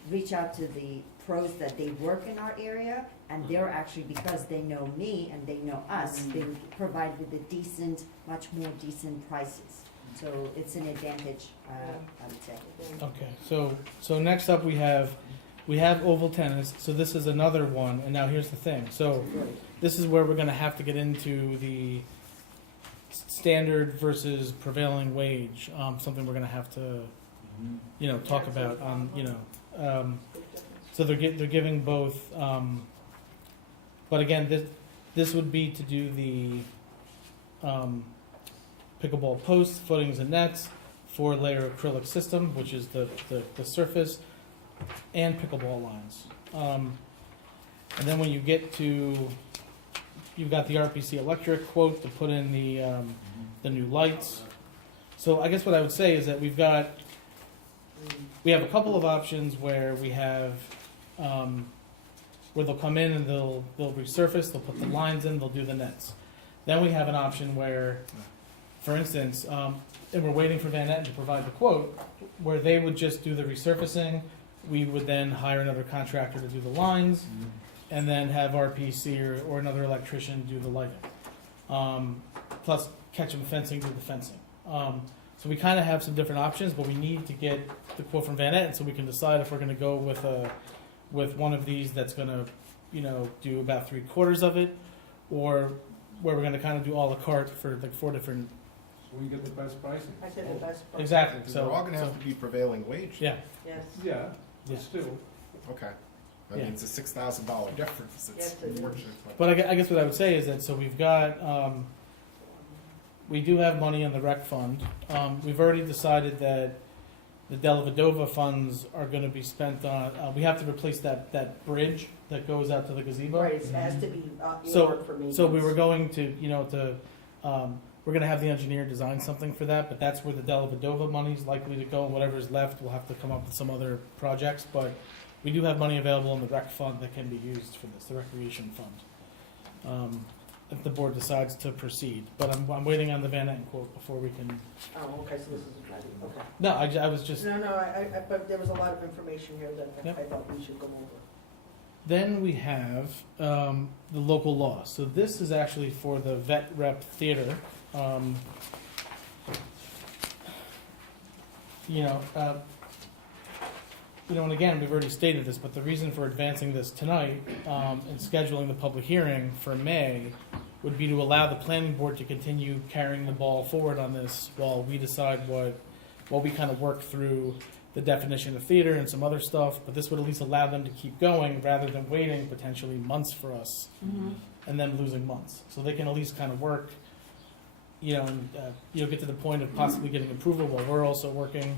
reach out to the pros that they work in our area, and they're actually, because they know me and they know us, they provide with the decent, much more decent prices. So it's an advantage, I would say. Okay, so next up we have oval tennis. So this is another one, and now here's the thing. So this is where we're going to have to get into the standard versus prevailing wage. Something we're going to have to, talk about. So they're giving both. But again, this would be to do the pickleball posts, footings, and nets, 4-layer acrylic system, which is the surface, and pickleball lines. And then when you get to, you've got the RPC electric quote to put in the new lights. So I guess what I would say is that we have a couple of options where we have, where they'll come in and they'll resurface, they'll put the lines in, they'll do the nets. Then we have an option where, for instance, and we're waiting for Van Etten to provide the quote, where they would just do the resurfacing. We would then hire another contractor to do the lines, and then have RPC or another electrician do the lighting. Plus, catch them fencing, do the fencing. So we kind of have some different options, but we need to get the quote from Van Etten so we can decide if we're going to go with one of these that's going to, do about 3/4 of it, or where we're going to kind of do a la carte for like 4 different. So we get the best pricing. I said the best part. Exactly. Because So they're all gonna have to be prevailing wage. yeah. Yes. Yeah, Yeah. but still, Okay. I Yeah. mean, it's a $6,000 difference. It's Yes, it is. unfortunate. But I guess what I would say is that, so we've got, we do have money in the rec fund. We've already decided that the Delavadova funds are gonna be spent on, we have to replace that bridge that goes out to the gazebo. Right, it has to be So- earmarked for maintenance. So we were going to, we're gonna have the engineer design something for that, but that's where the Delavadova money's likely to go. Whatever's left, we'll have to come up with some other projects, but we do have money available in the rec fund that can be used for this, the recreation fund. if the board decides to proceed. But I'm waiting on the Van Etten quote before we can, Oh, okay, so this isn't ready, okay. no, I was just, No, but there was a lot of information here that Yep. I thought we should go over. then we have the local law. So this is actually for the Vet Rep Theater. You know, and again, we've already stated this, but the reason for advancing this tonight and scheduling the public hearing for May would be to allow the planning board to continue carrying the ball forward on this while we decide while we kind of work through the definition of theater and some other stuff. But this would at least allow them to keep going rather than waiting potentially months for us and then losing months. So they can at least kind of work, and get to the point of possibly getting approval while we're also working.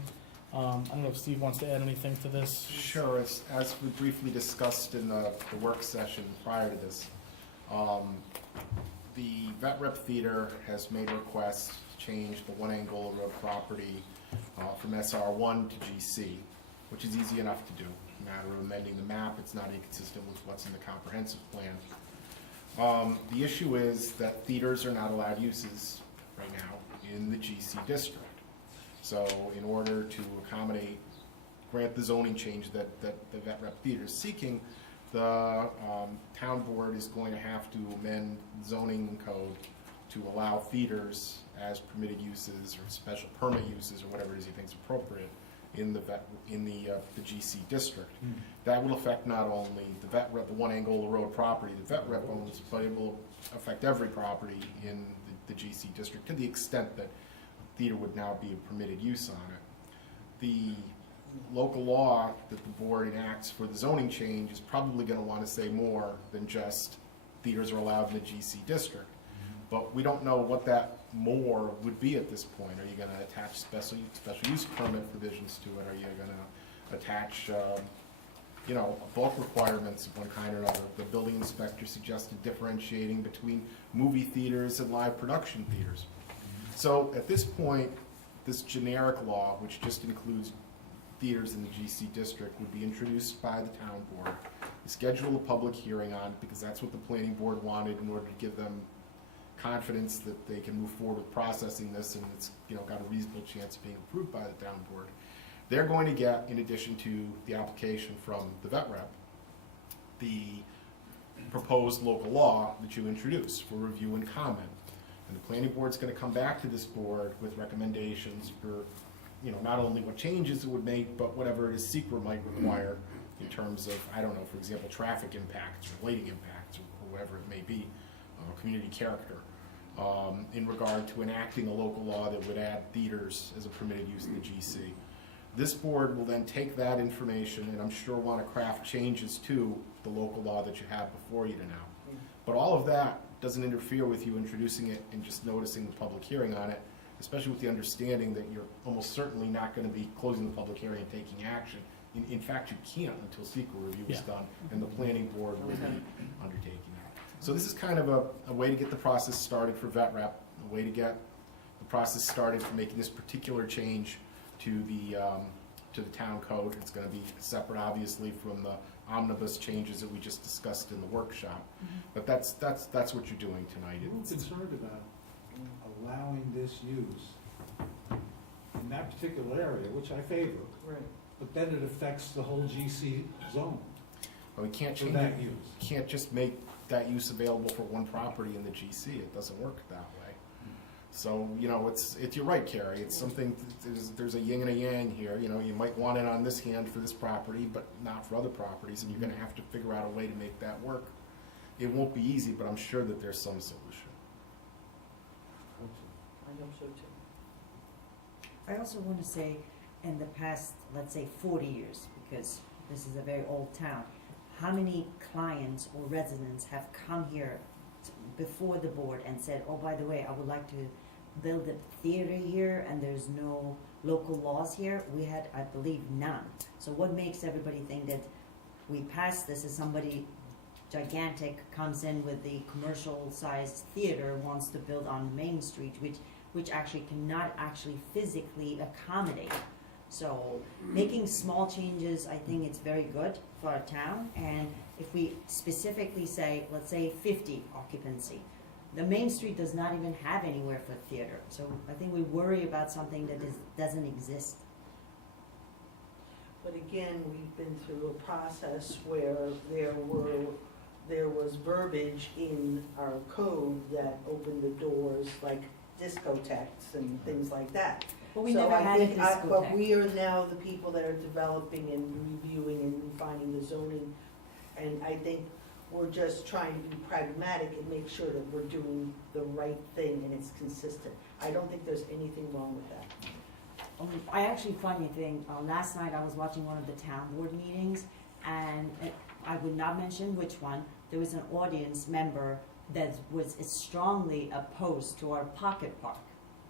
I don't know if Steve wants to add anything to this. Sure, as we briefly discussed in the work session prior to this, the Vet Rep Theater has made requests to change the One Angola Road property from SR1 to GC, which is easy enough to do. A matter of amending the map, it's not inconsistent with what's in the comprehensive plan. The issue is that theaters are not allowed uses right now in the GC district. So in order to grant the zoning change that the Vet Rep Theater is seeking, the town board is going to have to amend zoning code to allow theaters as permitted uses or special permit uses or whatever it is he thinks appropriate in the GC district. That will affect not only the Vet Rep, the One Angola Road property the Vet Rep owns, but it will affect every property in the GC district to the extent that theater would now be a permitted use on it. The local law that the board enacts for the zoning change is probably going to want to say more than just theaters are allowed in the GC district. But we don't know what that more would be at this point. Are you going to attach special use permit provisions to it? Are you going to attach bulk requirements of one kind or another? The building inspector suggested differentiating between movie theaters and live production theaters. So at this point, this generic law, which just includes theaters in the GC district, would be introduced by the town board. We schedule a public hearing on it because that's what the planning board wanted in order to give them confidence that they can move forward with processing this, and it's got a reasonable chance of being approved by the town board. They're going to get, in addition to the application from the Vet Rep, the proposed local law that you introduce for review and comment. And the planning board's going to come back to this board with recommendations for, not only what changes it would make, but whatever it is SECRA might require in terms of, I don't know, for example, traffic impacts or lighting impacts or whatever it may be, community character, in regard to enacting a local law that would add theaters as a permitted use in the GC. This board will then take that information and I'm sure want to craft changes to the local law that you have before you now. But all of that doesn't interfere with you introducing it and just noticing the public hearing on it, especially with the understanding that you're almost certainly not going to be closing the public hearing and taking action. In fact, you can't until SECRA review is done and the planning board will be undertaking that. So this is kind of a way to get the process started for Vet Rep, a way to get the process started for making this particular change to the town code. It's going to be separate, obviously, from the omnibus changes that we just discussed in the workshop. But that's what you're doing tonight. I'm concerned about allowing this use in that particular area, which I favor, Right. but then it affects the whole GC zone But we can't for change that it. use. Can't just make that use available for one property in the GC. It doesn't work that way. So, it's you're right, Carrie. It's something, there's a yin and a yang here. You might want it on this hand for this property, but not for other properties, and you're gonna have to figure out a way to make that work. It won't be easy, but I'm sure that there's some solution. I hope so too. I also want to say, in the past, let's say 40 years, because this is a very old town, how many clients or residents have come here before the board and said, oh, by the way, I would like to build a theater here and there's no local laws here? We had, I believe, none. So what makes everybody think that we passed this as somebody gigantic comes in with the commercial-sized theater, wants to build on Main Street, which actually cannot actually physically accommodate. So making small changes, I think it's very good for our town. And if we specifically say, let's say 50 occupancy, The Main Street does not even have anywhere for theater, so I think we worry about something that doesn't exist. But again, we've been through a process where there was verbiage in our code that opened the doors, like discotheques and things like that. But we So never I had a think But discotheque. we are now the people that are developing and reviewing and refining the zoning. And I think we're just trying to be pragmatic and make sure that we're doing the right thing and it's consistent. I don't think there's anything wrong with that. I actually, funny thing, last night I was watching one of the town board meetings, and I would not mention which one. There was an audience member that was strongly opposed to our pocket park,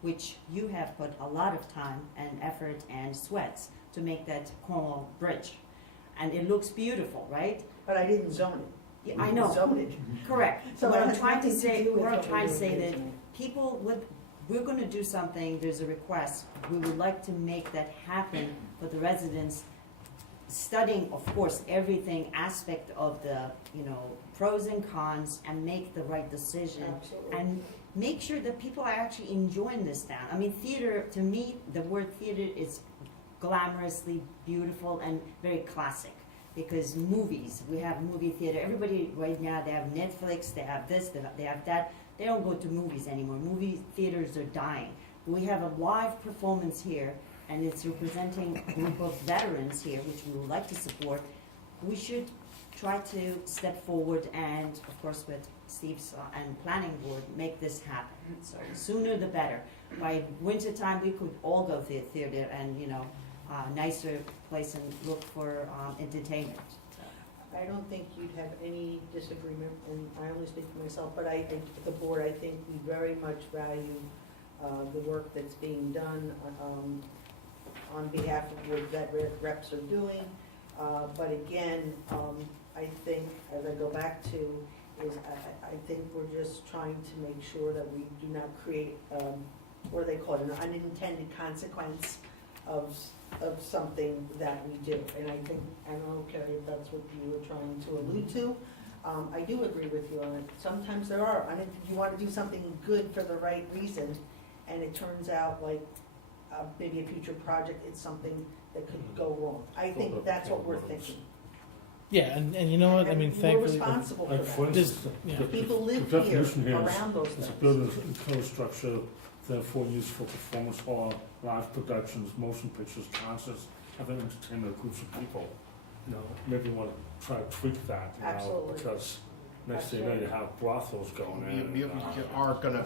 which you have put a lot of time and effort and sweats to make that Cornwall Bridge. And it looks beautiful, right? But I didn't zone it. Yeah, I know, Zone it. correct. So What it I'm has trying to nothing say, do with what I'm what trying to we're say doing that tonight. people would, we're gonna do something, there's a request, we would like to make that happen for the residents, studying, of course, everything aspect of the, pros and cons, and make the right decision. Absolutely. And make sure that people are actually enjoying this town. I mean, theater, to me, the word theater is glamorously beautiful and very classic. Because movies, we have movie theater, everybody right now, they have Netflix, they have this, they have that. They don't go to movies anymore. Movie theaters are dying. We have a live performance here, and it's representing a group of veterans here, which we would like to support. We should try to step forward and, of course, with Steve's and planning board, make this happen. So sooner the better. By winter time, we could all go to the theater and, nicer place and look for entertainment. I don't think you'd have any disagreement, and I only speak for myself, but I think the board, I think we very much value the work that's being done on behalf of what that reps are doing. But again, I think, as I go back to, is I think we're just trying to make sure that we do not create, what do they call it, an unintended consequence of something that we do. And I think, I don't know, Carrie, if that's what you were trying to allude to. I do agree with you on it. Sometimes there are, you want to do something good for the right reason, and it turns out like maybe a future project, it's something that could go wrong. I think that's what we're thinking. Yeah, and you know what, I mean, And we're thankfully. responsible Like, for for that. This- instance, yeah. People live the here, definition here is around those it's a things. building and code structure, therefore used for performance hall, live productions, motion pictures, concerts, other entertainment groups of people. Maybe you want to try to tweak that, Absolutely. because next thing you know, you have brothels going in. You are gonna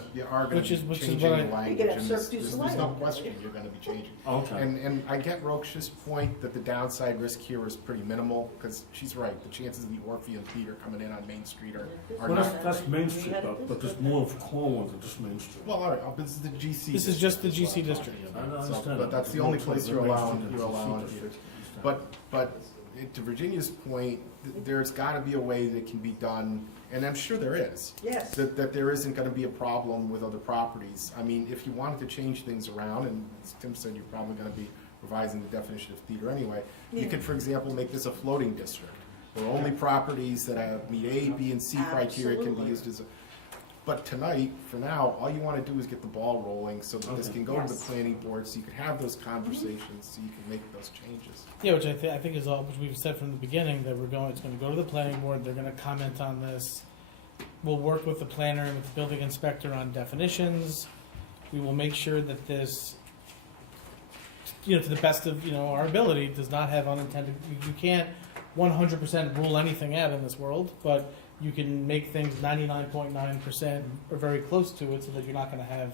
Which be is what changing the I- language, You could have and Cirque du there's Soleil. no question you're gonna be changing. Okay. And I get Roche's point that the downside risk here is pretty minimal, because she's right, the chances of the Orpheum Theater coming in on Main Street are Well, not. that's Main Street, but there's more of Cornwall than just Main Street. Well, all right, this is the GC. This is just the district GC is what I'm district. talking I about. understand So, but that. that's the only There's place more you're Main allowing, Street than you're GC allowing district. here. But to Virginia's point, there's gotta be a way that can be done, and I'm sure there is, Yes. that there isn't gonna be a problem with other properties. I mean, if you wanted to change things around, and as Tim said, you're probably gonna be revising the definition of theater anyway, you Yeah. could, for example, make this a floating district, where only properties that have meet A, B, and C criteria can be Absolutely. used as a. But tonight, for now, all you wanna do is get the ball rolling, so that this Okay. can go to the Yes. planning board, so you can have those conversations, so you can make those changes. Yeah, which I think is all, which we've said from the beginning, that it's gonna go to the planning board, they're gonna comment on this. We'll work with the planner and with the building inspector on definitions. We will make sure that this, to the best of, our ability, does not have unintended, you can't 100% rule anything out in this world, but you can make things 99.9% or very close to it so that you're not gonna have,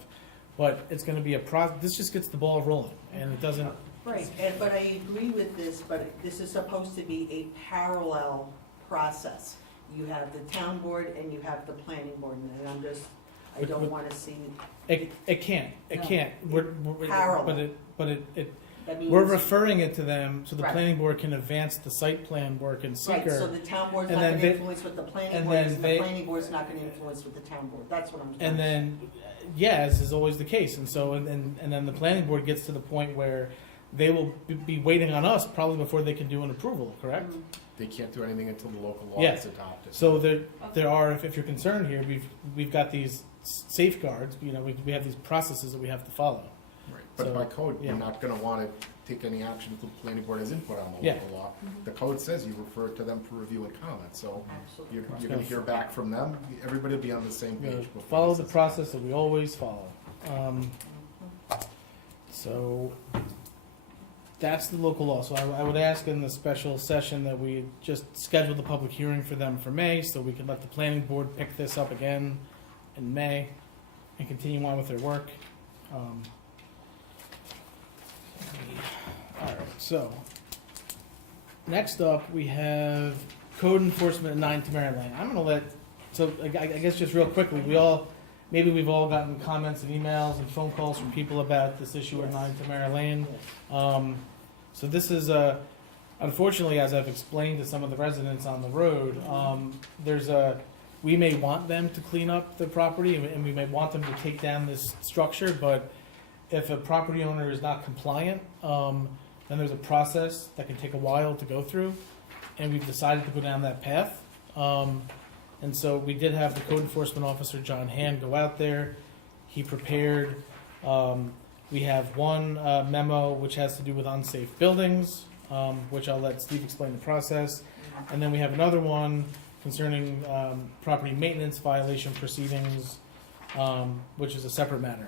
but it's gonna be this just gets the ball rolling, and it doesn't, Right, but I agree with this, but this is supposed to be a parallel process. You have the town board and you have the planning board, and I don't wanna see, it can't, No. Parallel. but it, that means. we're referring it to them so the Right. planning board can advance the site plan work in Right, so seeker. the town board's And not then gonna they- influence with the planning and board, then and the they- planning board's not gonna influence with the town board, that's what I'm trying And to say. then, as is always the case, and so, and then the planning board gets to the point where they will be waiting on us probably before they can do an approval, correct? They can't do anything until the local law Yeah. is adopted. So there are, if you're concerned here, we've got these safeguards, you know, we have these processes that we have to follow. Right. But So, by code, yeah. you're not gonna wanna take any action until the planning board has input on the Yeah. local law. The code says you refer it to them for review and comment, so Absolutely. you're gonna hear back from them, everybody will be on the same You know, page. before follow this the is- process that we always follow. So that's the local law. So I would ask in the special session that we just schedule the public hearing for them for May, so we can let the planning board pick this up again in May and continue on with their work. All right, so next up we have code enforcement at 9 Tamara Lane. I'm gonna I guess just real quickly, maybe we've all gotten comments and emails and phone calls from people about this issue at 9 Tamara Lane. So this is, unfortunately, as I've explained to some of the residents on the road, we may want them to clean up the property and we may want them to take down this structure, but if a property owner is not compliant, then there's a process that can take a while to go through, and we've decided to go down that path. And so we did have the code enforcement officer, John Hand, go out there. He prepared, we have one memo which has to do with unsafe buildings, which I'll let Steve explain the process. And then we have another one concerning property maintenance violation proceedings, which is a separate matter.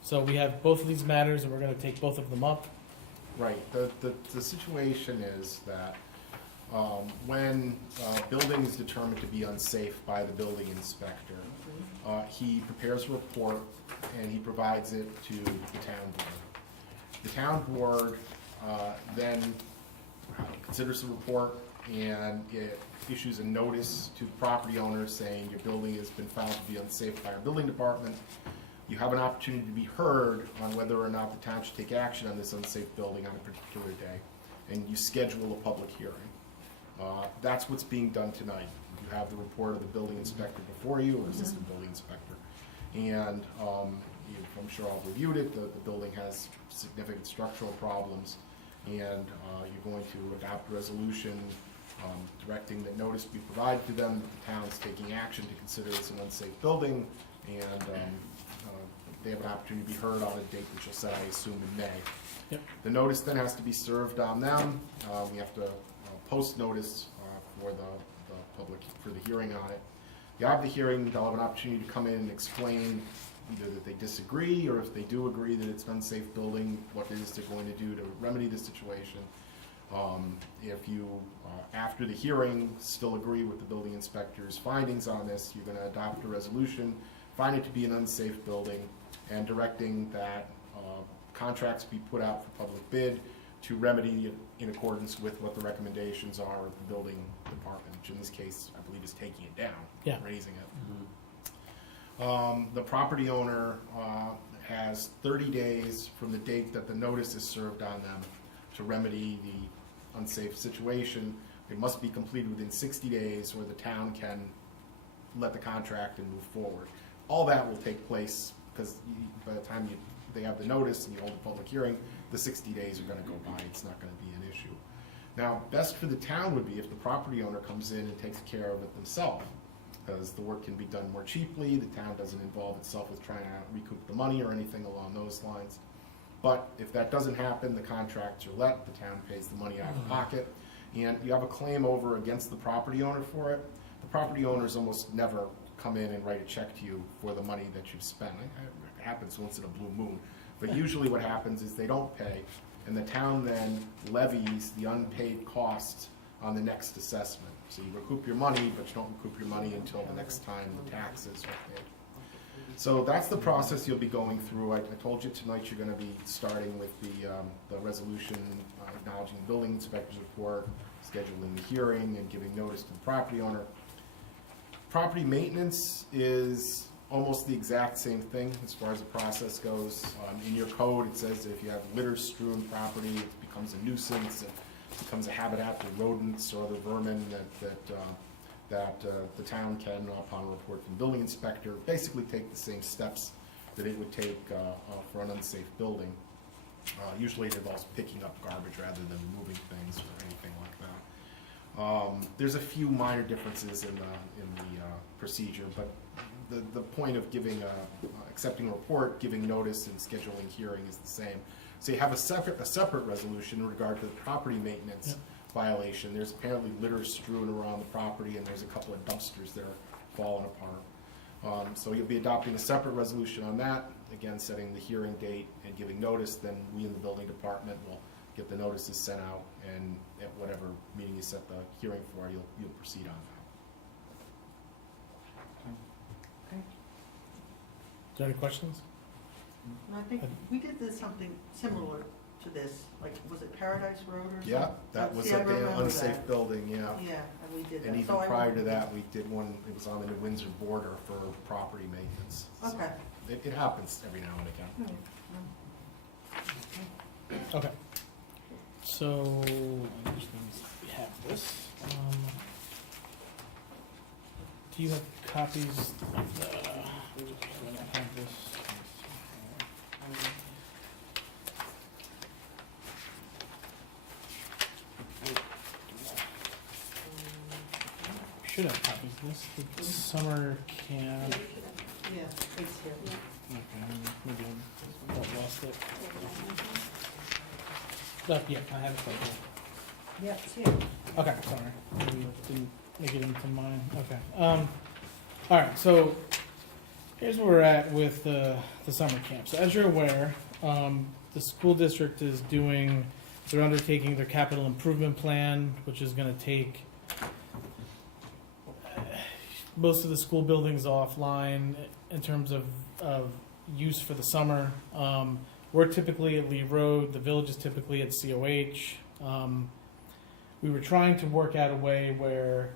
So we have both of these matters, and we're going to take both of them up. Right, the situation is that when a building is determined to be unsafe by the building inspector, he prepares a report and he provides it to the town board. The town board then considers the report and it issues a notice to the property owner saying your building has been found to be unsafe by our building department. You have an opportunity to be heard on whether or not the town should take action on this unsafe building on a particular day, and you schedule a public hearing. That's what's being done tonight. You have the report of the building inspector before you, or assistant building inspector, and I'm sure all reviewed it. The building has significant structural problems, and you're going to adopt a resolution directing that notice be provided to them that the town's taking action to consider this an unsafe building, and they have an opportunity to be heard on a date which you'll set, I assume, in May. Yep. The notice then has to be served on them. We have to post notice for the public, for the hearing on it. You have the hearing, they'll have an opportunity to come in and explain either that they disagree, or if they do agree that it's an unsafe building, what it is they're going to do to remedy the situation. If you, after the hearing, still agree with the building inspector's findings on this, you're gonna adopt a resolution, find it to be an unsafe building, and directing that contracts be put out for public bid to remedy it in accordance with what the recommendations are of the building department, which in this case, I believe, is taking it down, Yeah. raising it. The property owner has 30 days from the date that the notice is served on them to remedy the unsafe situation. It must be completed within 60 days, or the town can let the contract and move forward. All that will take place, because by the time they have the notice and you hold a public hearing, the 60 days are going to go by. It's not going to be an issue. Now, best for the town would be if the property owner comes in and takes care of it themselves, because the work can be done more cheaply. The town doesn't involve itself with trying to recoup the money or anything along those lines. But if that doesn't happen, the contracts are let, the town pays the money out of pocket, and you have a claim over against the property owner for it. The property owners almost never come in and write a check to you for the money that you've spent. It happens once in a blue moon. But usually what happens is they don't pay, and the town then levies the unpaid costs on the next assessment. So you recoup your money, but you don't recoup your money until the next time the taxes are paid. So that's the process you'll be going through. I told you tonight you're going to be starting with the resolution acknowledging the building inspector's report, scheduling the hearing, and giving notice to the property owner. Property maintenance is almost the exact same thing as far as the process goes. In your code, it says that if you have litter-strewn property, it becomes a nuisance, it becomes a habitat for rodents or other vermin that the town can, upon a report from the building inspector, basically take the same steps that it would take for an unsafe building. Usually it involves picking up garbage rather than moving things or anything like that. There's a few minor differences in the procedure, but the point of giving accepting a report, giving notice, and scheduling hearing is the same. So you have a separate resolution in regard to the property maintenance violation. There's apparently litter strewn around the property, and there's a couple of dumpsters that are falling apart. So you'll be adopting a separate resolution on that, again setting the hearing date and giving notice. Then we in the building department will get the notices sent out, and at whatever meeting you set the hearing for, you'll proceed on that. Is there any questions? And I think we did this, something similar to this, like, was it Paradise Road or something? Yeah, that was See, I a remember unsafe that. building, yeah. Yeah, and we did that. And even So I prior to remember- that, we did one, it was on the New Windsor border for property maintenance. So Okay. it happens every now and again. Okay. So, we have this. Do you have copies of the, I don't have this. Should have copies of this. The summer camp. Yeah, it's here. Okay, maybe I lost it. Yeah, I have it right here. Yeah, it's here. Okay, sorry. Maybe it didn't make it into mine. Okay. All right, so here's where we're at with the summer camp. So as you're aware, the school district is they're undertaking their capital improvement plan, which is gonna take most of the school buildings offline in terms of use for the summer. We're typically at Lee Road, the village is typically at COH. We were trying to work out a way where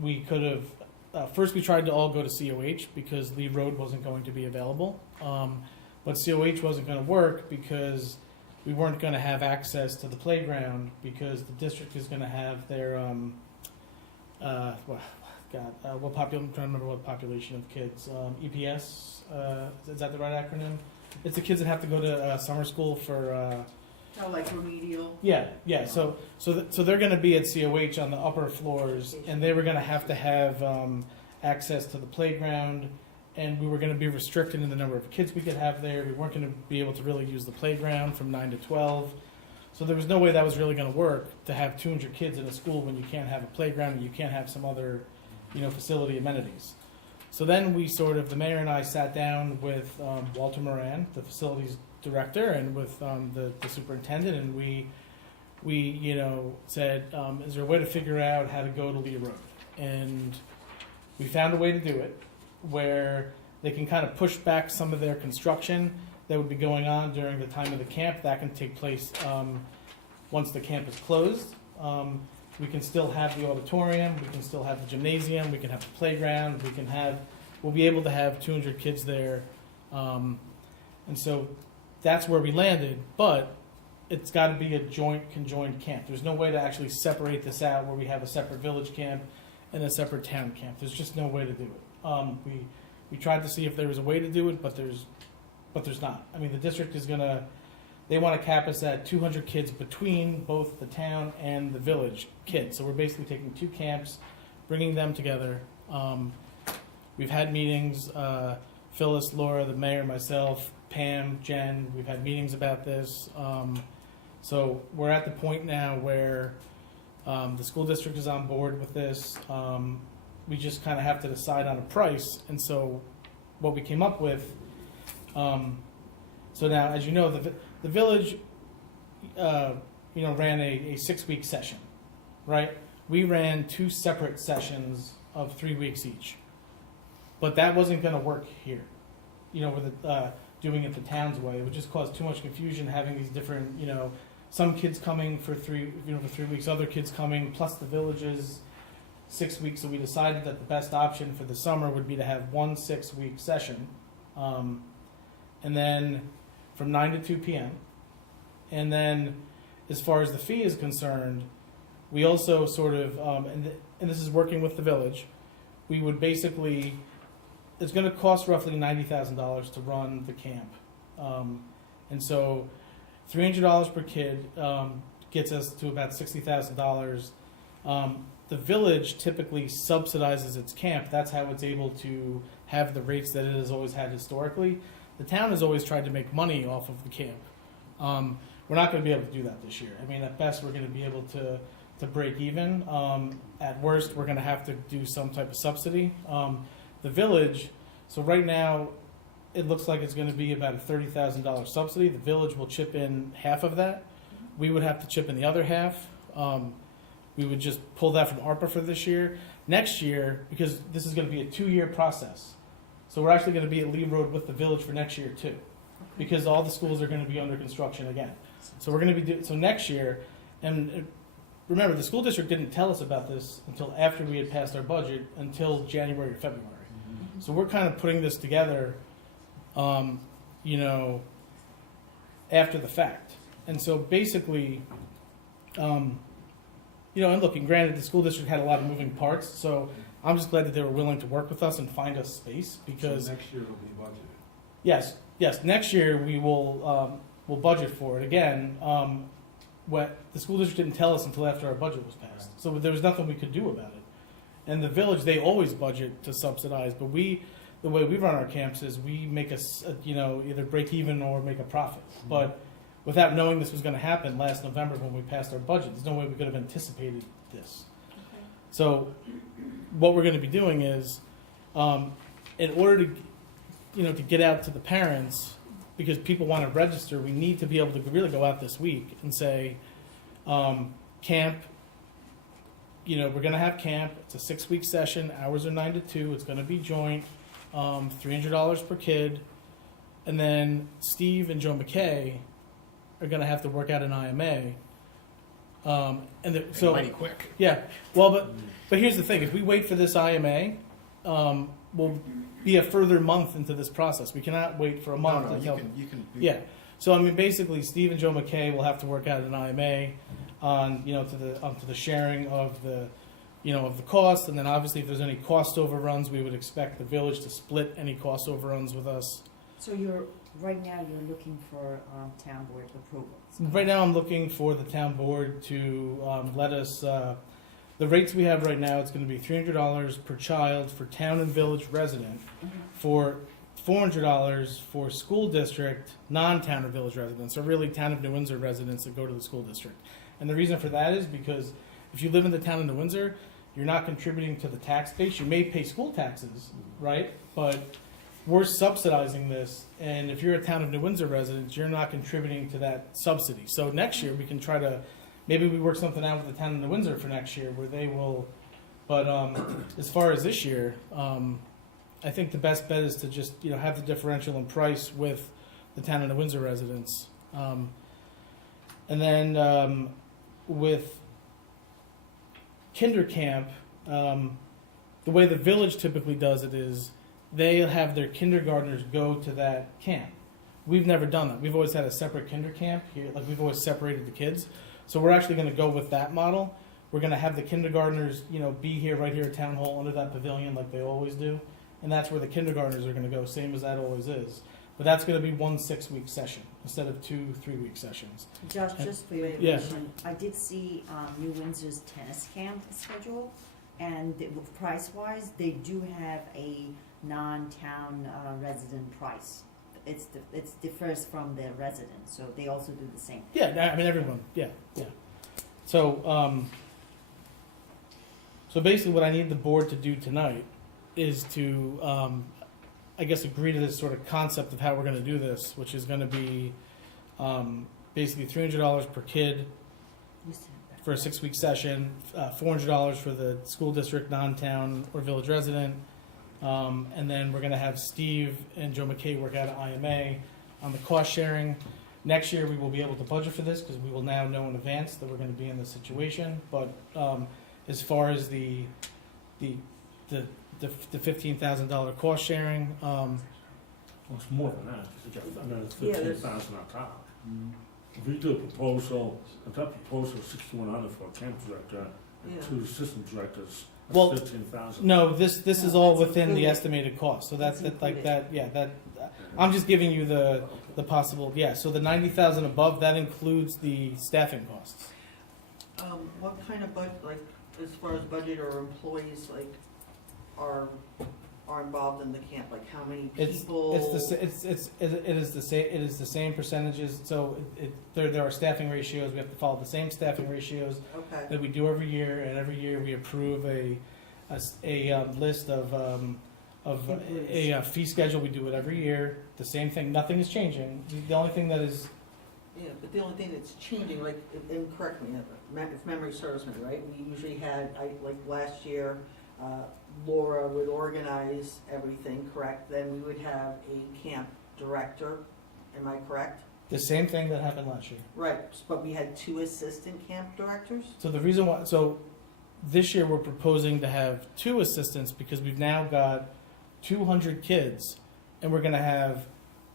we could have, first we tried to all go to COH because Lee Road wasn't going to be available. But COH wasn't going to work because we weren't going to have access to the playground because the district is going to have their, I'm trying to remember what population of kids, EPS, is that the right acronym? It's the kids that have to go to summer school for, Oh, like remedial? yeah. So they're going to be at COH on the upper floors, and they were going to have access to the playground, and we were going to be restricted in the number of kids we could have there. We weren't going to be able to really use the playground from 9 to 12. So there was no way that was really going to work to have 200 kids in a school when you can't have a playground and you can't have some other, facility amenities. So then the mayor and I sat down with Walter Moran, the facilities director, and with the superintendent, and we said, is there a way to figure out how to go to Lee Road? And we found a way to do it where they can kind of push back some of their construction that would be going on during the time of the camp. That can take place once the camp is closed. We can still have the auditorium, we can still have the gymnasium, we can have the playground, we'll be able to have 200 kids there. And so that's where we landed, but it's got to be a conjoined camp. There's no way to actually separate this out where we have a separate village camp and a separate town camp. There's just no way to do it. We tried to see if there was a way to do it, but there's not. I mean, the district they want to cap us at 200 kids between both the town and the village kids. So we're basically taking two camps, bringing them together. We've had meetings, Phyllis, Laura, the mayor, myself, Pam, Jen, we've had meetings about this. So we're at the point now where the school district is on board with this. We just kind of have to decide on a price. And so what we came up with, so now, as you know, the village, ran a 6-week session, right? We ran 2 separate sessions of 3 weeks each. But that wasn't going to work here, with doing it the town's way. It would just cause too much confusion having these different, some kids coming for 3 weeks, other kids coming, plus the villages 6 weeks. So we decided that the best option for the summer would be to have 1 6-week session, and then from 9 to 2 p.m. And then, as far as the fee is concerned, we also sort of, and this is working with the village, we would basically, it's going to cost roughly $90,000 to run the camp. And so $300 per kid gets us to about $60,000. The village typically subsidizes its camp. That's how it's able to have the rates that it has always had historically. The town has always tried to make money off of the camp. We're not going to be able to do that this year. I mean, at best, we're going to be able to break even. At worst, we're going to have to do some type of subsidy. The village, so right now, it looks like it's going to be about a $30,000 subsidy. The village will chip in half of that. We would have to chip in the other half. We would just pull that from ARPA for this year. Next year, because this is going to be a 2-year process, so we're actually going to be at Lee Road with the village for next year too, because all the schools are going to be under construction again. So we're going to be so next year, and remember, the school district didn't tell us about this until after we had passed our budget, until January or February. So we're kind of putting this together, you know, after the fact. And so basically, you know, and looking, granted, the school district had a lot of moving parts, so I'm just glad that they were willing to work with us and find us space, because So next year will be budgeted. yes, next year we will we'll budget for it again. What the school district didn't tell us until after our budget was passed, so there was nothing we could do about it. And the village, they always budget to subsidize, but the way we run our camps is we make you know, either break even or make a profit. But without knowing this was going to happen last November when we passed our budget, there's no way we could have anticipated this. So what we're going to be doing is, in order to, you know, to get out to the parents, because people want to register, we need to be able to really go out this week and say, camp, you know, we're going to have camp. It's a 6-week session. Hours are 9 to 2. It's going to be joint, $300 per kid. And then Steve and Joe McKay are going to have to work out an IMA. So mighty quick. yeah, well, but here's the thing: if we wait for this IMA, we'll be a further month into this process. We cannot wait for a month. No, until, you can. yeah. So I mean, basically, Steve and Joe McKay will have to work out an IMA on, you know, to the sharing of the, you know, of the cost, and then obviously if there's any cost overruns, we would expect the village to split any cost overruns with us. So right now you're looking for town board approval. Right now, I'm looking for the town board to let us. The rates we have right now, it's going to be $300 per child for town and village resident, for $400 for school district non-town or village residents, or really town of New Windsor residents that go to the school district. And the reason for that is because if you live in the town of New Windsor, you're not contributing to the tax base. You may pay school taxes, right? But we're subsidizing this, and if you're a town of New Windsor resident, you're not contributing to that subsidy. So next year we can try to, maybe we work something out with the town of New Windsor for next year where they will, but as far as this year, I think the best bet is to just, you know, have the differential in price with the town of New Windsor residents. And then with kinder camp, the way the village typically does it is they'll have their kindergartners go to that camp. We've never done that. We've always had a separate kinder camp here, like we've always separated the kids. So we're actually going to go with that model. We're going to have the kindergartners, you know, be here right here at Town Hall under that pavilion like they always do. And that's where the kindergartners are going to go, same as that always is. But that's going to be 1 6-week session instead of 2 3-week sessions. Josh, just for your Yeah. information, I did see New Windsor's tennis camp schedule, and price-wise, they do have a non-town resident price. It differs from the resident, so they also do the same. Yeah, I mean everyone. Yeah. So, so basically, what I need the board to do tonight is to, I guess, agree to this sort of concept of how we're going to do this, which is going to be basically $300 per kid for a 6-week session, $400 for the school district, non-town or village resident, and then we're going to have Steve and Joe McKay work out an IMA on the cost sharing. Next year we will be able to budget for this because we will now know in advance that we're going to be in this situation. But as far as the $15,000 cost sharing, Well, it's more than that, because you got another $15,000 on top. If we do a proposal, if that proposal is $6,100 for a camp director and 2 assistant directors, that's Well, $15,000. no, this is all that's within the included. estimated cost. So that's That's like included. that. Yeah, that I'm just giving you the possible, yeah, so the 90,000 above, that includes the staffing costs. What kind of like, as far as budget or employees, like, are involved in the camp? Like, how many people? It is the same percentages, so there are staffing ratios, we have to follow the same staffing ratios Okay. that we do every year, and every year we approve a list of a fee schedule, we do it every year, the same thing, nothing is changing. The only thing that is, Yeah, but the only thing that's changing, like, and correct me, if memory serves me, right? We usually had, like last year, Laura would organize everything, correct? Then we would have a camp director, am I correct? the same thing that happened last year. Right, but we had 2 assistant camp directors? So the reason why, so this year we're proposing to have 2 assistants because we've now got 200 kids, and we're gonna have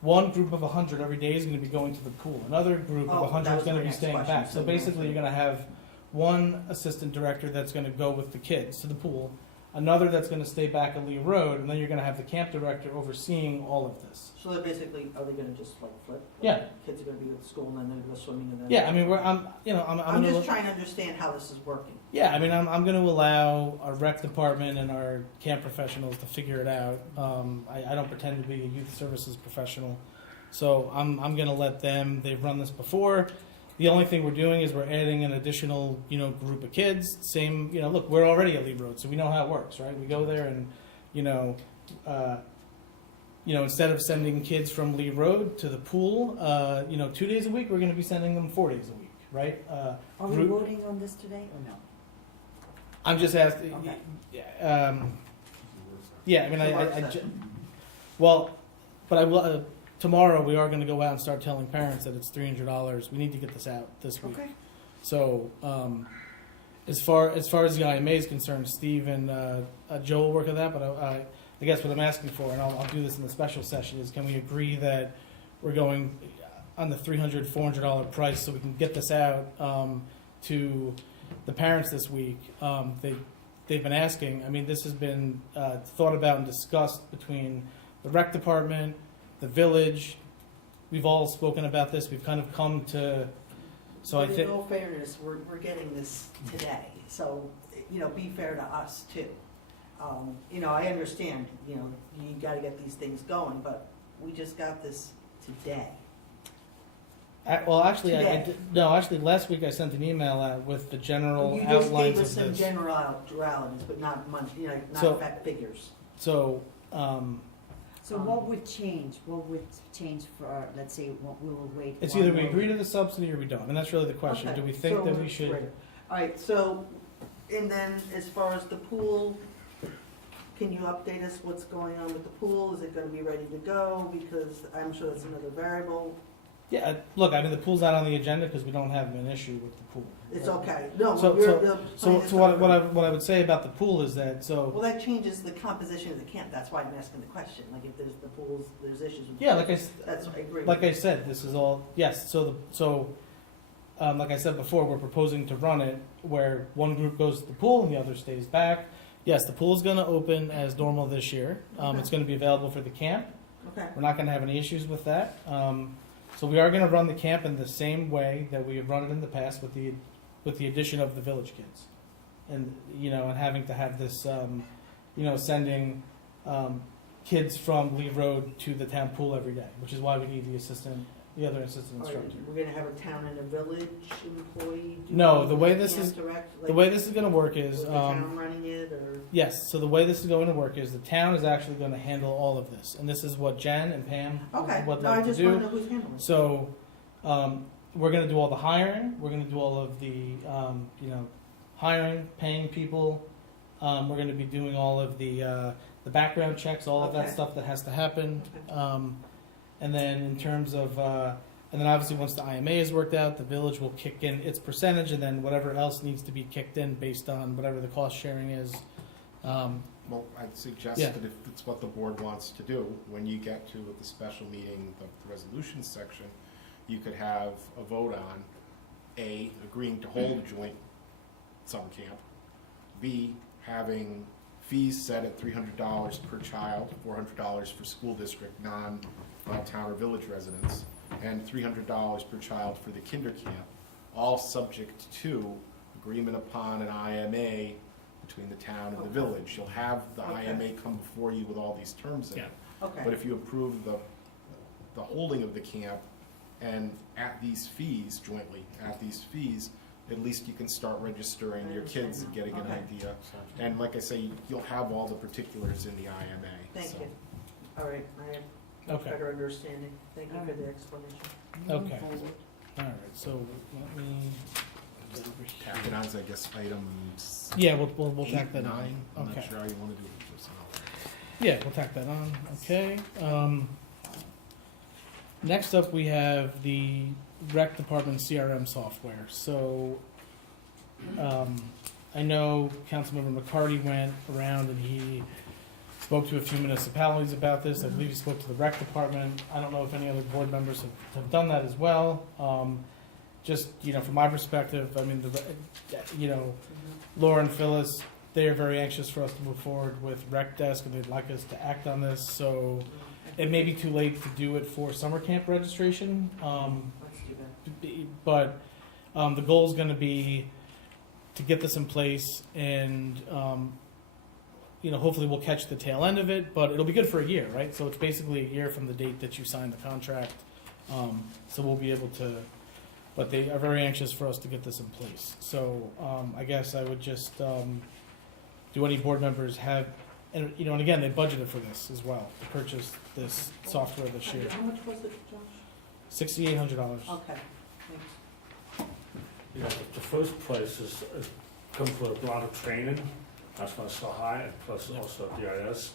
one group of 100 every day is gonna be going to the pool. Another group Oh, of 100 that is was gonna my be next staying question. back. So basically, you're gonna have one assistant director that's gonna go with the kids to the pool, another that's gonna stay back at Lee Road, and then you're gonna have the camp director overseeing all of this. So they're basically, are they gonna just like flip? Yeah. Kids are gonna be at school and then they're gonna go swimming and then? Yeah, I mean, I'm I'm gonna just trying to understand how this is working. Yeah, I mean, I'm going to allow our rec department and our camp professionals to figure it out. I don't pretend to be a youth services professional, so I'm going to let them. They've run this before. The only thing we're doing is we're adding an additional, group of kids. Same, look, we're already at Lee Road, so we know how it works, right? We go there and, instead of sending kids from Lee Road to the pool, 2 days a week, we're going to be sending them 4 days a week, right? Are we voting on this today or no? I'm just asking. Okay. Yeah, I mean, but I will. Tomorrow we are going to go out and start telling parents that it's $300. We need to get this out this week. Okay. So, as far as the IMA is concerned, Steve and Joe will work on that. But I guess what I'm asking for, and I'll do this in the special session, is can we agree that we're going on the $300, $400 price so we can get this out to the parents this week. They've been asking. I mean, this has been thought about and discussed between the rec department, the village. We've all spoken about this. We've kind of come to. So But I think. in all fairness, we're getting this today, so, be fair to us too. I understand, you gotta get these things going, but we just got this today. Well, actually, Today. actually, last week I sent an email out with the general You just outlines gave us of some this. generalities, but not money, not So- fact figures. So, So what would change? What would change for, let's say, what we will wait? it's one either we more agree to week? the subsidy or we don't, and that's really the question. Okay, Do we think so that we let's should? wait. All right, so, and then as far as the pool, can you update us what's going on with the pool? Is it gonna be ready to go? Because I'm sure that's another variable. Yeah, look, I mean, the pool's not on the agenda because we don't have an issue with the pool. It's okay. No, So- you're, so- you're So, playing so this what up. I would say about the pool is that, so, Well, that changes the composition of the camp. That's why I'm asking the question. Like, if there's the pools, there's issues with. yeah, That's, I agree. like I said, this is all, yes, like I said before, we're proposing to run it where one group goes to the pool and the other stays back. Yes, the pool is gonna open as normal this year. It's gonna be available for the camp. Okay. We're not gonna have any issues with that. So we are gonna run the camp in the same way that we have run it in the past with the addition of the village kids. And, and having to have this, sending, kids from Lee Road to the town pool every day, which is why we need the other assistant All right, instructor. we're gonna have a town and a village employee? do No, it? the way Camp this is- direct, The like, way this is gonna work with is, the town running it, or? yes, so the way this is going to work is the town is actually gonna handle all of this. And this is what Jen and Pam Okay, would no, I like to just wanna do. know who's handling it. So, we're gonna do all the hiring, we're gonna do all of the, hiring, paying people. We're gonna be doing all of the background checks, all of that Okay. stuff that has to happen. Okay. And then in terms of, and then obviously once the IMA is worked out, the village will kick in its percentage, and then whatever else needs to be kicked in based on whatever the cost sharing is. Well, I'd suggest Yeah. that if it's what the board wants to do, when you get to the special meeting, the resolution section, you could have a vote on A, agreeing to hold a joint summer camp, B, having fees set at $300 per child, $400 for school district, town or village residents, and $300 per child for the kinder camp, all subject to agreement upon an IMA between the town and the village. You'll have the Okay. IMA come before you with all these terms in it. Okay. But if you approve the holding of the camp and at these fees, jointly, at these fees, at least you can start registering I your kids and understand getting now. an Okay. idea. And like I say, you'll have all the particulars in the IMA. Thank so. you. All right, I have much Okay. better understanding. Thank you for the explanation. Okay. All right, so let me go over Tack here. it on, I guess, items Yeah, we'll tack 8, that 9. on. I'm not Okay. sure how you want to do it. Just, Yeah, we'll tack that on. Okay. Next up, we have the rec department CRM software. So, I know Councilmember McCarty went around and he spoke to a few municipalities about this. I believe he spoke to the rec department. I don't know if any other board members have done that as well. Just, from my perspective, I mean, Laura and Phyllis, they are very anxious for us to move forward with Rec Desk, and they'd like us to act on this. So it may be too late to do it for summer camp registration, Let's do that. but the goal is going to be to get this in place, and hopefully we'll catch the tail end of it. But it'll be good for a year, right? So it's basically a year from the date that you sign the contract. So we'll be able to. But they are very anxious for us to get this in place. So I guess I would just, do any board members have, and again, they budgeted for this as well, to purchase this software this year. How much was it, Josh? $6,800. Okay, thanks. The first place comes with a lot of training, that's why it's so high, and plus also DIS.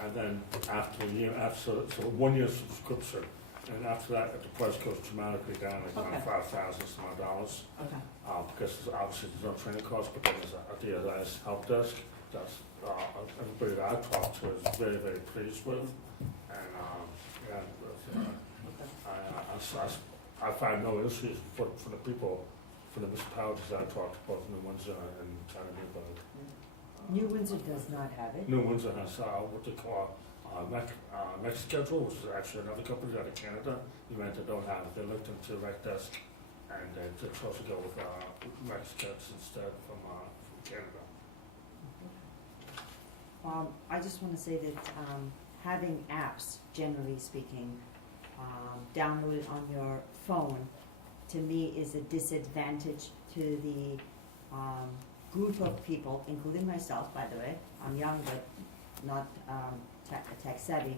And then after a year, so 1 year subscription, and after that, the price goes dramatically down, like around Okay. $5,000 some odd dollars. Okay. Because obviously there's no training cost, but then there's a DIS help desk. That's everybody that I've talked to is very, very pleased with. And I find no issues for the people, for the municipalities that I talked to, both New Windsor and Town of Newburgh. New Windsor does not have it. New Windsor has what they call Next Schedule, which is actually another company out of Canada. You meant they don't have it. They looked into Rec Desk, and they chose to go with Rec Schedule instead from Canada. I just want to say that having apps, generally speaking, downloaded on your phone, to me is a disadvantage to the group of people, including myself, by the way. I'm young, but not tech savvy.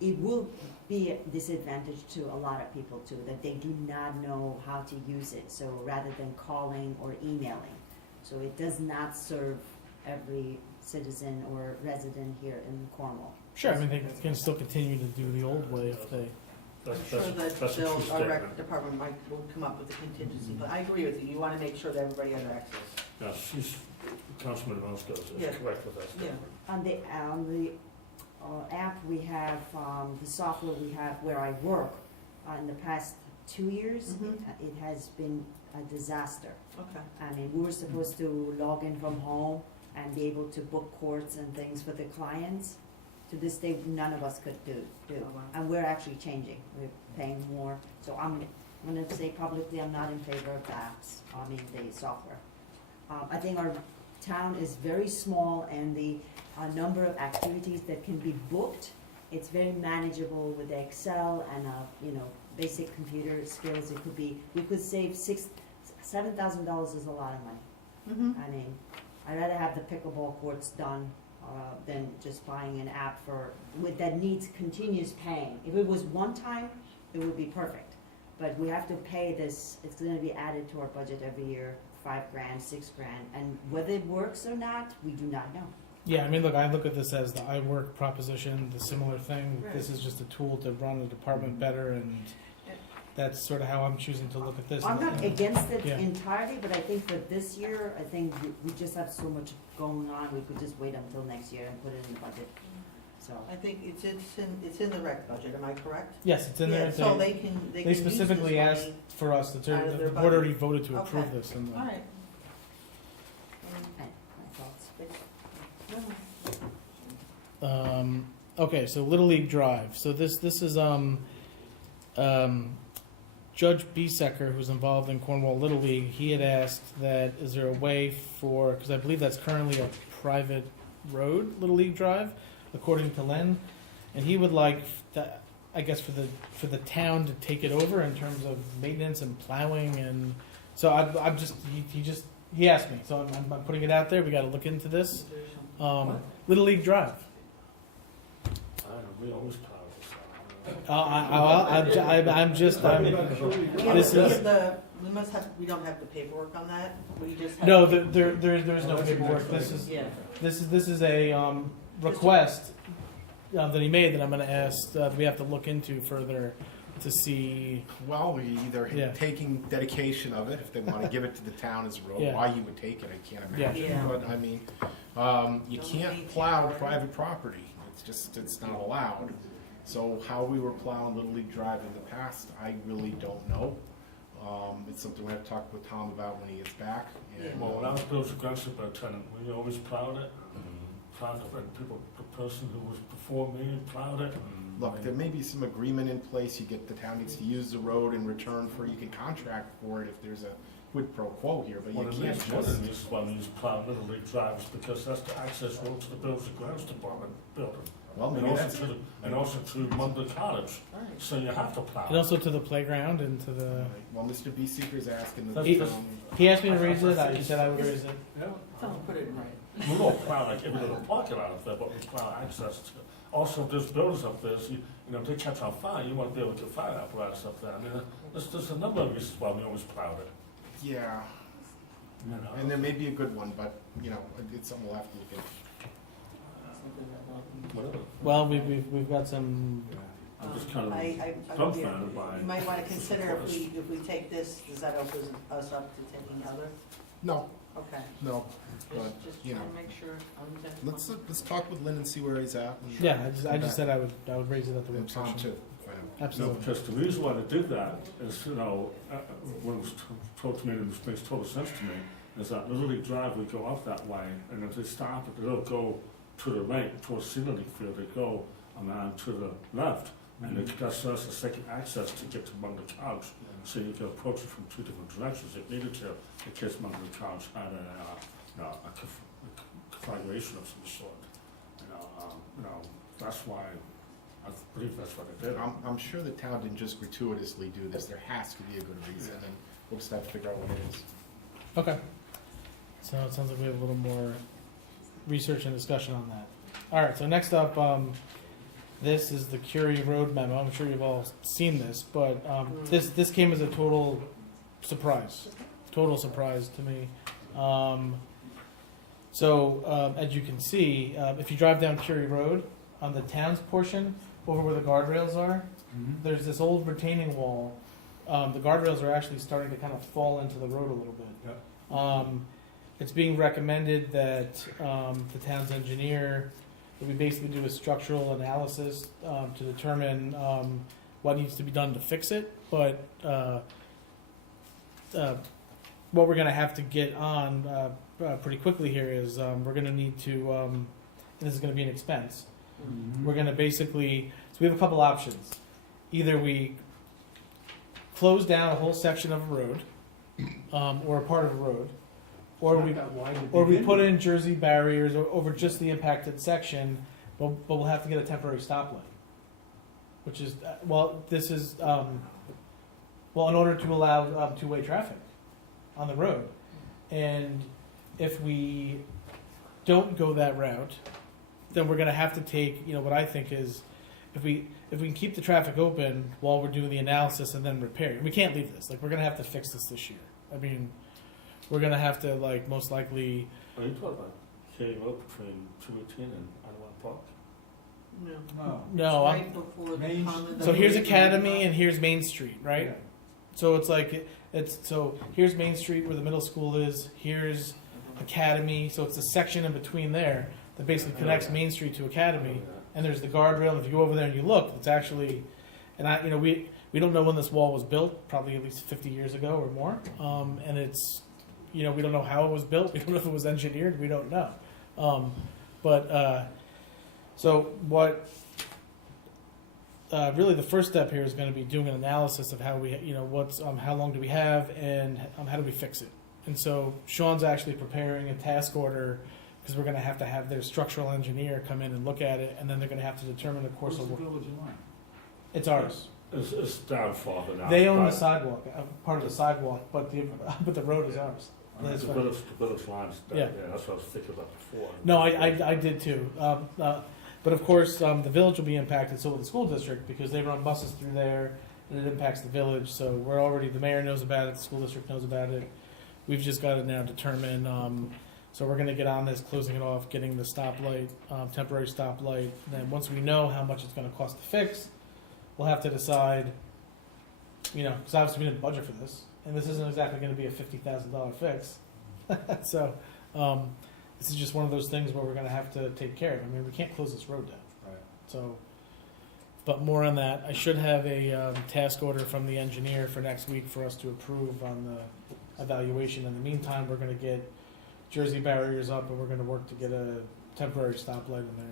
It will be a disadvantage to a lot of people too, that they do not know how to use it. So rather than calling or emailing, so it does not serve every citizen or resident here in Cornwall. Sure, I mean, they can still continue to do the old way if they. I'm sure that That's a true our rec statement. department will come up with a contingency, but I agree with you. You want to make sure that everybody has access. Yeah, Councilman Moscow is Yeah. correct with that Yeah. statement. On the app, we have the software we have where I work. In the past 2 years, Mhm. it has been a disaster. Okay. I mean, we were supposed to log in from home and be able to book courts and things for the clients. To this day, none of us could do. Oh, wow. And we're actually changing, we're paying more. So I'm gonna say publicly, I'm not in favor of the apps, the software. I think our town is very small, and the number of activities that can be booked, it's very manageable with Excel and, basic computer skills. It could be, we could save $7,000 is a lot of money. Mm-hmm. I mean, I'd rather have the pickleball courts done than just buying an app that needs continuous paying. If it was one time, it would be perfect. But we have to pay this, it's gonna be added to our budget every year, $5,000, $6,000, and whether it works or not, we do not know. Yeah, I mean, look, I look at this as the iWork proposition, the similar thing. Right. This is just a tool to run a department better, and that's sort of how I'm choosing to look at this. I'm not against it Yeah. entirely, but I think for this year, I think we just have so much going on, we could just wait until next year and put it in the budget, so. I think it's in the rec budget, am I correct? Yes, it's in there. Yeah, so they can They use this specifically asked money. for us, out of the their board already budget. voted to approve Okay. this. And All right. My thoughts. No. Okay, so Little League Drive. So this is Judge Biesecker, who's involved in Cornwall Little League. He had asked that is there a way for, because I believe that's currently a private road, Little League Drive, according to Len, and he would like that, I guess, for the town to take it over in terms of maintenance and plowing, and so I'm just he asked me, so I'm putting it out there. We got to look into this. Little League Drive. I don't know, we always plow This is we don't have the paperwork on that. We just have no, there is no paperwork. This is a request that he made that I'm going to ask that we have to look into further to see. Well, we either Yeah. taking dedication of it, if they want to give it to the town as a road, Yeah. why you would take it, I can't imagine. Yeah. But I mean, you can't plow private property. It's not allowed. So how we were plowing Little League Drive in the past, I really don't know. It's something we have to talk with Tom about when he gets back. And, Well, when I was Bill's Aggressive Lieutenant, we always plowed it. Plowed it, and the person who was before me plowed it. Look, there may be some agreement in place. The town needs to use the road in return for, you can contract for it if there's a quid pro quo here, but you One of can't these, just. one of these plow Little League drives, because that's the access road to the Bills and Grounds Department building. Well, And maybe also that's, and also to Munder Cottage, so you have to plow. And also to the playground and to the. well, Mr. B. Seeker's asking That's the just- town. He asked me to raise it. He said I would raise it. Yeah. put it in right. We don't plow like every little parking lot up there, but we plow access to. Also, there's buildings up there, so if they catch on fire, you want to be able to get fire apparatus up there. I mean, there's a number of reasons why we always plowed it. Yeah, You know? and there may be a good one, but, it's something we'll have to look at. Whatever. Well, we've got some. I'm just kind of I dumbfounded by. You might want to consider if we take this, does that open us up to taking other? No, Okay. no, but, Just you know, trying to make sure. let's talk with Lynn and see where he's at. and- Yeah, I just said I would raise it at the work And Tom session. too. Find out. No, Absolutely. because the reason why they did that is, when it was told to me, and it makes total sense to me, is that Little League Drive would go up that way, and if they stop it, they'll go to the right, towards Cedar League Field, they go to the left, and that's the second access to get to Munder Couch, so you can approach it from two different directions if needed to, in case Munder Couch had a conflagration of some sort. That's why, I believe that's what they did. I'm sure the town didn't just gratuitously do this, there has to be a good reason, and we'll just have to figure out what it is. Okay. So it sounds like we have a little more research and discussion on that. All right. So next up, this is the Curie Road memo. I'm sure you've all seen this, but this came as a total surprise to me. As you can see, if you drive down Curie Road on the town's portion, over where the guardrails are, there's this old retaining wall. The guardrails are actually starting to kind of fall into the road a little bit. It's being recommended that the town's engineer, that we basically do a structural analysis to determine what needs to be done to fix it. But what we're going to have to get on pretty quickly here is we're going to need to, and this is going to be an expense, we're going to basically, so we have a couple options. Either we close down a whole section of a road or a part of a road, or we put in Jersey barriers over just the impacted section, but we'll have to get a temporary stoplight. Which is, this is, in order to allow two-way traffic on the road. And if we don't go that route, then we're gonna have to take, what I think is, if we can keep the traffic open while we're doing the analysis and then repair it, we can't leave this. We're gonna have to fix this year. I mean, we're gonna have to, most likely. Are you talking about K Road between 218 and Iowa Park? No. No, Right before the Main- common. so here's Academy and here's Main Street, right? Yeah. So so here's Main Street where the middle school is. Here's Academy. So it's a section in between there that basically connects Main Street to Academy. And there's the guardrail. If you go over there and you look, it's actually, and we don't know when this wall was built. Probably at least 50 years ago or more. And it's, we don't know how it was built. We don't know if it was engineered. We don't know. So what really the first step here is going to be doing an analysis of how we, how long do we have and how do we fix it. And so Sean's actually preparing a task order because we're going to have their structural engineer come in and look at it, and then they're going to have to determine the course Where's of the work. village line? It's ours. It's down farther now. They own the Right. sidewalk, part of the sidewalk, but the road is ours. The That's fine. village line's down, Yeah. yeah, that's what I was thinking about before. No, I did too. But of course, the village will be impacted, so will the school district, because they run buses through there, and it impacts the village. So the mayor knows about it, the school district knows about it. We've just got to now determine, so we're going to get on this, closing it off, getting the stoplight, temporary stoplight. Then once we know how much it's going to cost to fix, we'll have to decide, because obviously we didn't budget for this, and this isn't exactly going to be a $50,000 fix. So, this is just one of those things where we're going to have to take care of. I mean, we can't close this road down. Right. So, but more on that. I should have a task order from the engineer for next week for us to approve on the evaluation. In the meantime, we're going to get Jersey barriers up, and we're going to work to get a temporary stoplight in there.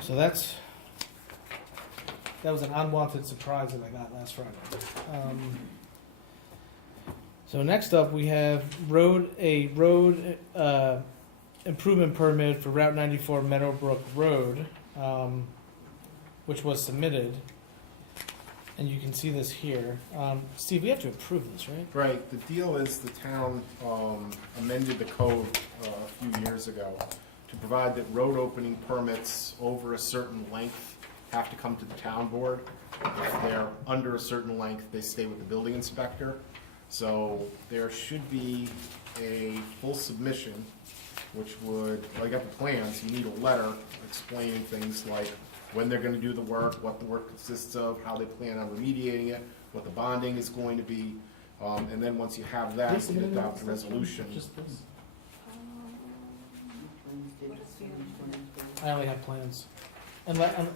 So that was an unwanted surprise that I got last Friday. So next up, we have a road improvement permit for Route 94 Meadowbrook Road, which was submitted, and you can see this here. Steve, we have to approve this, right? Right, the deal is the town amended the code a few years ago to provide that road opening permits over a certain length have to come to the town board. If they're under a certain length, they stay with the building inspector. So there should be a full submission, which would, well, you got the plans, you need a letter explaining things like when they're gonna do the work, what the work consists of, how they plan on remediating it, what the bonding is going to be, and then once you have that, you can adopt a resolution. Just this. I only have plans. Yeah, that's all.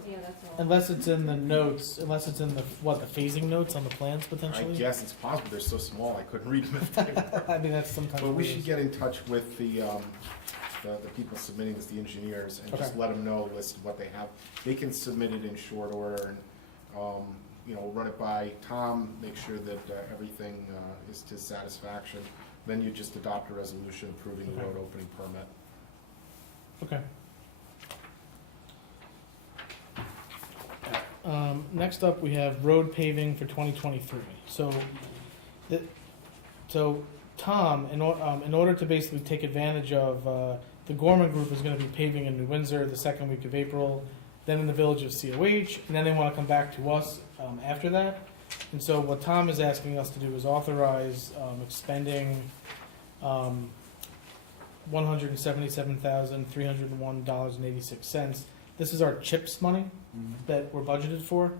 Unless it's in the notes, unless it's in the phasing notes on the plans I potentially? guess it's possible, they're so small, I couldn't read them if they were. I mean, that's sometimes. But we it should is. get in touch with the people submitting this, the engineers, and just Okay. let them know a list of what they have. They can submit it in short order, and, run it by Tom, make sure that everything is to his satisfaction. Then you just adopt a resolution approving the Okay. road opening permit. Okay. Next up, we have road paving for 2023. So Tom, in order to basically take advantage of, the Gorman Group is going to be paving in New Windsor the second week of April, then in the village of COH, and then they want to come back to us after that. And so what Tom is asking us to do is authorize expending $177,301.86. This is our CHIPS money that we're budgeted for.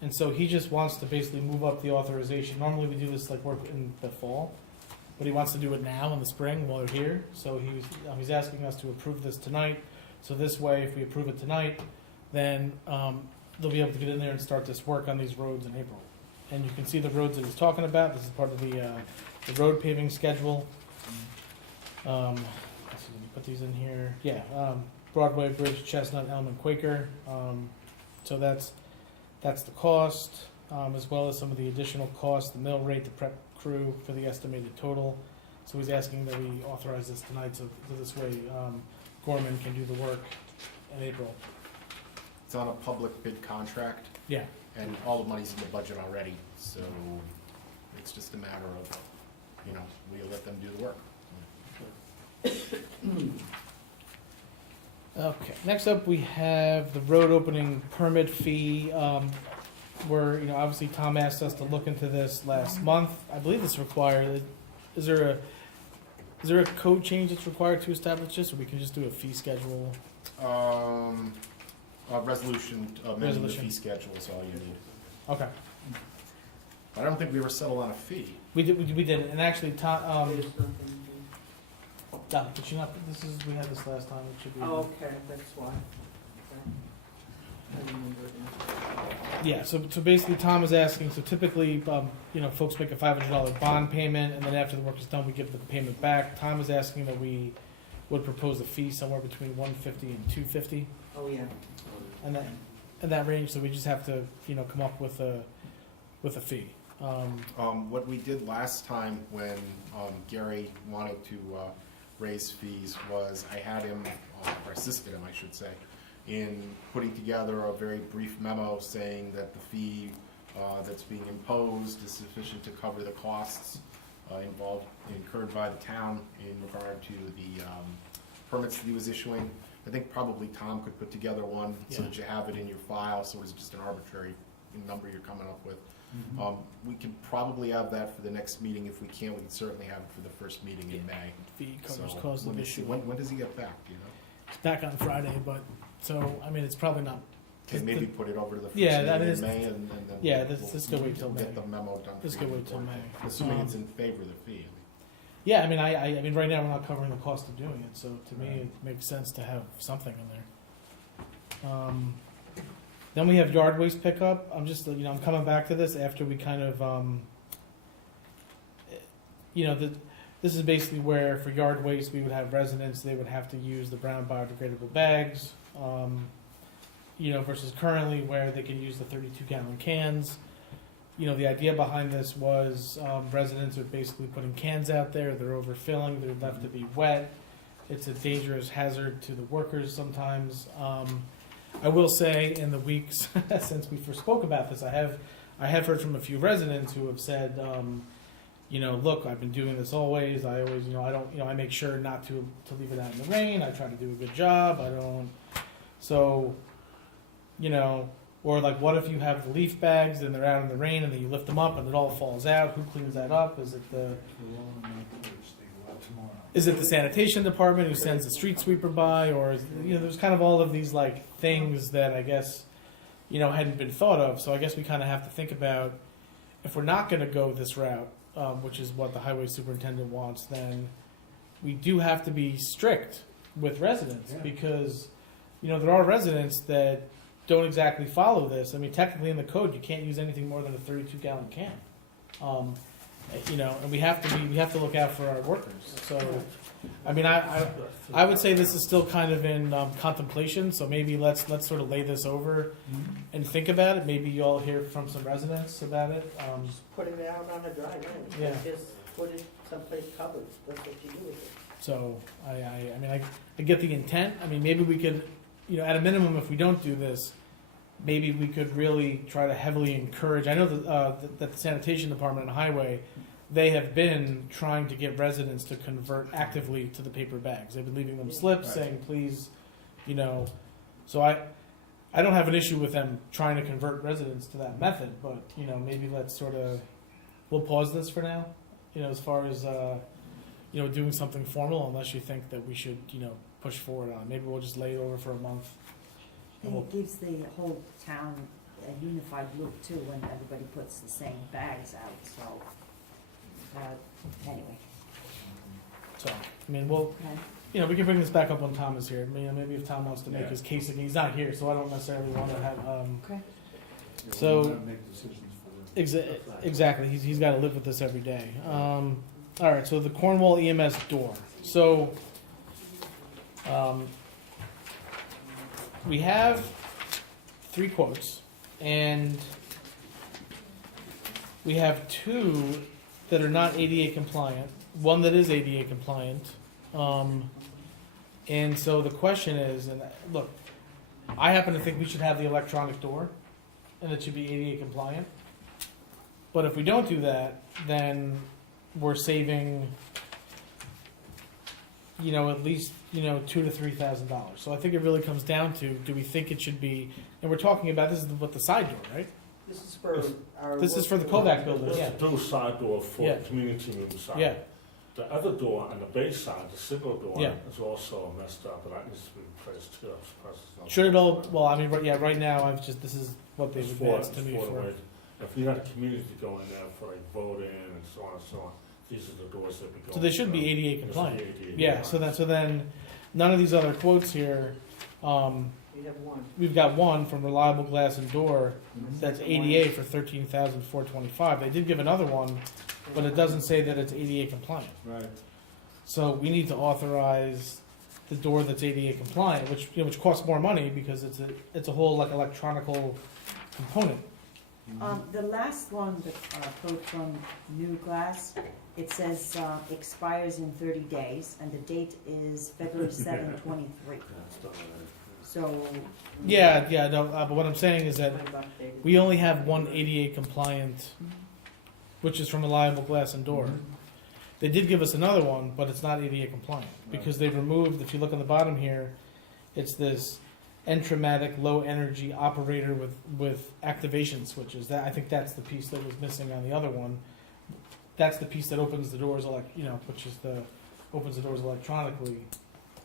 And so he just wants to basically move up the authorization. Normally we do this like work in the fall, but he wants to do it now in the spring while we're here. So he's asking us to approve this tonight. So this way, if we approve it tonight, then they'll be able to get in there and start this work on these roads in April. And you can see the roads that he's talking about. This is part of the road paving schedule. Let's see, let me put these in here. Yeah, Broadway Bridge, Chestnut, Elm, and Quaker. So that's the cost, as well as some of the additional costs, the mill rate, the prep crew for the estimated total. So he's asking that we authorize this tonight, so this way Gorman can do the work in April. It's on a public bid contract, Yeah. and all the money's in the budget already, so it's just a matter of, we let them do the work. Okay, next up we have the road opening permit fee, where, obviously Tom asked us to look into this last month. I believe it's required. Is there a code change that's required to establish this, or we can just do a fee schedule? Resolution, amending the Resolution. fee schedule is all you need. Okay, I don't think we ever settled on a fee. we did, and actually Tom, did you not, we had this last time, it should be. Oh, okay, that's why. Okay. I remember it now. Yeah, so basically Tom is asking, so typically, folks make a $500 bond payment, and then after the work is done, we give the payment back. Tom is asking that we would propose a fee somewhere between $150 and $250. Oh, yeah. and that range, so we just have to, come up with a fee. What we did last time when Gary wanted to raise fees was I had him, or assisted him, I should say, in putting together a very brief memo saying that the fee that's being imposed is sufficient to cover the costs incurred by the town in regard to the permits that he was issuing. I think probably Tom could put together one so Yeah. that you have it in your file, so it's just an arbitrary number you're coming up with. We can probably have that for the next meeting. If we can't, we can certainly have it for the first meeting in May. Fee covers So, cost let of me see, issue. when does he get back, do you know? It's back on Friday, but, so, I mean, it's probably not. Can maybe put it over to the first Yeah, meeting that is- in May and then. yeah, we'll- let's go wait till we'll Get May. the memo done. Let's for go you wait till before- May. Assuming it's in favor of the fee. Yeah, I mean, I mean, right now, we're not covering the cost of doing it, so to me, it makes sense to have something in there. Then we have yard waste pickup. I'm just, I'm coming back to this after we kind of, this is basically where for yard waste, we would have residents, they would have to use the brown biodegradable bags, versus currently where they can use the 32-gallon cans. The idea behind this was residents are basically putting cans out there, they're overfilling, they're left to be wet. It's a dangerous hazard to the workers sometimes. I will say in the weeks since we first spoke about this, I have heard from a few residents who have said, look, I've been doing this always. I always, I make sure not to leave it out in the rain. I try to do a good job. I don't. So, or like, what if you have the leaf bags and they're out in the rain and then you lift them up and it all falls out? Who cleans that up? Is it the sanitation department who sends the street sweeper by, or there's kind of all of these like things that I guess hadn't been thought of. So I guess we kind of have to think about if we're not going to go this route, which is what the highway superintendent wants, then we do have to be strict with residents because there are residents that don't exactly follow this. I mean, technically in the code, you can't use anything more than a 32-gallon can. And we have to look out for our workers. So, I mean, I would say this is still kind of in contemplation. So maybe let's sort of lay this over and think about it. Maybe you all hear from some residents about it. Just put it out on a dry land. Yeah. Just put it someplace covered. That's what you do with it. So I mean, I get the intent. I mean, maybe we could, at a minimum, if we don't do this, maybe we could really try to heavily encourage. I know that the sanitation department and highway, they have been trying to get residents to convert actively to the paper bags. They've been leaving them slips saying, please, So I don't have an issue with them trying to convert residents to that method, but maybe let's we'll pause this for now. As far as doing something formal, unless you think that we should push forward on. Maybe we'll just lay it over for a month. I think it gives the whole town a unified look too when everybody puts the same bags out, so, anyway. So, I mean, we'll, Okay. we can bring this back up when Tom is here. Maybe if Tom wants to make his case again. He's not here, so I don't necessarily want to have, Okay. So- Make decisions for exactly, he's got to live with this every day. All right, so the Cornwall EMS door. So, we have 3 quotes, and we have 2 that are not ADA compliant, one that is ADA compliant. And so the question is, and look, I happen to think we should have the electronic door, and it should be ADA compliant. But if we don't do that, then we're saving, at least, $2,000 to $3,000. So I think it really comes down to, do we think it should be, and we're talking about, this is what the side door, right? This is for our. This is for the Kovac building, This yeah. is the side door for Yeah. the community room side. Yeah, The other door on the base side, the single door, Yeah. is also messed up, and that needs to be replaced too. I'm surprised it's not- should it all, well, I mean, right now, this is what they've It's for- advanced to it's me for the for. way- If you had a community go in there for like voting and so on and so on, these are the doors that we go. So they should be through. ADA They should be compliant. ADA Yeah, so then, none of these other quotes here, We have one. we've got one from Reliable Glass and Door, that's ADA for $13,425. They did give another one, but it doesn't say that it's ADA compliant. Right. So we need to authorize the door that's ADA compliant, which, you know, which costs more money because it's a whole like electronical component. The last one, the quote from New Glass, it says expires in 30 days, and the date is February 7, 23. So. Yeah, no, but what I'm saying is that Might have updated. we only have one ADA compliant, which is from Reliable Glass and Door. They did give us another one, but it's not ADA compliant because they've removed, if you look on the bottom here, it's this Entramatic low energy operator with activation switches. That, I think that's the piece that was missing on the other one. That's the piece that opens the doors, which is opens the doors electronically.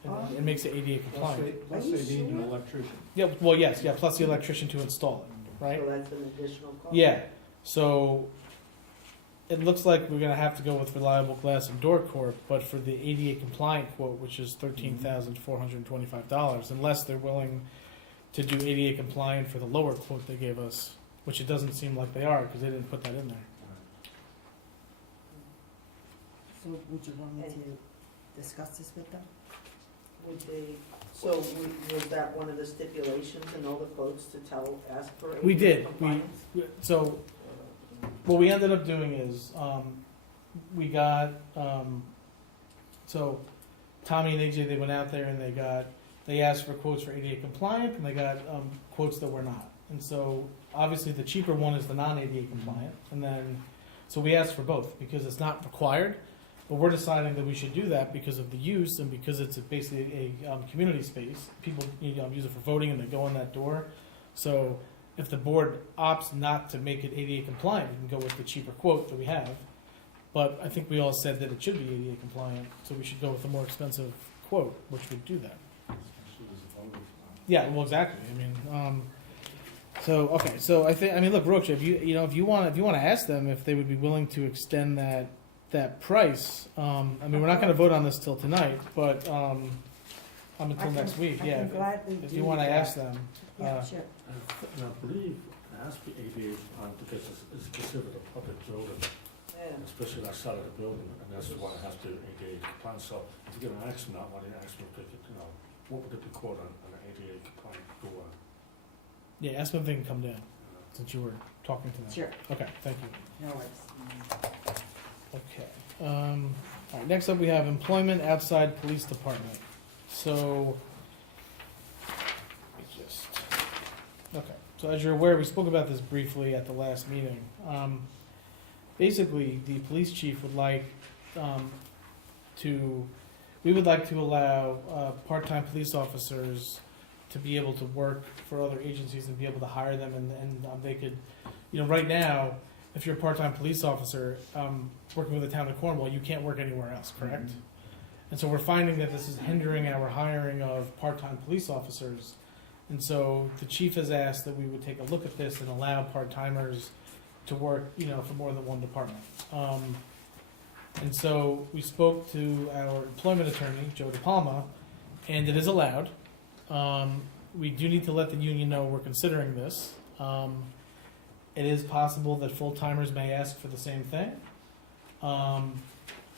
And it makes it ADA compliant. Plus they need an electrician. Yeah, well, yes, yeah, plus the electrician to install it, right? So that's an additional cost? Yeah, so it looks like we're gonna have to go with Reliable Glass and Door Corp, but for the ADA compliant quote, which is $13,425, unless they're willing to do ADA compliant for the lower quote they gave us, which it doesn't seem like they are, because they didn't put that in there. So would you want me to discuss this with them? Would they, so was that one of the stipulations in all the quotes to ask for ADA We did. compliance? So what we ended up doing is, we got, so Tommy and AJ, they went out there and they asked for quotes for ADA compliant, and they got quotes that were not. And so obviously the cheaper one is the non-ADA compliant, and then, so we asked for both because it's not required, but we're deciding that we should do that because of the use and because it's basically a community space. People use it for voting and they go in that door. So if the board opts not to make it ADA compliant, we can go with the cheaper quote that we have. But I think we all said that it should be ADA compliant, so we should go with the more expensive quote, which would do that. Yeah, well, exactly. I mean, so okay, so I mean, look, Roach, if you want to ask them if they would be willing to extend that price. I mean, we're not going to vote on this till tonight, but until next week. Yeah, if you want to ask them. Yeah, sure. And I believe it has to be ADA because it's considered a public building, Yeah. especially that side of the building, and that's why it has to ADA compliant. So if you're gonna ask them that, why don't you ask them if they could, what would it be called on an ADA compliant door? Yeah, ask them if they can come down, since you were talking to them. Sure. Okay, thank you. No worries. Okay. All right, next up we have employment outside police department. So, okay. So as you're aware, we spoke about this briefly at the last meeting. Basically, the police chief would like we would like to allow part-time police officers to be able to work for other agencies and be able to hire them, and they could, right now, if you're a part-time police officer working with the town of Cornwall, you can't work anywhere else, correct? Mm-hmm. And so we're finding that this is hindering our hiring of part-time police officers. And so the chief has asked that we would take a look at this and allow part-timers to work, for more than one department. And so we spoke to our employment attorney, Joe DePalma, and it is allowed. We do need to let the union know we're considering this. It is possible that full-timers may ask for the same thing.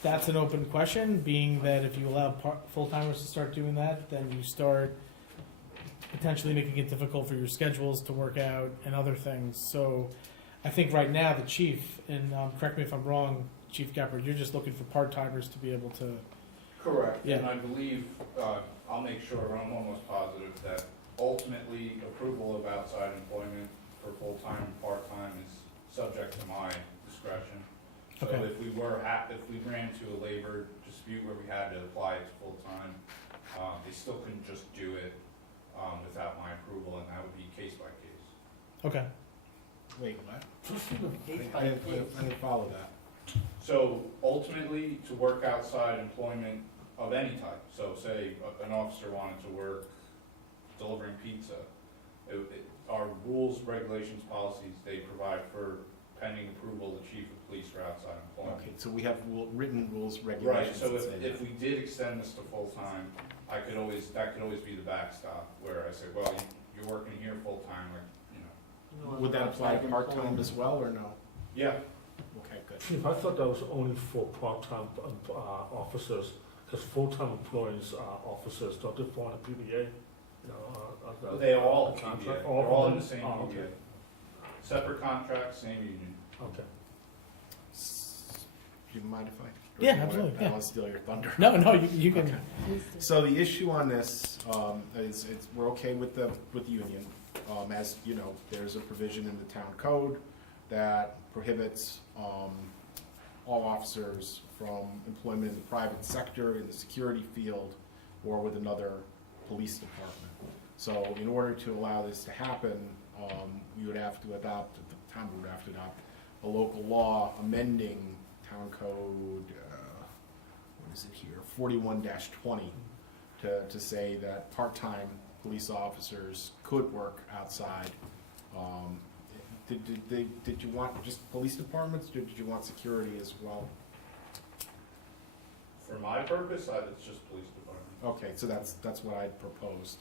That's an open question, being that if you allow full-timers to start doing that, then you start potentially making it difficult for your schedules to work out and other things. So I think right now the chief, and correct me if I'm wrong, Chief Gappert, you're just looking for part-timers to be able to... Correct, Yeah. and I believe, I'll make sure, I'm almost positive that ultimately approval of outside employment for full-time and part-time is subject to my discretion. So Okay. if we ran into a labor dispute where we had to apply it to full-time, they still couldn't just do it without my approval, and that would be case by case. Okay. Wait, what? Case I by didn't case. follow that. So ultimately, to work outside employment of any type, so say an officer wanted to work delivering pizza, our rules, regulations, policies, they provide for pending approval of the chief of police for outside employment. Okay, so we have written rules, Right, regulations so that say that. if we did extend this to full-time, that could always be the backstop, where I say, well, you're working here full-time, Would that apply to part-time as well, or no? Yeah, Okay, good. Chief, I thought that was only for part-time officers, Because full-time employees, officers, don't they fall under PBA? You know, They are all PBA, contract- they're all in the of them? same Oh, PBA. okay. Separate contract, same union. Okay. Do you mind if I? Yeah, or do you wanna- absolutely, I yeah. don't want to steal your thunder. No, no, you can, Okay. So the issue on this, is, we're okay with the union. As you know, there's a provision in the town code that prohibits, all officers from employment in the private sector, in the security field, or with another police department. So in order to allow this to happen, we would have to adopt, the town would have to adopt a local law amending town code, what is it here, 41-20, to say that part-time police officers could work outside. Did you want just police departments, or did you want security as well? For my purpose, it's just police department. Okay, so that's what I'd proposed.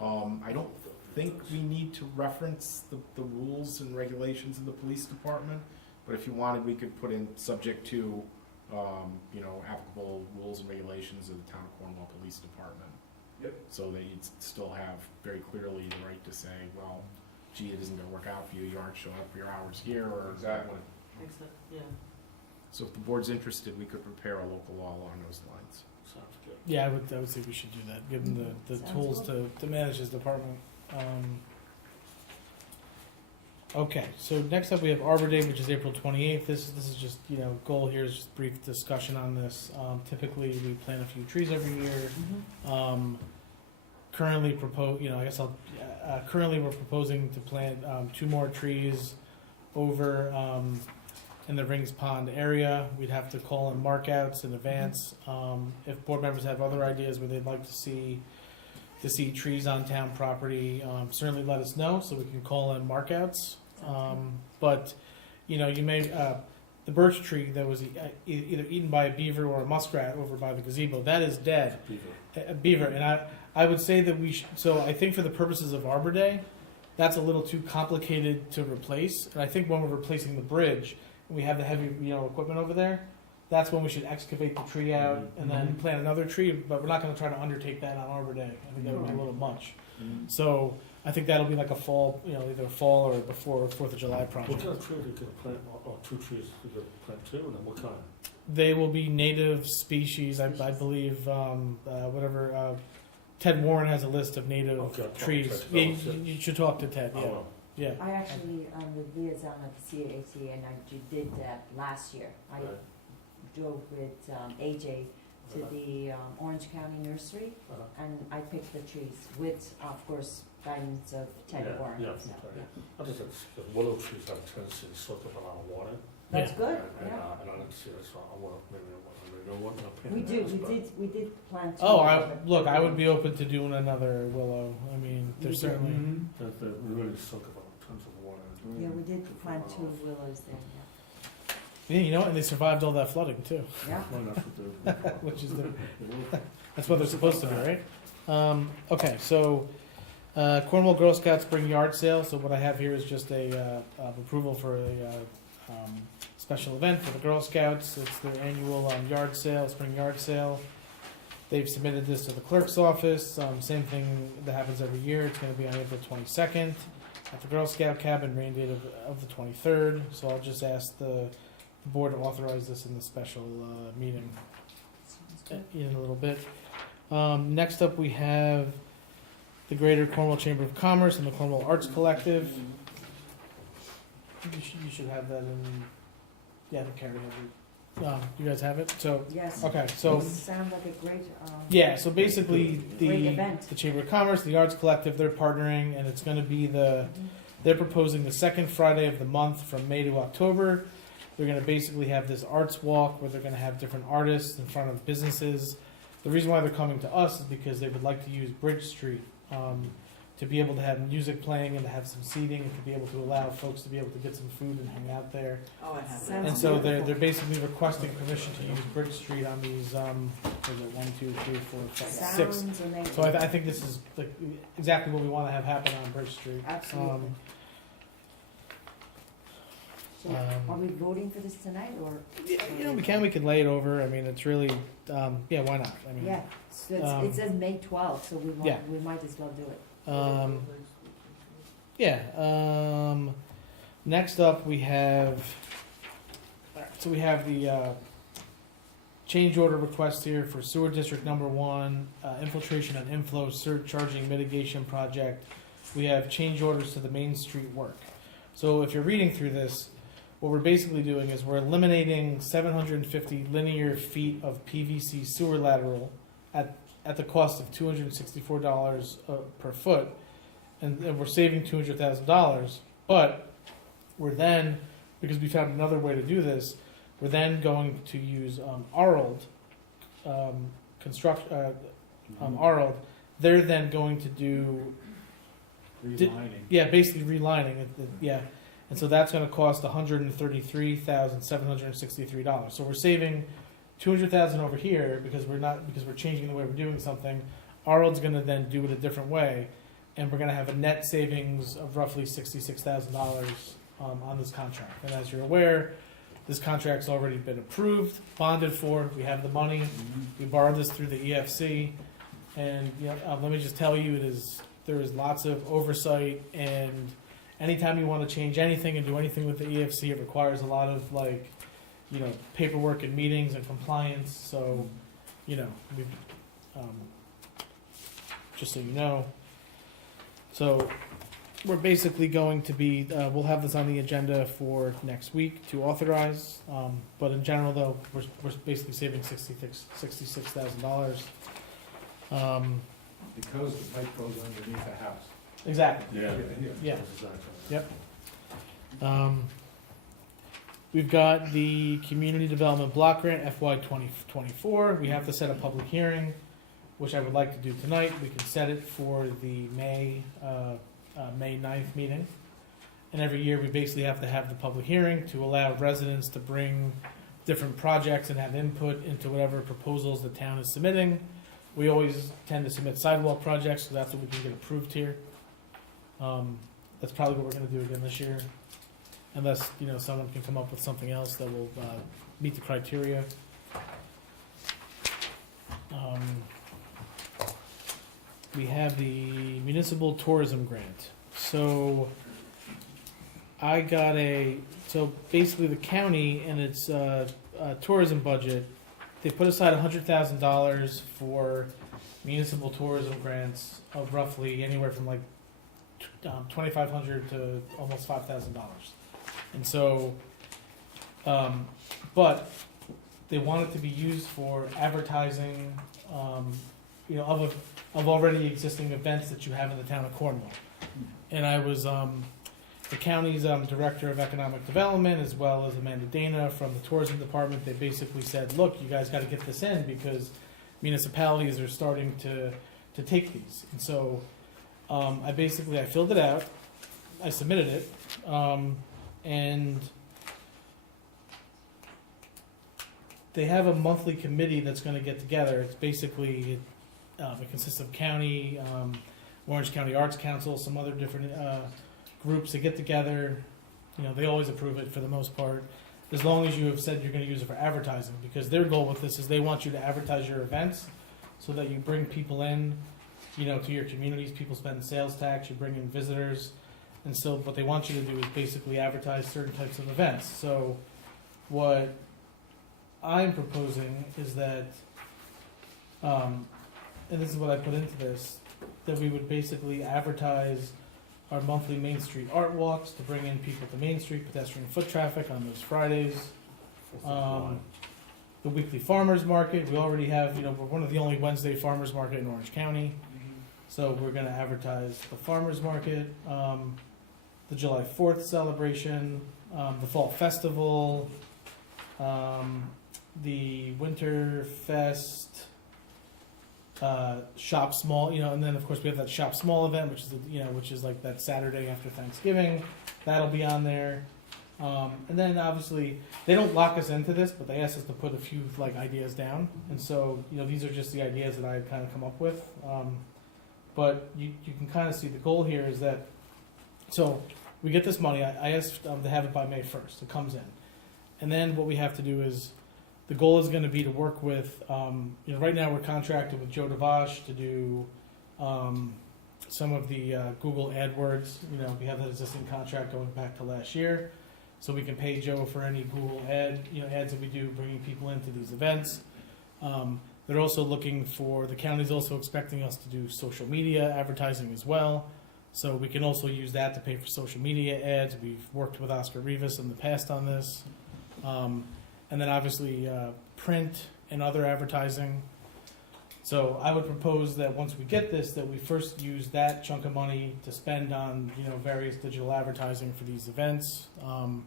I don't think we need to reference the rules and regulations of the police department, but if you wanted, we could put in subject to, applicable rules and regulations of the town of Cornwall Police Department. Yep. So that you'd still have very clearly the right to say, well, gee, it isn't gonna work out for you, you aren't showing up for your hours here, or. Exactly. Excellent, yeah. So if the board's interested, we could prepare a local law along those lines. Sounds good. yeah, I would say we should do that, give them the Sounds tools to manage this department. Okay, so next up we have Arbor Day, which is April 28th. This is just, goal here is just brief discussion on this. Typically, we plant a few trees every year. Currently currently we're proposing to plant 2 more trees over in the Rings Pond area. We'd have to call in markouts in advance. If board members have other ideas where they'd like to see trees on town property, certainly let us know so we can call in markouts. But you may the birch tree that was either eaten by a beaver or a muskrat over by the gazebo, that is dead. A beaver, and I would say that we should. So I think for the purposes of Arbor Day, that's a little too complicated to replace. And I think when we're replacing the bridge, and we have the heavy equipment over there, that's when we should excavate the tree out and then plant another tree. But we're not going to try to undertake that on Arbor Day. I think that would be a little much. So I think that'll be like a fall, either fall or before 4th of July What project. kind of tree are you gonna plant, or 2 trees you gonna plant 2, and then what kind? They will be native species, I believe. Whatever. Ted Warren has a list of native Okay, I'll talk to trees. Ted. Yeah, you should talk to Ted. Oh, Yeah, well. yeah. I actually, the liaison at the CAC, and I did that last year. I Right. drove with AJ to the Orange County Nursery, and I picked the trees with, of course, guidance of Ted Yeah, Warren. yeah, So, okay. I just think willow trees have a tendency to soak up a lot of water. That's good, And yeah. I don't see it, so I want, maybe I want to plant We those, but- we did plant two. Oh, but- I would be open to doing another willow. I mean, there's We did. certainly. That they really soak up tons of water. Yeah, we did To plant run 2 off. willows there, Yeah, and they survived all that flooding too, yeah. Well, that's what they're. which is that's what they're supposed to do, right? Okay, so Cornwall Girl Scouts Spring Yard Sale. So what I have here is just a approval for a special event for the Girl Scouts. It's their annual yard sale, spring yard sale. They've submitted this to the clerk's office. Same thing that happens every year. It's going to be on April 22nd at the Girl Scout cabin, rain date of the 23rd. So I'll just ask the board to authorize this in the special meeting in a little bit. Next up, we have the Greater Cornwall Chamber of Commerce and the Cornwall Arts Collective. You should have that in. Yeah, I think Carrie has it. You guys have it. So Yes. okay, so Sounds like a great, yeah, so basically Great event. the Chamber of Commerce, the Arts Collective, they're partnering, and it's going to be they're proposing the second Friday of the month from May to October. They're going to basically have this arts walk where they're going to have different artists in front of businesses. The reason why they're coming to us is because they would like to use Bridge Street to be able to have music playing and to have some seating and to be able to allow folks to be able to get some food and hang out there. Oh, it And sounds so beautiful. they're basically requesting permission to use Bridge Street on these, what is it, 1, 2, 3, 4, 5, 6. Sounds amazing. So I think this is like exactly what we want to have happen on Bridge Street. Absolutely. So are we voting for this tonight, or? You know, we could lay it over. I mean, it's really, yeah, why not? I mean, Yeah, so it says May 12th, so Yeah. we might as well do it. yeah. Next up, we have, so we have the change order request here for sewer district number 1, infiltration and inflow surcharging mitigation project. We have change orders to the Main Street work. So if you're reading through this, what we're basically doing is we're eliminating 750 linear feet of PVC sewer lateral at the cost of $264 per foot, and we're saving $200,000. But we're then, because we found another way to do this, we're then going to use Arnold Arnold. They're then going to do basically relining it. Yeah. And so that's going to cost $133,763. So we're saving $200,000 over here because we're changing the way we're doing something. Arnold's going to then do it a different way, and we're going to have a net savings of roughly $66,000 on this contract. And as you're aware, this contract's already been approved, bonded for. We have the money. We borrowed this through the EFC, and let me just tell you, there is lots of oversight, and anytime you want to change anything and do anything with the EFC, it requires a lot of paperwork and meetings and compliance. So, we've, just so you know. So we're basically going to be, we'll have this on the agenda for next week to authorize. But in general, though, we're basically saving $66,000. Because the pipe goes underneath the house. Exactly. Yeah. Yeah. Exactly. Yep. We've got the Community Development Block Grant FY 2024. We have to set a public hearing, which I would like to do tonight. We can set it for the May 9th meeting. And every year we basically have to have the public hearing to allow residents to bring different projects and have input into whatever proposals the town is submitting. We always tend to submit sidewalk projects, so that's what we can get approved here. That's probably what we're going to do again this year, unless someone can come up with something else that will meet the criteria. We have the municipal tourism grant. So basically the county and its tourism budget, they put aside $100,000 for municipal tourism grants of roughly anywhere from $2,500 to almost $5,000. And so, but they want it to be used for advertising, of already existing events that you have in the town of Cornwall. And I was the county's director of economic development, as well as Amanda Dana from the tourism department. They basically said, look, you guys got to get this in because municipalities are starting to take these. And so I filled it out, I submitted it, and they have a monthly committee that's going to get together. It's basically, it consists of county, Orange County Arts Council, some other different groups that get together. They always approve it for the most part, as long as you have said you're going to use it for advertising, because their goal with this is they want you to advertise your events so that you bring people in, to your communities. People spend sales tax, you bring in visitors, and so what they want you to do is basically advertise certain types of events. So what I'm proposing is that, and this is what I put into this, that we would basically advertise our monthly Main Street art walks to bring in people to Main Street, pedestrian foot traffic on those Fridays. The weekly farmers market, we already have, we're one of the only Wednesday farmers market in Orange County. So we're going to advertise the farmers market, the July 4th celebration, the fall festival, the winter fest, shop small, and then of course we have that shop small event, which is like that Saturday after Thanksgiving. That'll be on there. And then obviously they don't lock us into this, but they asked us to put a few ideas down. And so, these are just the ideas that I had kind of come up with. But you can kind of see the goal here is that, so we get this money. I asked to have it by May 1st. It comes in. And then what we have to do is, the goal is going to be to work with, right now we're contracted with Joe DeVosh to do some of the Google AdWords. We have that existing contract going back to last year. So we can pay Joe for any Google ads that we do, bringing people into these events. They're also looking for, the county's also expecting us to do social media advertising as well. So we can also use that to pay for social media ads. We've worked with Oscar Rivas in the past on this. And then obviously print and other advertising. So I would propose that once we get this, that we first use that chunk of money to spend on, various digital advertising for these events. And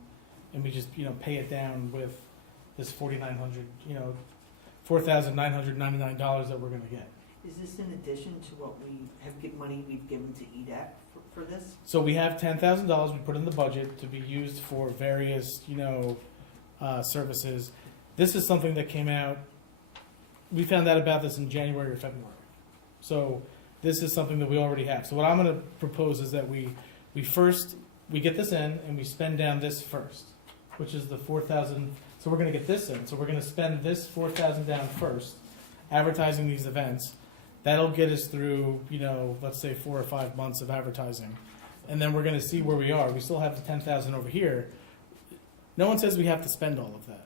we just, pay it down with this $4,999 that we're gonna get. Is this in addition to what money we've given to EDAC for this? So we have $10,000 we put in the budget to be used for various, services. This is something that came out, we found out about this in January or February. So this is something that we already have. So what I'm gonna propose is that we get this in and we spend down this first, which is the 4,000. So we're gonna get this in. So we're gonna spend this 4,000 down first, advertising these events. That'll get us through, let's say 4 or 5 months of advertising. And then we're gonna see where we are. We still have the 10,000 over here. No one says we have to spend all of that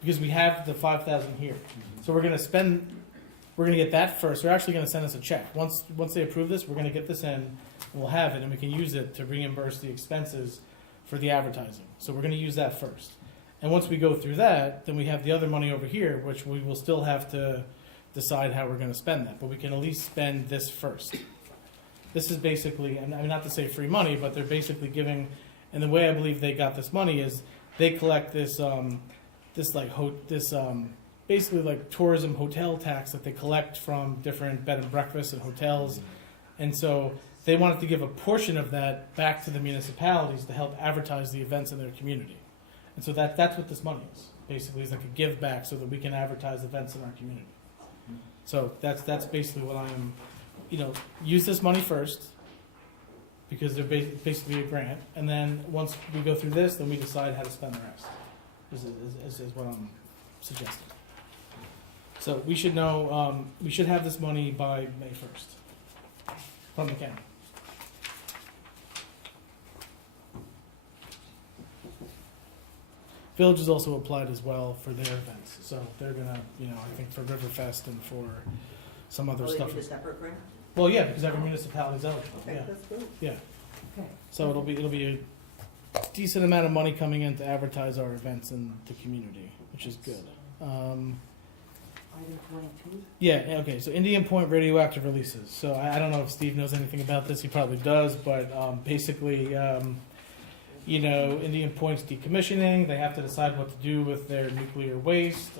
because we have the 5,000 here. So we're gonna get that first. They're actually gonna send us a check. Once they approve this, we're gonna get this in and we'll have it and we can use it to reimburse the expenses for the advertising. So we're gonna use that first. And once we go through that, then we have the other money over here, which we will still have to decide how we're gonna spend that. But we can at least spend this first. This is basically, and I mean, not to say free money, but they're basically giving, and the way I believe they got this money is they collect this, basically like tourism hotel tax that they collect from different bed and breakfasts and hotels. And so they wanted to give a portion of that back to the municipalities to help advertise the events in their community. And so that's what this money is, basically, is like a give back so that we can advertise events in our community. So that's basically what I am, use this money first, because they're basically a grant, and then once we go through this, then we decide how to spend the rest, is what I'm suggesting. So we should know, we should have this money by May 1st from the county. Village has also applied as well for their events, so they're gonna, I think for Riverfest and for some other They stuff. need a separate grant? Well, yeah, because every municipality is eligible, Okay, yeah, that's good. yeah. Okay. So it'll be a decent amount of money coming in to advertise our events in the community, which is good. Item 22? Yeah, okay, so Indian Point radioactive releases. So I don't know if Steve knows anything about this, he probably does, but basically, Indian Point's decommissioning, they have to decide what to do with their nuclear waste.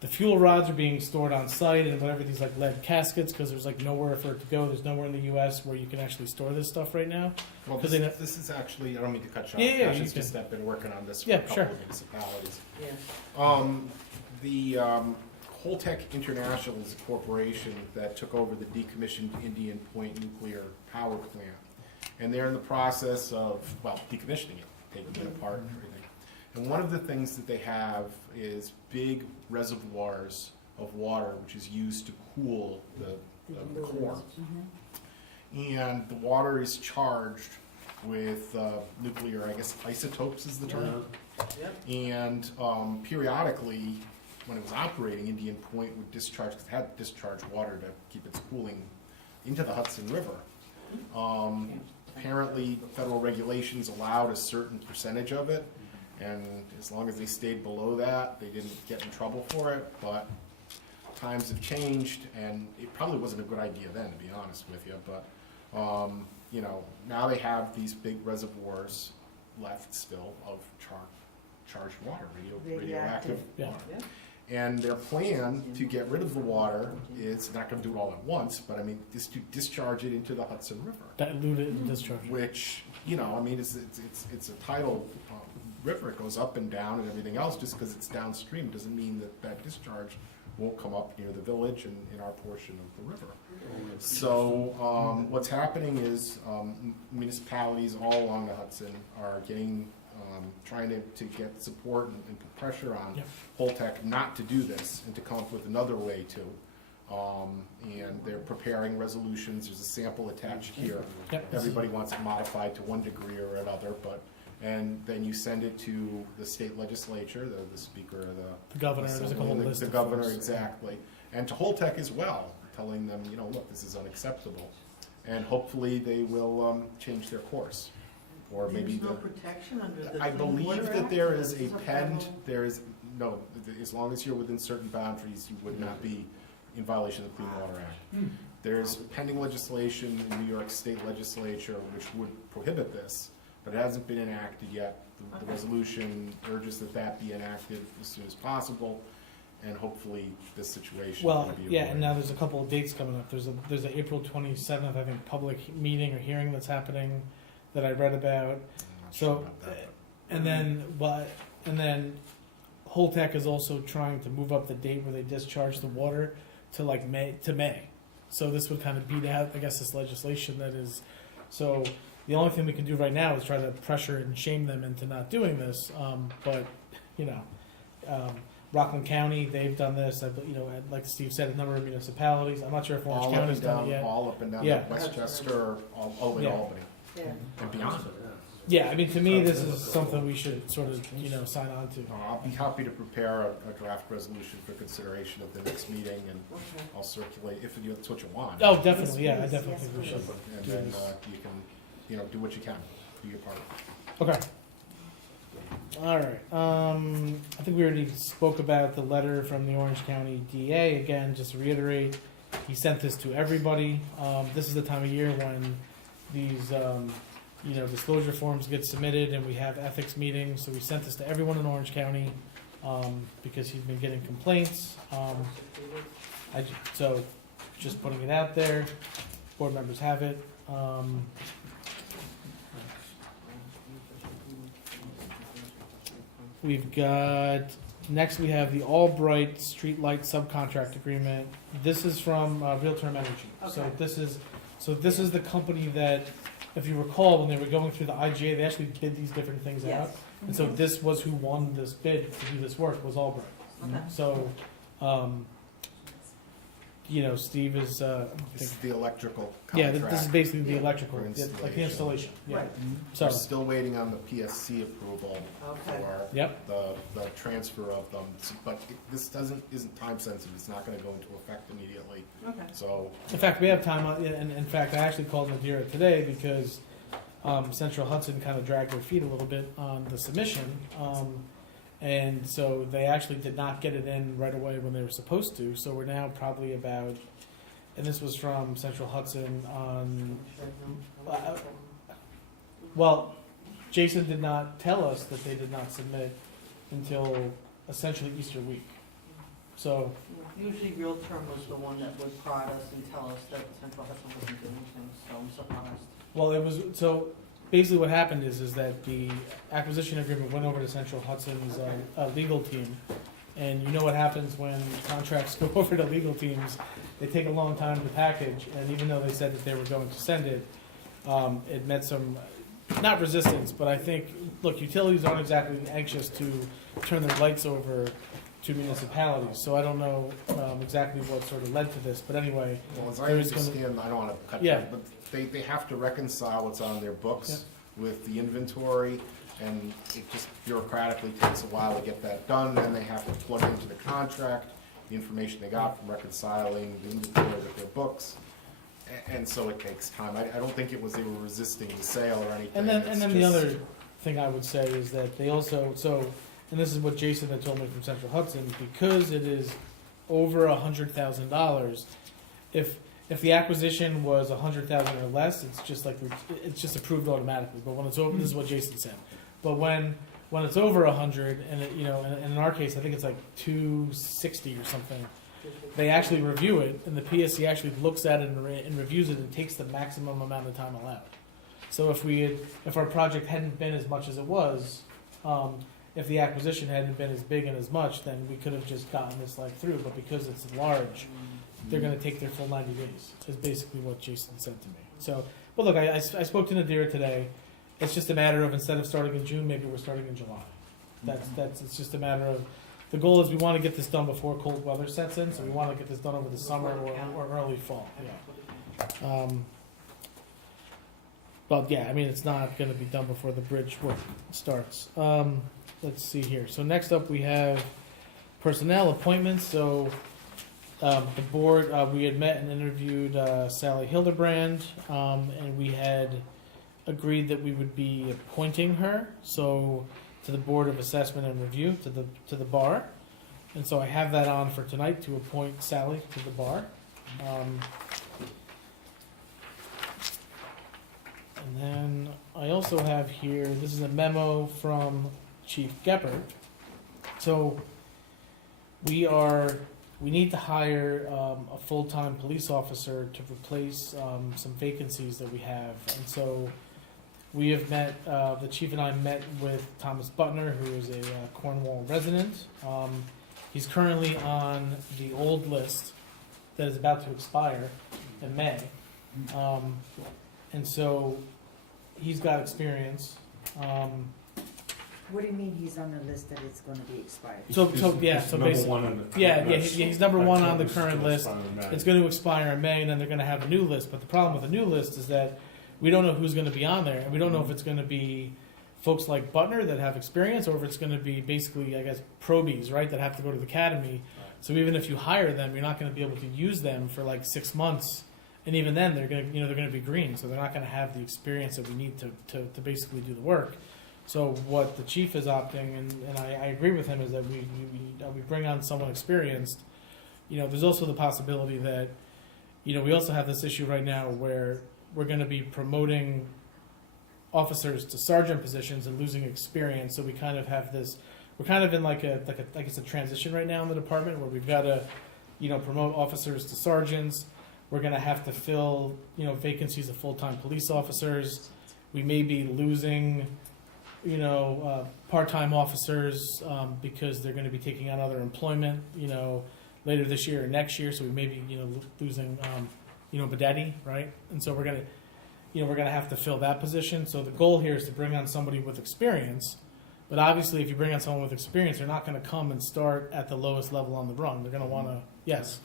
The fuel rods are being stored on site in whatever these like lead caskets, because there's like nowhere for it to go. There's nowhere in the U.S. where you can actually store this stuff right now. Well, 'Cause this is actually, I don't mean to cut you off. Yeah, Josh, you it's just can. I've been working on this for Yeah, a couple sure. of municipalities. Yeah. The Holtec International is a corporation that took over the decommissioned Indian Point nuclear power plant. And they're in the process of, decommissioning it, taking it apart and everything. And one of the things that they have is big reservoirs of water, which is used to cool the corn. And the water is charged with nuclear, I guess isotopes is the term. Yep. And periodically, when it was operating, Indian Point would discharge, because it had to discharge water to keep its cooling into the Hudson River. Apparently, federal regulations allowed a certain percentage of it, and as long as they stayed below that, they didn't get in trouble for it, but times have changed, and it probably wasn't a good idea then, to be honest with you, but, now they have these big reservoirs left still of charged water, radioactive Yeah. water. And their plan to get rid of the water is not gonna do it all at once, but I mean, is to discharge it into the Hudson River. Dilute it and discharge it. Which, it's a tidal river, it goes up and down and everything else, just because it's downstream doesn't mean that discharge won't come up near the village and in our portion of the river. So what's happening is municipalities all along the Hudson are getting, trying to get support and put pressure on Yep. Holtec not to do this and to come up with another way to. And they're preparing resolutions. There's a sample attached here. Yep. Everybody wants it modified to one degree or another, and then you send it to the state legislature, the speaker of The governor, there's like a whole list the of governor, folks. exactly, and to Holtec as well, telling them, you know, look, this is unacceptable, and hopefully they will change their course, or maybe There's no the. protection under the I Clean believe Water that Act? there is This a is pend, federal- there is, no, as long as you're within certain boundaries, you would not be in violation of the Clean Water Act. There's pending legislation in New York State Legislature which would prohibit this, but it hasn't been enacted yet. The resolution urges that that be enacted as soon as possible, and hopefully this situation will Well, be yeah, and avoided. now there's a couple of dates coming up. There's a April 27th, I think, public meeting or hearing that's happening that I read about. I'm not So, sure about that, and then Holtec is also trying to move up the date where they discharge the water to like May. So this would kind of beat out, I guess, this legislation that is. So the only thing we can do right now is try to pressure and shame them into not doing this. But you know, Rockland County, they've done this. Like Steve said, a number of municipalities. I'm not sure if Orange all up County's and done down, it yet. all up and down Yeah. Westchester, all the way to Yeah. Albany, Yeah. and beyond. Yeah, I mean, to me, this is something we should sort of, sign on to. I'll be happy to prepare a draft resolution for consideration at the next meeting, and Okay. I'll circulate, if that's what you want. Oh, definitely, yeah, I Yes, definitely yes, think we should. And do then this. you can, do what you can, do your part. Okay. All right. I think we already spoke about the letter from the Orange County DA. Again, just to reiterate, he sent this to everybody. This is the time of year when these, disclosure forms get submitted and we have ethics meetings. So we sent this to everyone in Orange County because he's been getting complaints. So just putting it out there. Board members have it. We've got, next we have the Albright Streetlight Subcontract Agreement. This is from Real Term Energy. So Okay. this is the company that, if you recall, when they were going through the IGA, they actually bid these different things Yes. out. And so this was who won this bid to do this work, was Albright. Okay. So, Steve is, This is the electrical yeah, contract. this is basically the Yeah. electrical, For like the installation. installation, yeah. Right. So, We're still waiting on the PSC approval Okay. for yep, the transfer of them, but this isn't time sensitive, it's not gonna go into effect immediately, Okay. so. in fact, we have time, and in fact, I actually called Madeira today because Central Hudson kind of dragged their feet a little bit on the submission. And so they actually did not get it in right away when they were supposed to. So we're now probably about, and this was from Central Hudson on, well, Jason did not tell us that they did not submit until essentially Easter week. So, Usually Real Term was the one that would prod us and tell us that Central Hudson wasn't doing things, so I'm surprised. well, it was, so basically what happened is that the acquisition agreement went over to Central Hudson's legal team. And you know what happens when contracts go over to legal teams, they take a long time to package, and even though they said that they were going to send it, it met some, not resistance, but I think, look, utilities aren't exactly anxious to turn their lights over to municipalities, so I don't know exactly what sort of led to this, but anyway, Well, as I There is gonna- understand, I don't wanna cut you, Yeah. but they have to reconcile what's on their books with the inventory, and it just bureaucratically takes a while to get that done, then they have to plug into the contract, the information they got from reconciling the inventory with their books, and so it takes time. I don't think it was they were resisting the sale or anything. And then, It's the just- other thing I would say is that they also, and this is what Jason had told me from Central Hudson, because it is over $100,000, if the acquisition was $100,000 or less, it's just approved automatically. But when it's over, this is what Jason said. But when it's over 100, and and in our case, I think it's like 260 or something, they actually review it, and the PSC actually looks at it and reviews it and takes the maximum amount of time allowed. So if our project hadn't been as much as it was, if the acquisition hadn't been as big and as much, then we could have just gotten this like through, but because it's large, they're gonna take their full 90 days, is basically what Jason said to me. So, but look, I spoke to Nadira today, it's just a matter of, instead of starting in June, maybe we're starting in July. It's just a matter of, the goal is we wanna get this done before cold weather sets in, so we wanna get this done over the summer or early fall, yeah. But yeah, I mean, it's not gonna be done before the bridge work starts. Let's see here. So next up, we have personnel appointments. So the board, we had met and interviewed Sally Hildebrand, and we had agreed that we would be appointing her, so to the Board of Assessment and Review, to the bar. And so I have that on for tonight to appoint Sally to the bar. And then I also have here, this is a memo from Chief Geppert. So we need to hire a full-time police officer to replace some vacancies that we have. And so we have met, the chief and I met with Thomas Butner, who is a Cornwall resident. He's currently on the old list that is about to expire in May. And so he's got experience. What do you mean he's on the list that it's gonna be expired? So He's basically, number one on the current list. he's number one on the October's current gonna list. expire in May. It's going to expire in May, and then they're going to have a new list. But the problem with the new list is that we don't know who's going to be on there, and we don't know if it's going to be folks like Butner that have experience, or if it's going to be basically, I guess, probies, right, that have to go to the academy. So even if you hire them, you're not going to be able to use them for like 6 months, and even then they're going to, they're going to be green, so they're not going to have the experience that we need to basically do the work. So what the chief is opting, and I agree with him, is that we bring on someone experienced. There's also the possibility that, we also have this issue right now where we're going to be promoting officers to sergeant positions and losing experience. So we kind of have this, we're kind of in like it's a transition right now in the department where we've got to, promote officers to sergeants. We're going to have to fill, vacancies of full-time police officers. We may be losing, part-time officers because they're going to be taking on other employment, later this year or next year. So we may be, losing, Bedetti, right? And so we're going to have to fill that position. So the goal here is to bring on somebody with experience. But obviously, if you bring on someone with experience, they're not going to come and start at the lowest level on the rung. They're going to want to, yes.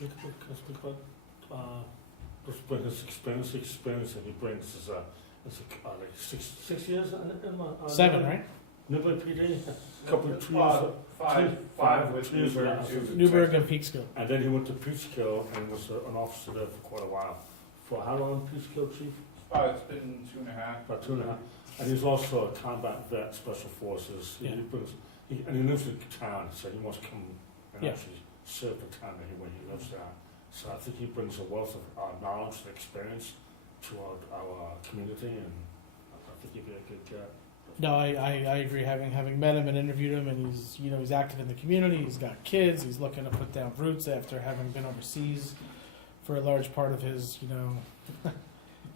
Just bring his experience that he brings is like 6 years in 7, right? Newburgh PD, a couple of 2 years. Five with 2 years, Newburgh, yeah. two. Newburgh and Peekskill. And then he went to Peekskill and was an officer there for quite a while. For how long, Peekskill, Chief? It's been 2.5. About 2.5. And he's also a combat vet, special forces. Yeah. And he lives in town, so he wants to come and Yeah. actually serve the town when he lives there. So I think he brings a wealth of knowledge and experience to our community, and I think he'd be a good guy. No, I agree. Having met him and interviewed him, and he's active in the community. He's got kids. He's looking to put down roots after having been overseas for a large part of his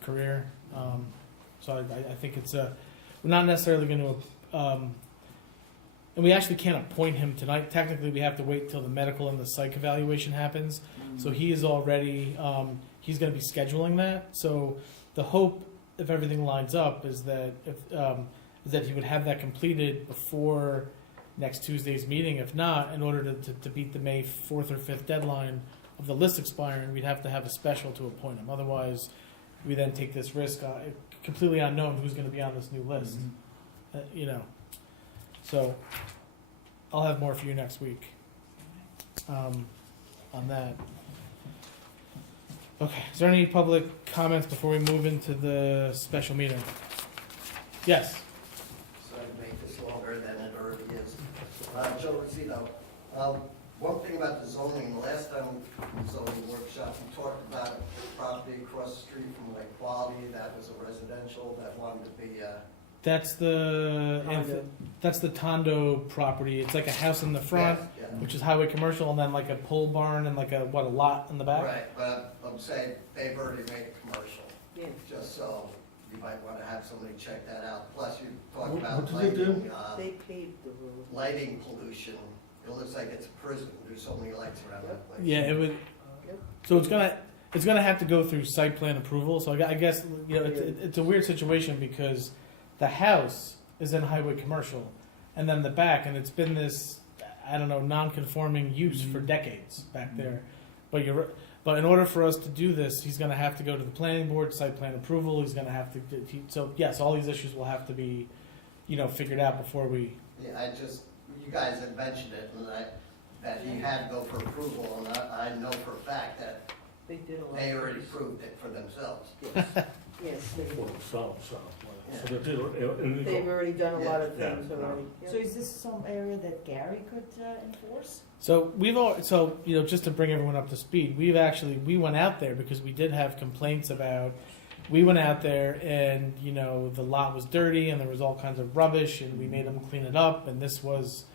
career. So I think it's we're not necessarily going to, and we actually can't appoint him tonight. Technically, we have to wait till the medical and the psych evaluation happens. So he is already he's going to be scheduling that. So the hope, if everything lines up, is that is that he would have that completed before next Tuesday's meeting. If not, in order to beat the May 4th or 5th deadline of the list expiring, we'd have to have a special to appoint him. Otherwise, we then take this risk, completely unknown who's going to be on this new list. So I'll have more for you next week on that. Okay, is there any public comments before we move into the special meeting? Yes. Sorry to make this longer than it already is. Joe Rosito. One thing about the zoning, the last time we zoning workshop, we talked about a property across the street from Lake Quality that was a residential that wanted to be That's the Tondo property. It's like a house in the front, yeah. which is highway commercial, and then like a pole barn and like a lot in the back. Right, but I'm saying they've already made it commercial, Yeah. just so you might wanna have somebody check that out. Plus, you talk What about do they do? lighting, They paved the road. lighting pollution. It looks like it's a prison. There's so many lights around that place. Yeah, it would, so it's gonna have to go through site plan approval, so I guess, you know, it's a weird situation because the house is in highway commercial, and then the back, and it's been this, I don't know, non-conforming use for decades back there. But in order for us to do this, he's gonna have to go to the planning board, site plan approval, he's gonna have to, so yes, all these issues will have to be, you know, figured out before we, Yeah, you guys had mentioned it, and that he had to go for approval, and I know for a fact that They did a lot. they already proved it for themselves. Yes, they For did. themselves, so they did illegal. They've already done a lot of Yeah. things Yeah. already. So is this some area that Gary could enforce? so you know, just to bring everyone up to speed, we went out there because we did have complaints about, we went out there and, you know, the lot was dirty and there was all kinds of rubbish and we made them clean it up, and this was,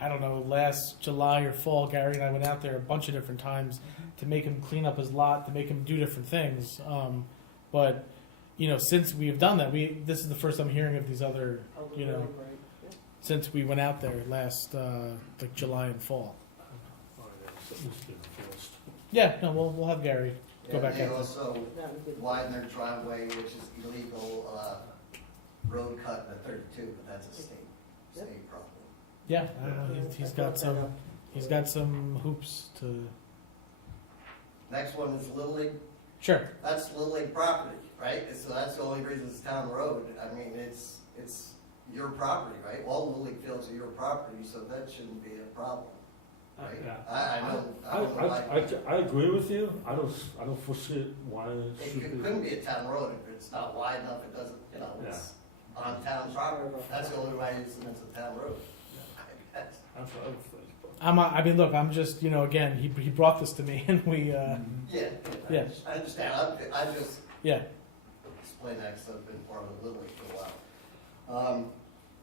I don't know, last July or fall, Gary and I went out there a bunch of different times to make him clean up his lot, to make him do different things. But, you know, since we've done that, this is the first I'm hearing of these other, you know, since we went out there last, like July and fall. It needs to be enforced. Yeah, no, we'll have Gary go Yeah, back they out there. also That was good. widen their driveway, which is illegal, road cut in the 32, but that's a state problem. Yeah, I don't know, he's got some hoops to, Next one is Little League. sure. That's Little League property, right? So that's the only reason it's town road. I mean, it's your property, right? All Little League fields are your property, so that shouldn't be a problem, right? Yeah. I don't know why. I agree with you. I don't foresee it why it It should be. couldn't be a town road if it's not wide enough, it doesn't, you know, it's on town property. That's the only reason it's a town road. I guess. That's what I would think. but- I mean, look, I'm just, you know, again, he brought this to me and we, Yeah, Yeah. I understand. I just yeah, explain that because I've been part of the Little League for a while.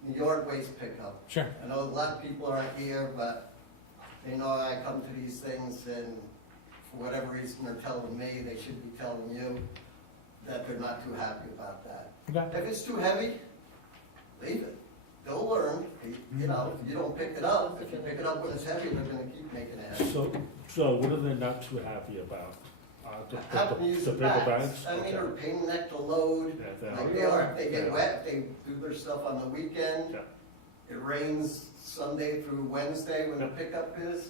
New York waste pickup. sure. I know a lot of people aren't here, but they know I come to these things and for whatever reason they're telling me, they should be telling you that they're not too happy about that. Okay. If it's too heavy, leave it. They'll learn, you know, if you don't pick it up, if you pick it up when it's heavy, they're gonna keep making it heavy. So what are they not too happy about? How can you use The the paper bags? bags? I mean, Okay. they're a pain in the neck to load. Yeah, they Like are. they are, if they get Yeah. wet, if they do their stuff on the weekend, Yeah. it rains Sunday through Wednesday when the Yeah. pickup is,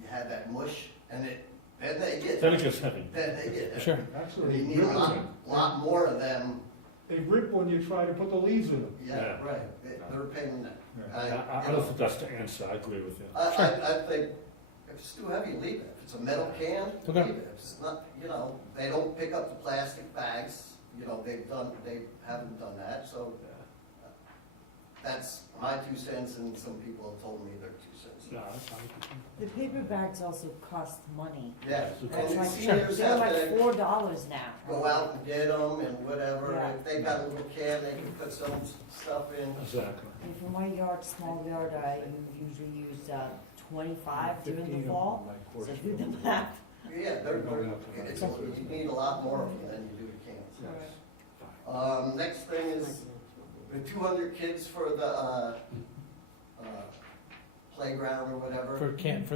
you have that mush, and then they get, Then it gets heavy. then they get. Sure. Actually, You need a lot more of them, they rip when you try to put the leaves in them. yeah, Yeah. right, they're a pain in the neck. I don't think that's the answer. I agree with you. I think if it's too heavy, leave it. If it's a metal can, Okay. leave it. If it's not, you know, they don't pick up the plastic bags, you know, they haven't done that, so that's my 2 cents, and some people have told me their 2 cents. Yeah, that's fine. The paper bags also cost money. Yeah, It's and like- seniors They're have like to $4 now. go out and get them and whatever. Yeah. If they got a little can, they can put some stuff in. Exactly. And for my yard, small yard, I usually use 25 during the fall. So do the math. Yeah, you need a lot more of them than you do the cans. Yes. Next thing is the 200 kids for the playground or whatever. For rec camp.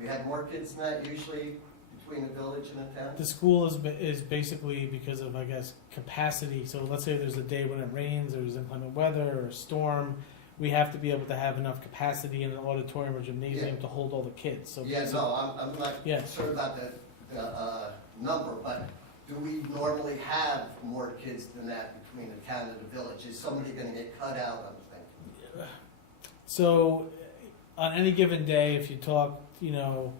We had more kids than that usually between the village and the town. The school is basically because of, I guess, capacity. So let's say there's a day when it rains, there's inclement weather or a storm, we have to be able to have enough capacity in an auditorium or gymnasium Yeah. to hold all the kids. So Yeah, no, I'm not Yeah. concerned about the number, but do we normally have more kids than that between the town and the village? Is somebody gonna get cut out, I'm thinking? So, on any given day, if you talk, you know,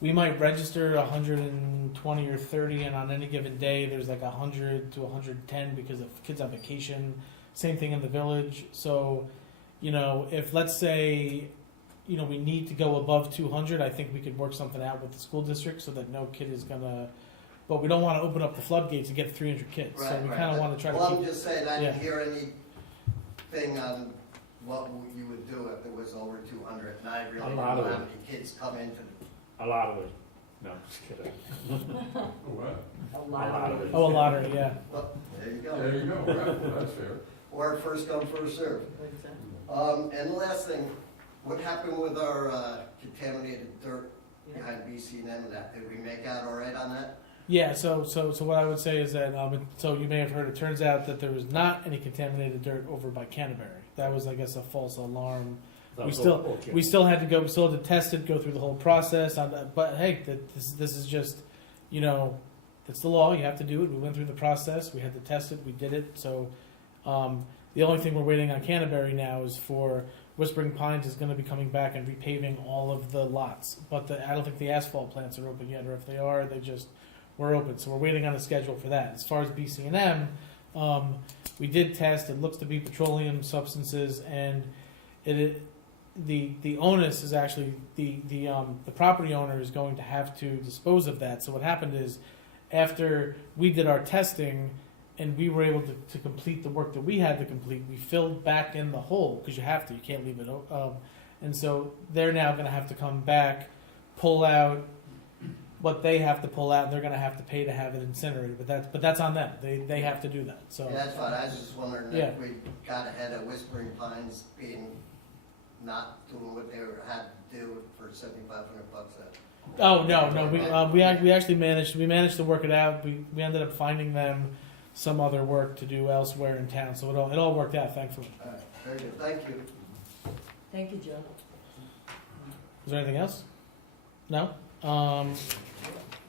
we might register 120 or 30, and on any given day, there's like 100 to 110 because of kids on vacation. Same thing in the village. So, you know, if let's say, you know, we need to go above 200, I think we could work something out with the school district so that no kid is gonna. But we don't want to open up the floodgates and get 300 kids. So we kind of want to try Well, to I'm keep. just saying, I Yeah. didn't hear anything on what you would do if it was over 200, and I really A don't lot know of how it. many kids come into the. A lot of it. No, I'm just kidding. What? A lottery. Oh, a lottery, yeah. Well, there you go. There you go, right, that's fair. Or first come, first served. And the last thing, what happened with our contaminated dirt behind BC&M? That, did we make out all right on that? Yeah, so what I would say is that, so you may have heard, it turns out that there was not any contaminated dirt over by Canterbury. That was, I guess, a false alarm. That We was still, okay. we still had to test it, go through the whole process on that, but hey, this is just, you know, it's the law, you have to do it, we went through the process, we had to test it, we did it, so, the only thing we're waiting on Canterbury now is for Whispering Pines is gonna be coming back and repaving all of the lots, but I don't think the asphalt plants are open yet, or if they are, we're open, so we're waiting on a schedule for that. As far as BC&M, we did test, it looks to be petroleum substances, and the onus is actually, the property owner is going to have to dispose of that. So what happened is, after we did our testing, and we were able to complete the work that we had to complete, we filled back in the hole, because you have to, you can't leave it, and so they're now gonna have to come back, pull out what they have to pull out, and they're gonna have to pay to have it incinerated, but that's on them, they have to do that, so. Yeah, that's fine. I was just wondering Yeah. if we got ahead of Whispering Pines being not doing what they had to do for $7,500. Oh, no, we actually managed to work it out, we ended up finding them some other work to do elsewhere in town, so it all worked out, thankfully. All right, very good. Thank you. Thank you, Joe. Is there anything else? No?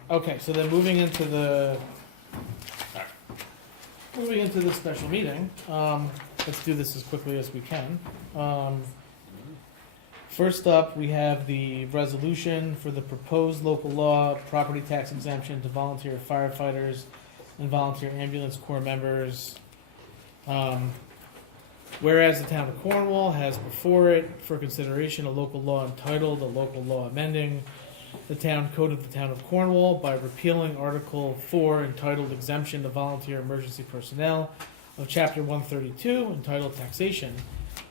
Okay, so then moving into the special meeting, let's do this as quickly as we can. First up, we have the resolution for the proposed local law property tax exemption to volunteer firefighters and volunteer ambulance corps members. Whereas the town of Cornwall has before it for consideration a local law entitled a local law amending the town code of the town of Cornwall by repealing Article 4 entitled Exemption to Volunteer Emergency Personnel of Chapter 132 entitled Taxation,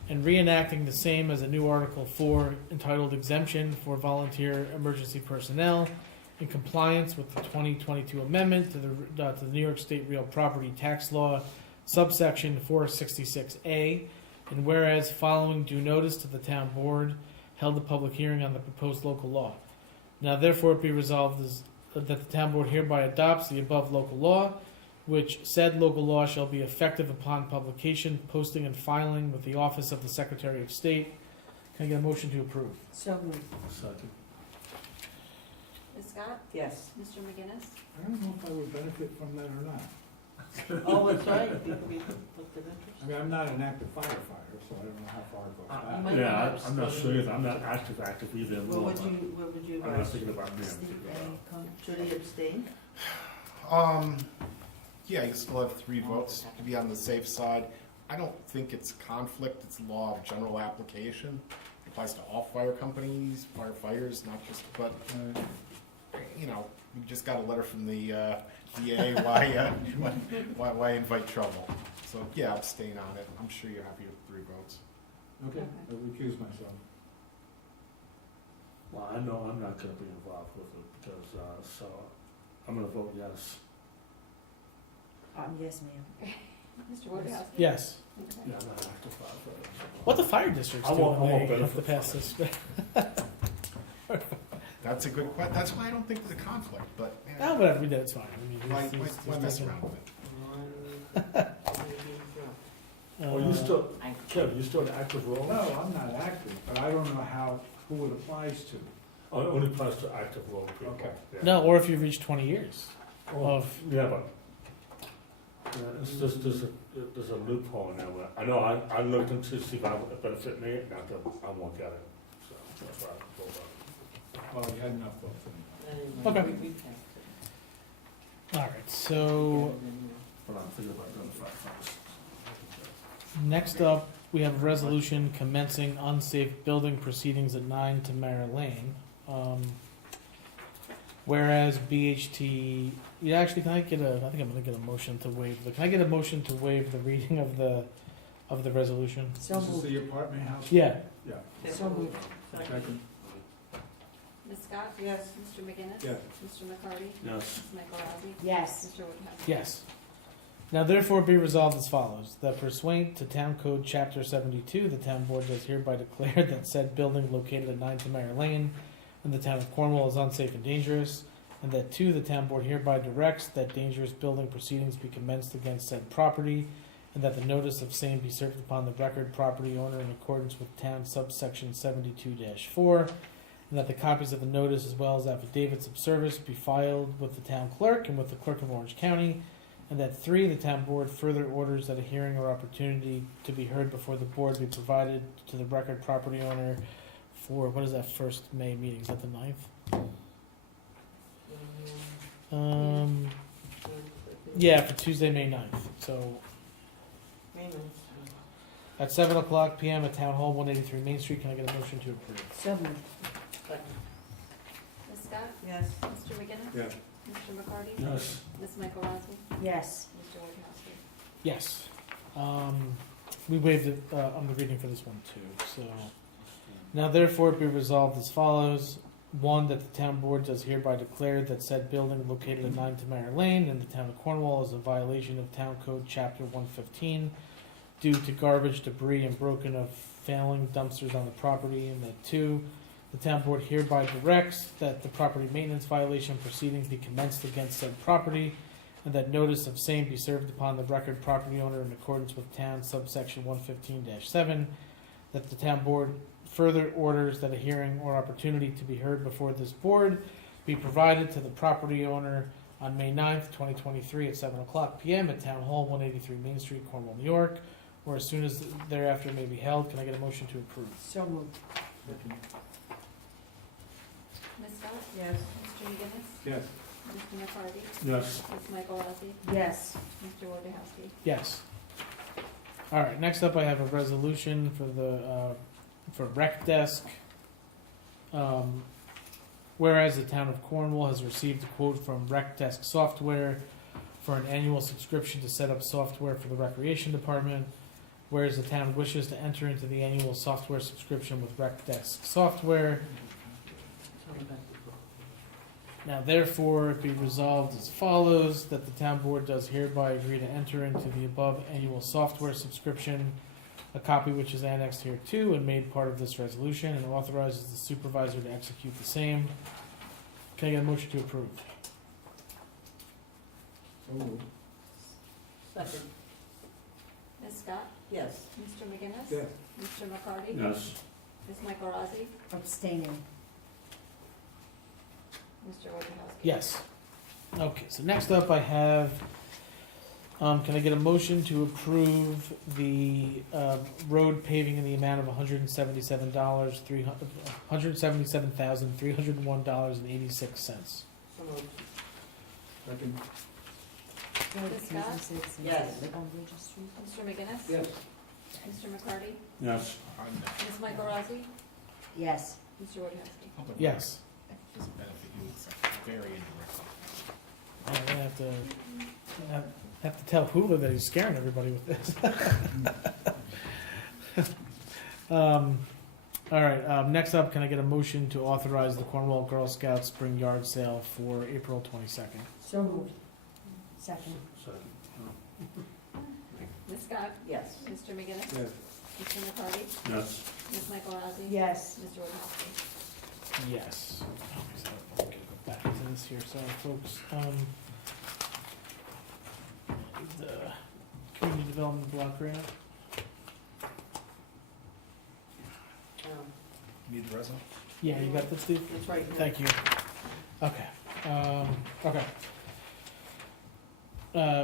and reenacting the same as a new Article 4 entitled Exemption for Volunteer Emergency Personnel in compliance with the 2022 amendment to the New York State Real Property Tax Law, subsection 466A, and whereas following due notice to the town board held a public hearing on the proposed local law. Now therefore it be resolved that the town board hereby adopts the above local law, which said local law shall be effective upon publication, posting, and filing with the Office of the Secretary of State. Can I get a motion to approve? So moved. Second. Ms. Scott? Yes. Mr. McGinnis? I don't know if I would benefit from that or not. Oh, that's right, people be conflict of interest. I mean, I'm not an active firefighter, so I don't know how far it goes back. might Yeah, not I'm not abstain. sure either. I'm not active either. What would you, I'm not thinking about me. I'm Steve, thinking about. Should he abstain? Yeah, you still have 3 votes to be on the safe side. I don't think it's conflict, it's law of general application. It applies to all fire companies, firefighters, not just, but, you know, we just got a letter from the DA, why invite trouble? So, yeah, abstain on it. I'm sure you're happy with 3 votes. Okay, I recuse myself. Well, I know I'm not gonna be involved with it because, so I'm gonna vote yes. Yes, ma'am. Mr. Woodhouse? Yes. Yeah, I'm not active firefighter. What the fire districts I do won't when they have benefit to pass from this? That's a good question. That's why I don't think there's a conflict, but, Oh, whatever, we did, it's fine. I mean, why mess taking- around with it? Oh, you still, Kevin, you still an active role? No, I'm not active, but I don't know who it applies to. Oh, it only applies to active role people. Okay. Yeah. No, or if you've reached 20 years Oh, of, yeah, but, it's just, there's a loophole in there where, I know, I looked into see if it benefit me, not that I won't get it, so that's why I vote on it. Well, you had enough votes anyway. Okay. We passed it. all right, so But I'm thinking about doing the firefighters. next up, we have a resolution commencing unsafe building proceedings at 9 Tamara Lane. Whereas BHT, yeah, actually, I think I'm gonna get a motion to waive can I get a motion to waive the reading of the resolution? So This is moved. the apartment house? Yeah, Yeah. So moved. Second. Ms. Scott? Yes. Mr. McGinnis? Yes. Mr. McCarty? Yes. Ms. Michael Rossi? Yes. Mr. Wojciechowski? Yes. Now therefore be resolved as follows, that pursuant to Town Code Chapter 72, the town board does hereby declare that said building located at 9 Tamara Lane in the town of Cornwall is unsafe and dangerous, and that 2, the town board hereby directs that dangerous building proceedings be commenced against said property, and that the notice of same be served upon the record property owner in accordance with town subsection 72-4, and that the copies of the notice as well as affidavits of service be filed with the town clerk and with the clerk of Orange County, and that 3, the town board further orders that a hearing or opportunity to be heard before the board be provided to the record property owner for, what is that first May meeting, is that the 9th? Yeah, for Tuesday, May 9th, so at 7:00 PM at Town Hall, 183 Main Street. Can I get a motion to approve? So moved. Ms. Scott? Yes. Mr. McGinnis? Yes. Mr. McCarty? Yes. Ms. Michael Rossi? Yes. Mr. Wojciechowski? Yes. We waived it on the reading for this one too. So now therefore be resolved as follows. 1, that the town board does hereby declare that said building located at 9 Tamara Lane in the town of Cornwall is a violation of Town Code Chapter 115 due to garbage, debris, and broken of failing dumpsters on the property, and that 2, the town board hereby directs that the property maintenance violation proceedings be commenced against said property, and that notice of same be served upon the record property owner in accordance with town subsection 115-7, that the town board further orders that a hearing or opportunity to be heard before this board be provided to the property owner on May 9th, 2023 at 7:00 PM at Town Hall, 183 Main Street, Cornwall, New York, or as soon as thereafter may be held. Can I get a motion to approve? So moved. Ms. Scott? Yes. Mr. McGinnis? Yes. Mr. McCarty? Yes. Ms. Michael Rossi? Yes. Mr. Wojciechowski? Yes. All right, next up I have a resolution for the, for rec desk. Whereas the town of Cornwall has received a quote from Rec Desk Software for an annual subscription to set up software for the recreation department. Whereas the town wishes to enter into the annual software subscription with Rec Desk Software. Now therefore it be resolved as follows, that the town board does hereby agree to enter into the above annual software subscription, a copy which is annexed here too and made part of this resolution, and authorizes the supervisor to execute the same. Can I get a motion to approve? So moved. Second. Ms. Scott? Yes. Mr. McGinnis? Yes. Mr. McCarty? Yes. Ms. Michael Rossi? Abstaining. Mr. Wojciechowski? Yes. Okay, so next up I have, can I get a motion to approve the road paving in the amount of $177,301.86? So moved. Second. Ms. Scott? Yes. Mr. McGinnis? Yes. Mr. McCarty? Yes. Ms. Michael Rossi? Yes. Mr. Wojciechowski? Yes. Does benefit you, it's very indirectly. I'm gonna have to tell Hula that he's scaring everybody with this. All right, next up, can I get a motion to authorize the Cornwall Girl Scouts Spring Yard Sale for April 22nd? So moved. Second. Ms. Scott? Yes. Mr. McGinnis? Yes. Mr. McCarty? Yes. Ms. Michael Rossi? Yes. Mr. Wojciechowski? Yes. Okay, so I'm gonna go back to this here, sorry, folks. The community development block grant. Need the resume? Yeah, you got this, Steve? That's right. Thank you. Okay, okay.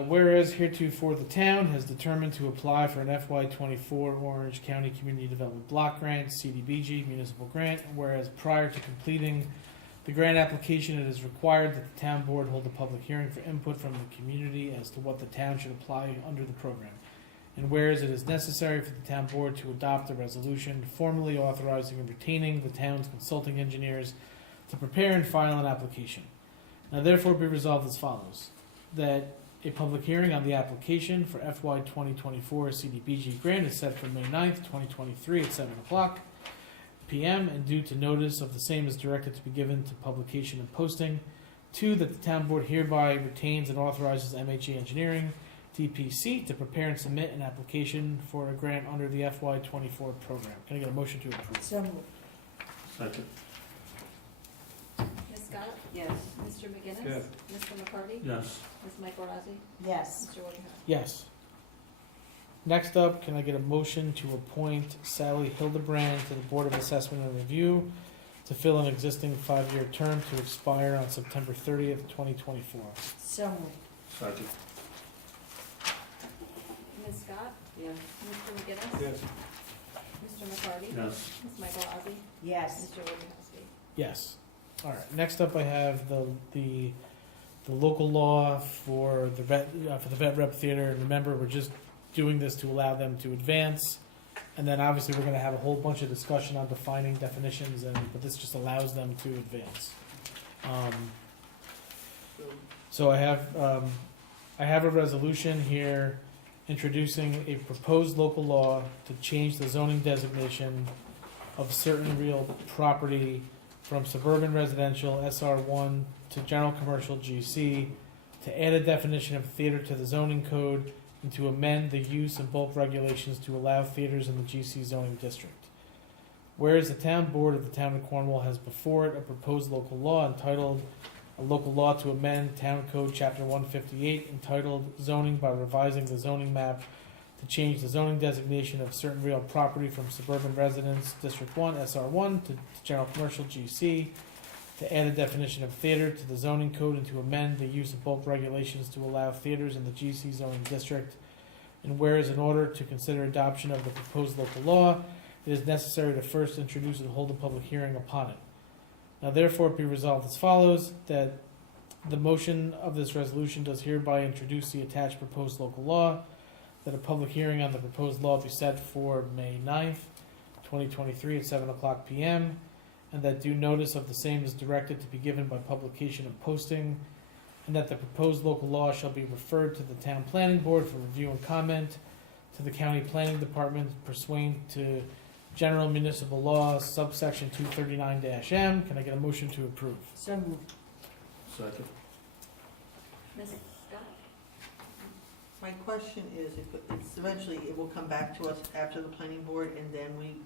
Whereas heretofore the town has determined to apply for an FY24 Orange County Community Development Block Grant, CDBG municipal grant, whereas prior to completing the grant application, it is required that the town board hold a public hearing for input from the community as to what the town should apply under the program. And whereas it is necessary for the town board to adopt a resolution formally authorizing and retaining the town's consulting engineers to prepare and file an application. Now therefore be resolved as follows, that a public hearing on the application for FY 2024 CDBG grant is set for May 9th, 2023 at 7 o'clock PM, and due to notice of the same is directed to be given to publication and posting. 2, that the town board hereby retains and authorizes MHE Engineering, DPC, to prepare and submit an application for a grant under the FY24 program. Can I get a motion to approve? So moved. Second. Ms. Scott? Yes. Mr. McGinnis? Yes. Mr. McCarty? Yes. Ms. Michael Rossi? Yes. Mr. Wojciechowski? Yes. Next up, can I get a motion to appoint Sally Hildebrand to the Board of Assessment and Review to fill an existing 5-year term to expire on September 30th, 2024? So moved. Second. Ms. Scott? Yes. Mr. McGinnis? Yes. Mr. McCarty? Yes. Ms. Michael Rossi? Yes. Mr. Wojciechowski? Yes. All right. Next up, I have the local law for the vet rep theater. And remember, we're just doing this to allow them to advance, and then obviously we're going to have a whole bunch of discussion on defining definitions, but this just allows them to advance. So I have a resolution here introducing a proposed local law to change the zoning designation of certain real property from suburban residential SR1 to general commercial GC, to add a definition of theater to the zoning code, and to amend the use and bulk regulations to allow theaters in the GC zoning district. Whereas the town board of the town of Cornwall has before it a proposed local law entitled a local law to amend town code chapter 158 entitled zoning by revising the zoning map to change the zoning designation of certain real property from suburban residence district 1 SR1 to general commercial GC, to add a definition of theater to the zoning code and to amend the use of bulk regulations to allow theaters in the GC zoning district. And whereas in order to consider adoption of the proposed local law, it is necessary to first introduce and hold a public hearing upon it. Now therefore be resolved as follows, that the motion of this resolution does hereby introduce the attached proposed local law, that a public hearing on the proposed law be set for May 9th, 2023 at 7:00 p.m., and that due notice of the same is directed to be given by publication and posting, and that the proposed local law shall be referred to the town planning board for review and comment, to the county planning department pursuant to general municipal law subsection 239-M. Can I get a motion to approve? So moved. Second. Ms. Scott? My question is, if it's eventually, it will come back to us after the planning board, and then we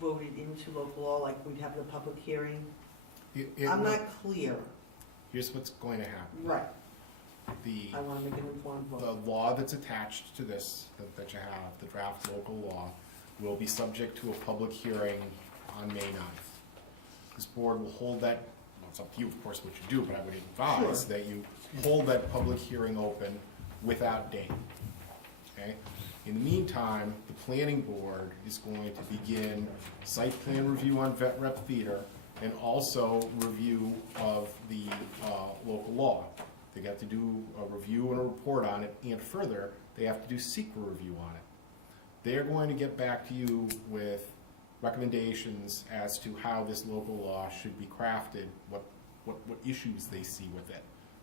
voted into local law, like we'd have the public hearing? I'm not clear. Here's what's going to happen. Right. The I want to make an informed vote. The law that's attached to this, that you have, the draft local law, will be subject to a public hearing on May 9th. This board will hold that, well, it's up to you, of course, what you do, but I would advise that you hold that public hearing open without date, okay? In the meantime, the planning board is going to begin site plan review on vet rep theater and also review of the local law. They got to do a review and a report on it, and further, they have to do SEQA review on it. They're going to get back to you with recommendations as to how this local law should be crafted, what issues they see with it.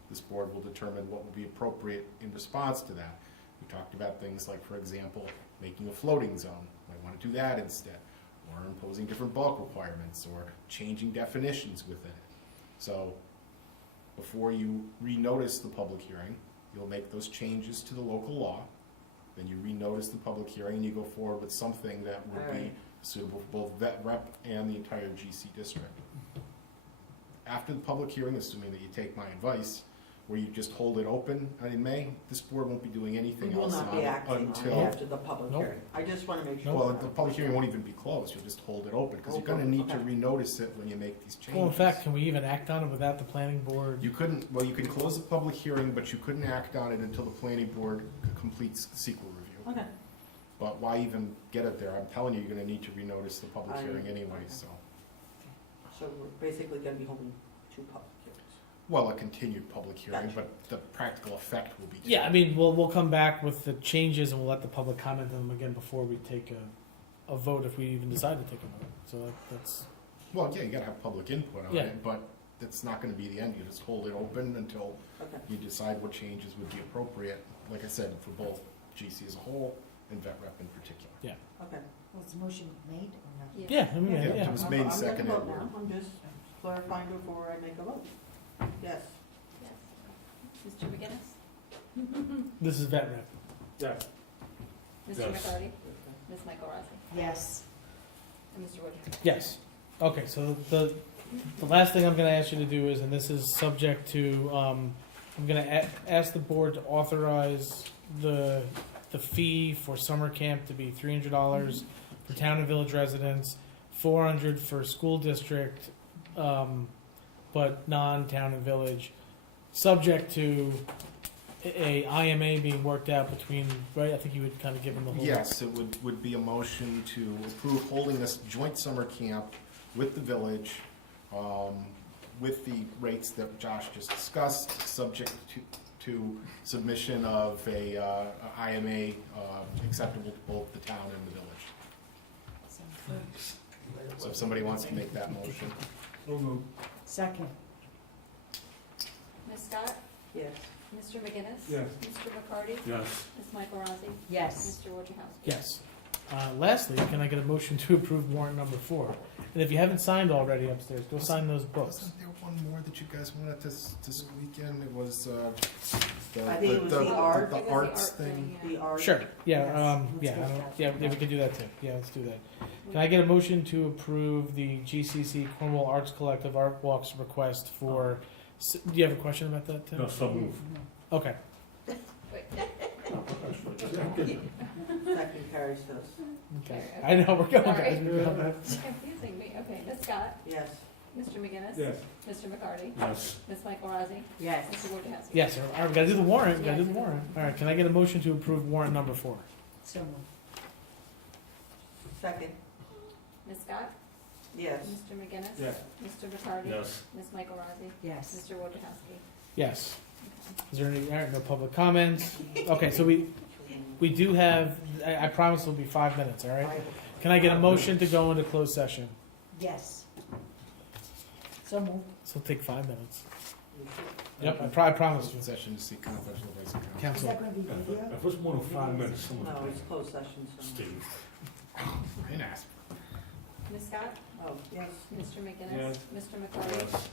This board will determine what will be appropriate in response to that. We talked about things like, for example, making a floating zone. Might want to do that instead. Or imposing different bulk requirements, or changing definitions within it. So, before you renotice the public hearing, you'll make those changes to the local law. Then you renotice the public hearing and you go forward with something that would be suitable for both vet rep and the entire GC district. After the public hearing, assuming that you take my advice, where you just hold it open in May, this board won't be doing anything We will else not on be it acting on it until. after the public Nope. hearing. I just want to make sure. Well, the public hearing won't even be closed, you'll just hold it open, because you're gonna need to Okay. renotice it when you make these changes. Well, in fact, can we even act on it without the planning board? You couldn't, well, you can close the public hearing, but you couldn't act on it until the planning board completes the SEQA review. Okay. But why even get it there? I'm telling you, you're gonna need to renotice the public hearing anyway, okay. so. So we're basically going to be holding 2 public hearings. Well, a continued public hearing, Gotcha. but the practical effect will be. Yeah, I mean, we'll come back with the changes and we'll let the public comment on them again before we take a vote, if we even decide to take a vote. So that's, Well, yeah, you gotta have public input on Yeah. it, but that's not gonna be the end. You just hold it open until Okay. you decide what changes would be appropriate. Like I said, for both GC as a whole and vet rep in particular. Okay. Was the motion made or not? Yeah, I mean, Yeah, yeah. it was made and I'm gonna seconded. vote now. I'm just clarifying before I make a vote. Yes. Yes. Mr. McGinnis? This is vet rep. Yeah. Mr. Yes. McCarty? Ms. Michael Rossi? Yes. And Mr. Wojciechowski? Yes. Okay, so the last thing I'm gonna ask you to do is, and this is subject to, I'm gonna ask the board to authorize the fee for summer camp to be $300 for town and village residents, $400 for school district, but non-town and village, subject to a IMA being worked out between, right, I think you would kind of give them the whole. Yes, it would be a motion to approve holding this joint summer camp with the village, with the rates that Josh just discussed, subject to submission of a IMA acceptable to both the town and the village. So if somebody wants to make that motion. Second. Ms. Scott? Yes. Mr. McGinnis? Yes. Mr. McCarty? Yes. Ms. Michael Rossi? Yes. Mr. Wojciechowski? Yes. Lastly, can I get a motion to approve warrant number 4? And if you haven't signed already upstairs, go sign those books. Wasn't there one more that you guys wanted to squeak in? It was I think it was the art. the It was the arts art thing. yeah. The art. Sure, yeah, Yes. yeah, we could do that too. Yeah, let's do that. Can I get a motion to approve the GCC Cornwall Arts Collective Art Walks request for, do you have a question about that, Tim? No, so move. Okay, Second carries those. okay. I know, we're going, Sorry. guys, we're going. It's confusing me. Okay, Ms. Scott? Yes. Mr. McGinnis? Yes. Mr. McCarty? Yes. Ms. Michael Rossi? Yes. Mr. Wojciechowski? Yes, all right, we gotta do the warrant, we gotta do the warrant. All right, can I get a motion to approve warrant number 4? So moved. Second. Ms. Scott? Yes. Mr. McGinnis? Yes. Mr. McCarty? Yes. Ms. Michael Rossi? Yes. Mr. Wojciechowski? Yes. Is there any, all right, no public comments? Okay, so we do have, I promise it'll be 5 minutes, all right? Can I get a motion to go into closed session? Yes. So moved. This will take 5 minutes. Yep, I promise you. Session to seek confidential advice. of counsel. Is Council. that going to be video? If it's more than 5 minutes, someone. No, it's closed session, so. Steve. Ryan asked. Ms. Scott? Oh, yes. Mr. McGinnis? Yes. Mr. McCarty? Yes.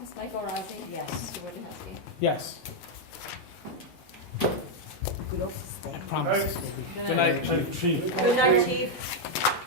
Ms. Michael Rossi? Yes. Mr. Wojciechowski? Yes, Good old stay. I promise. This will be- Good night. Chief. Good night, chief.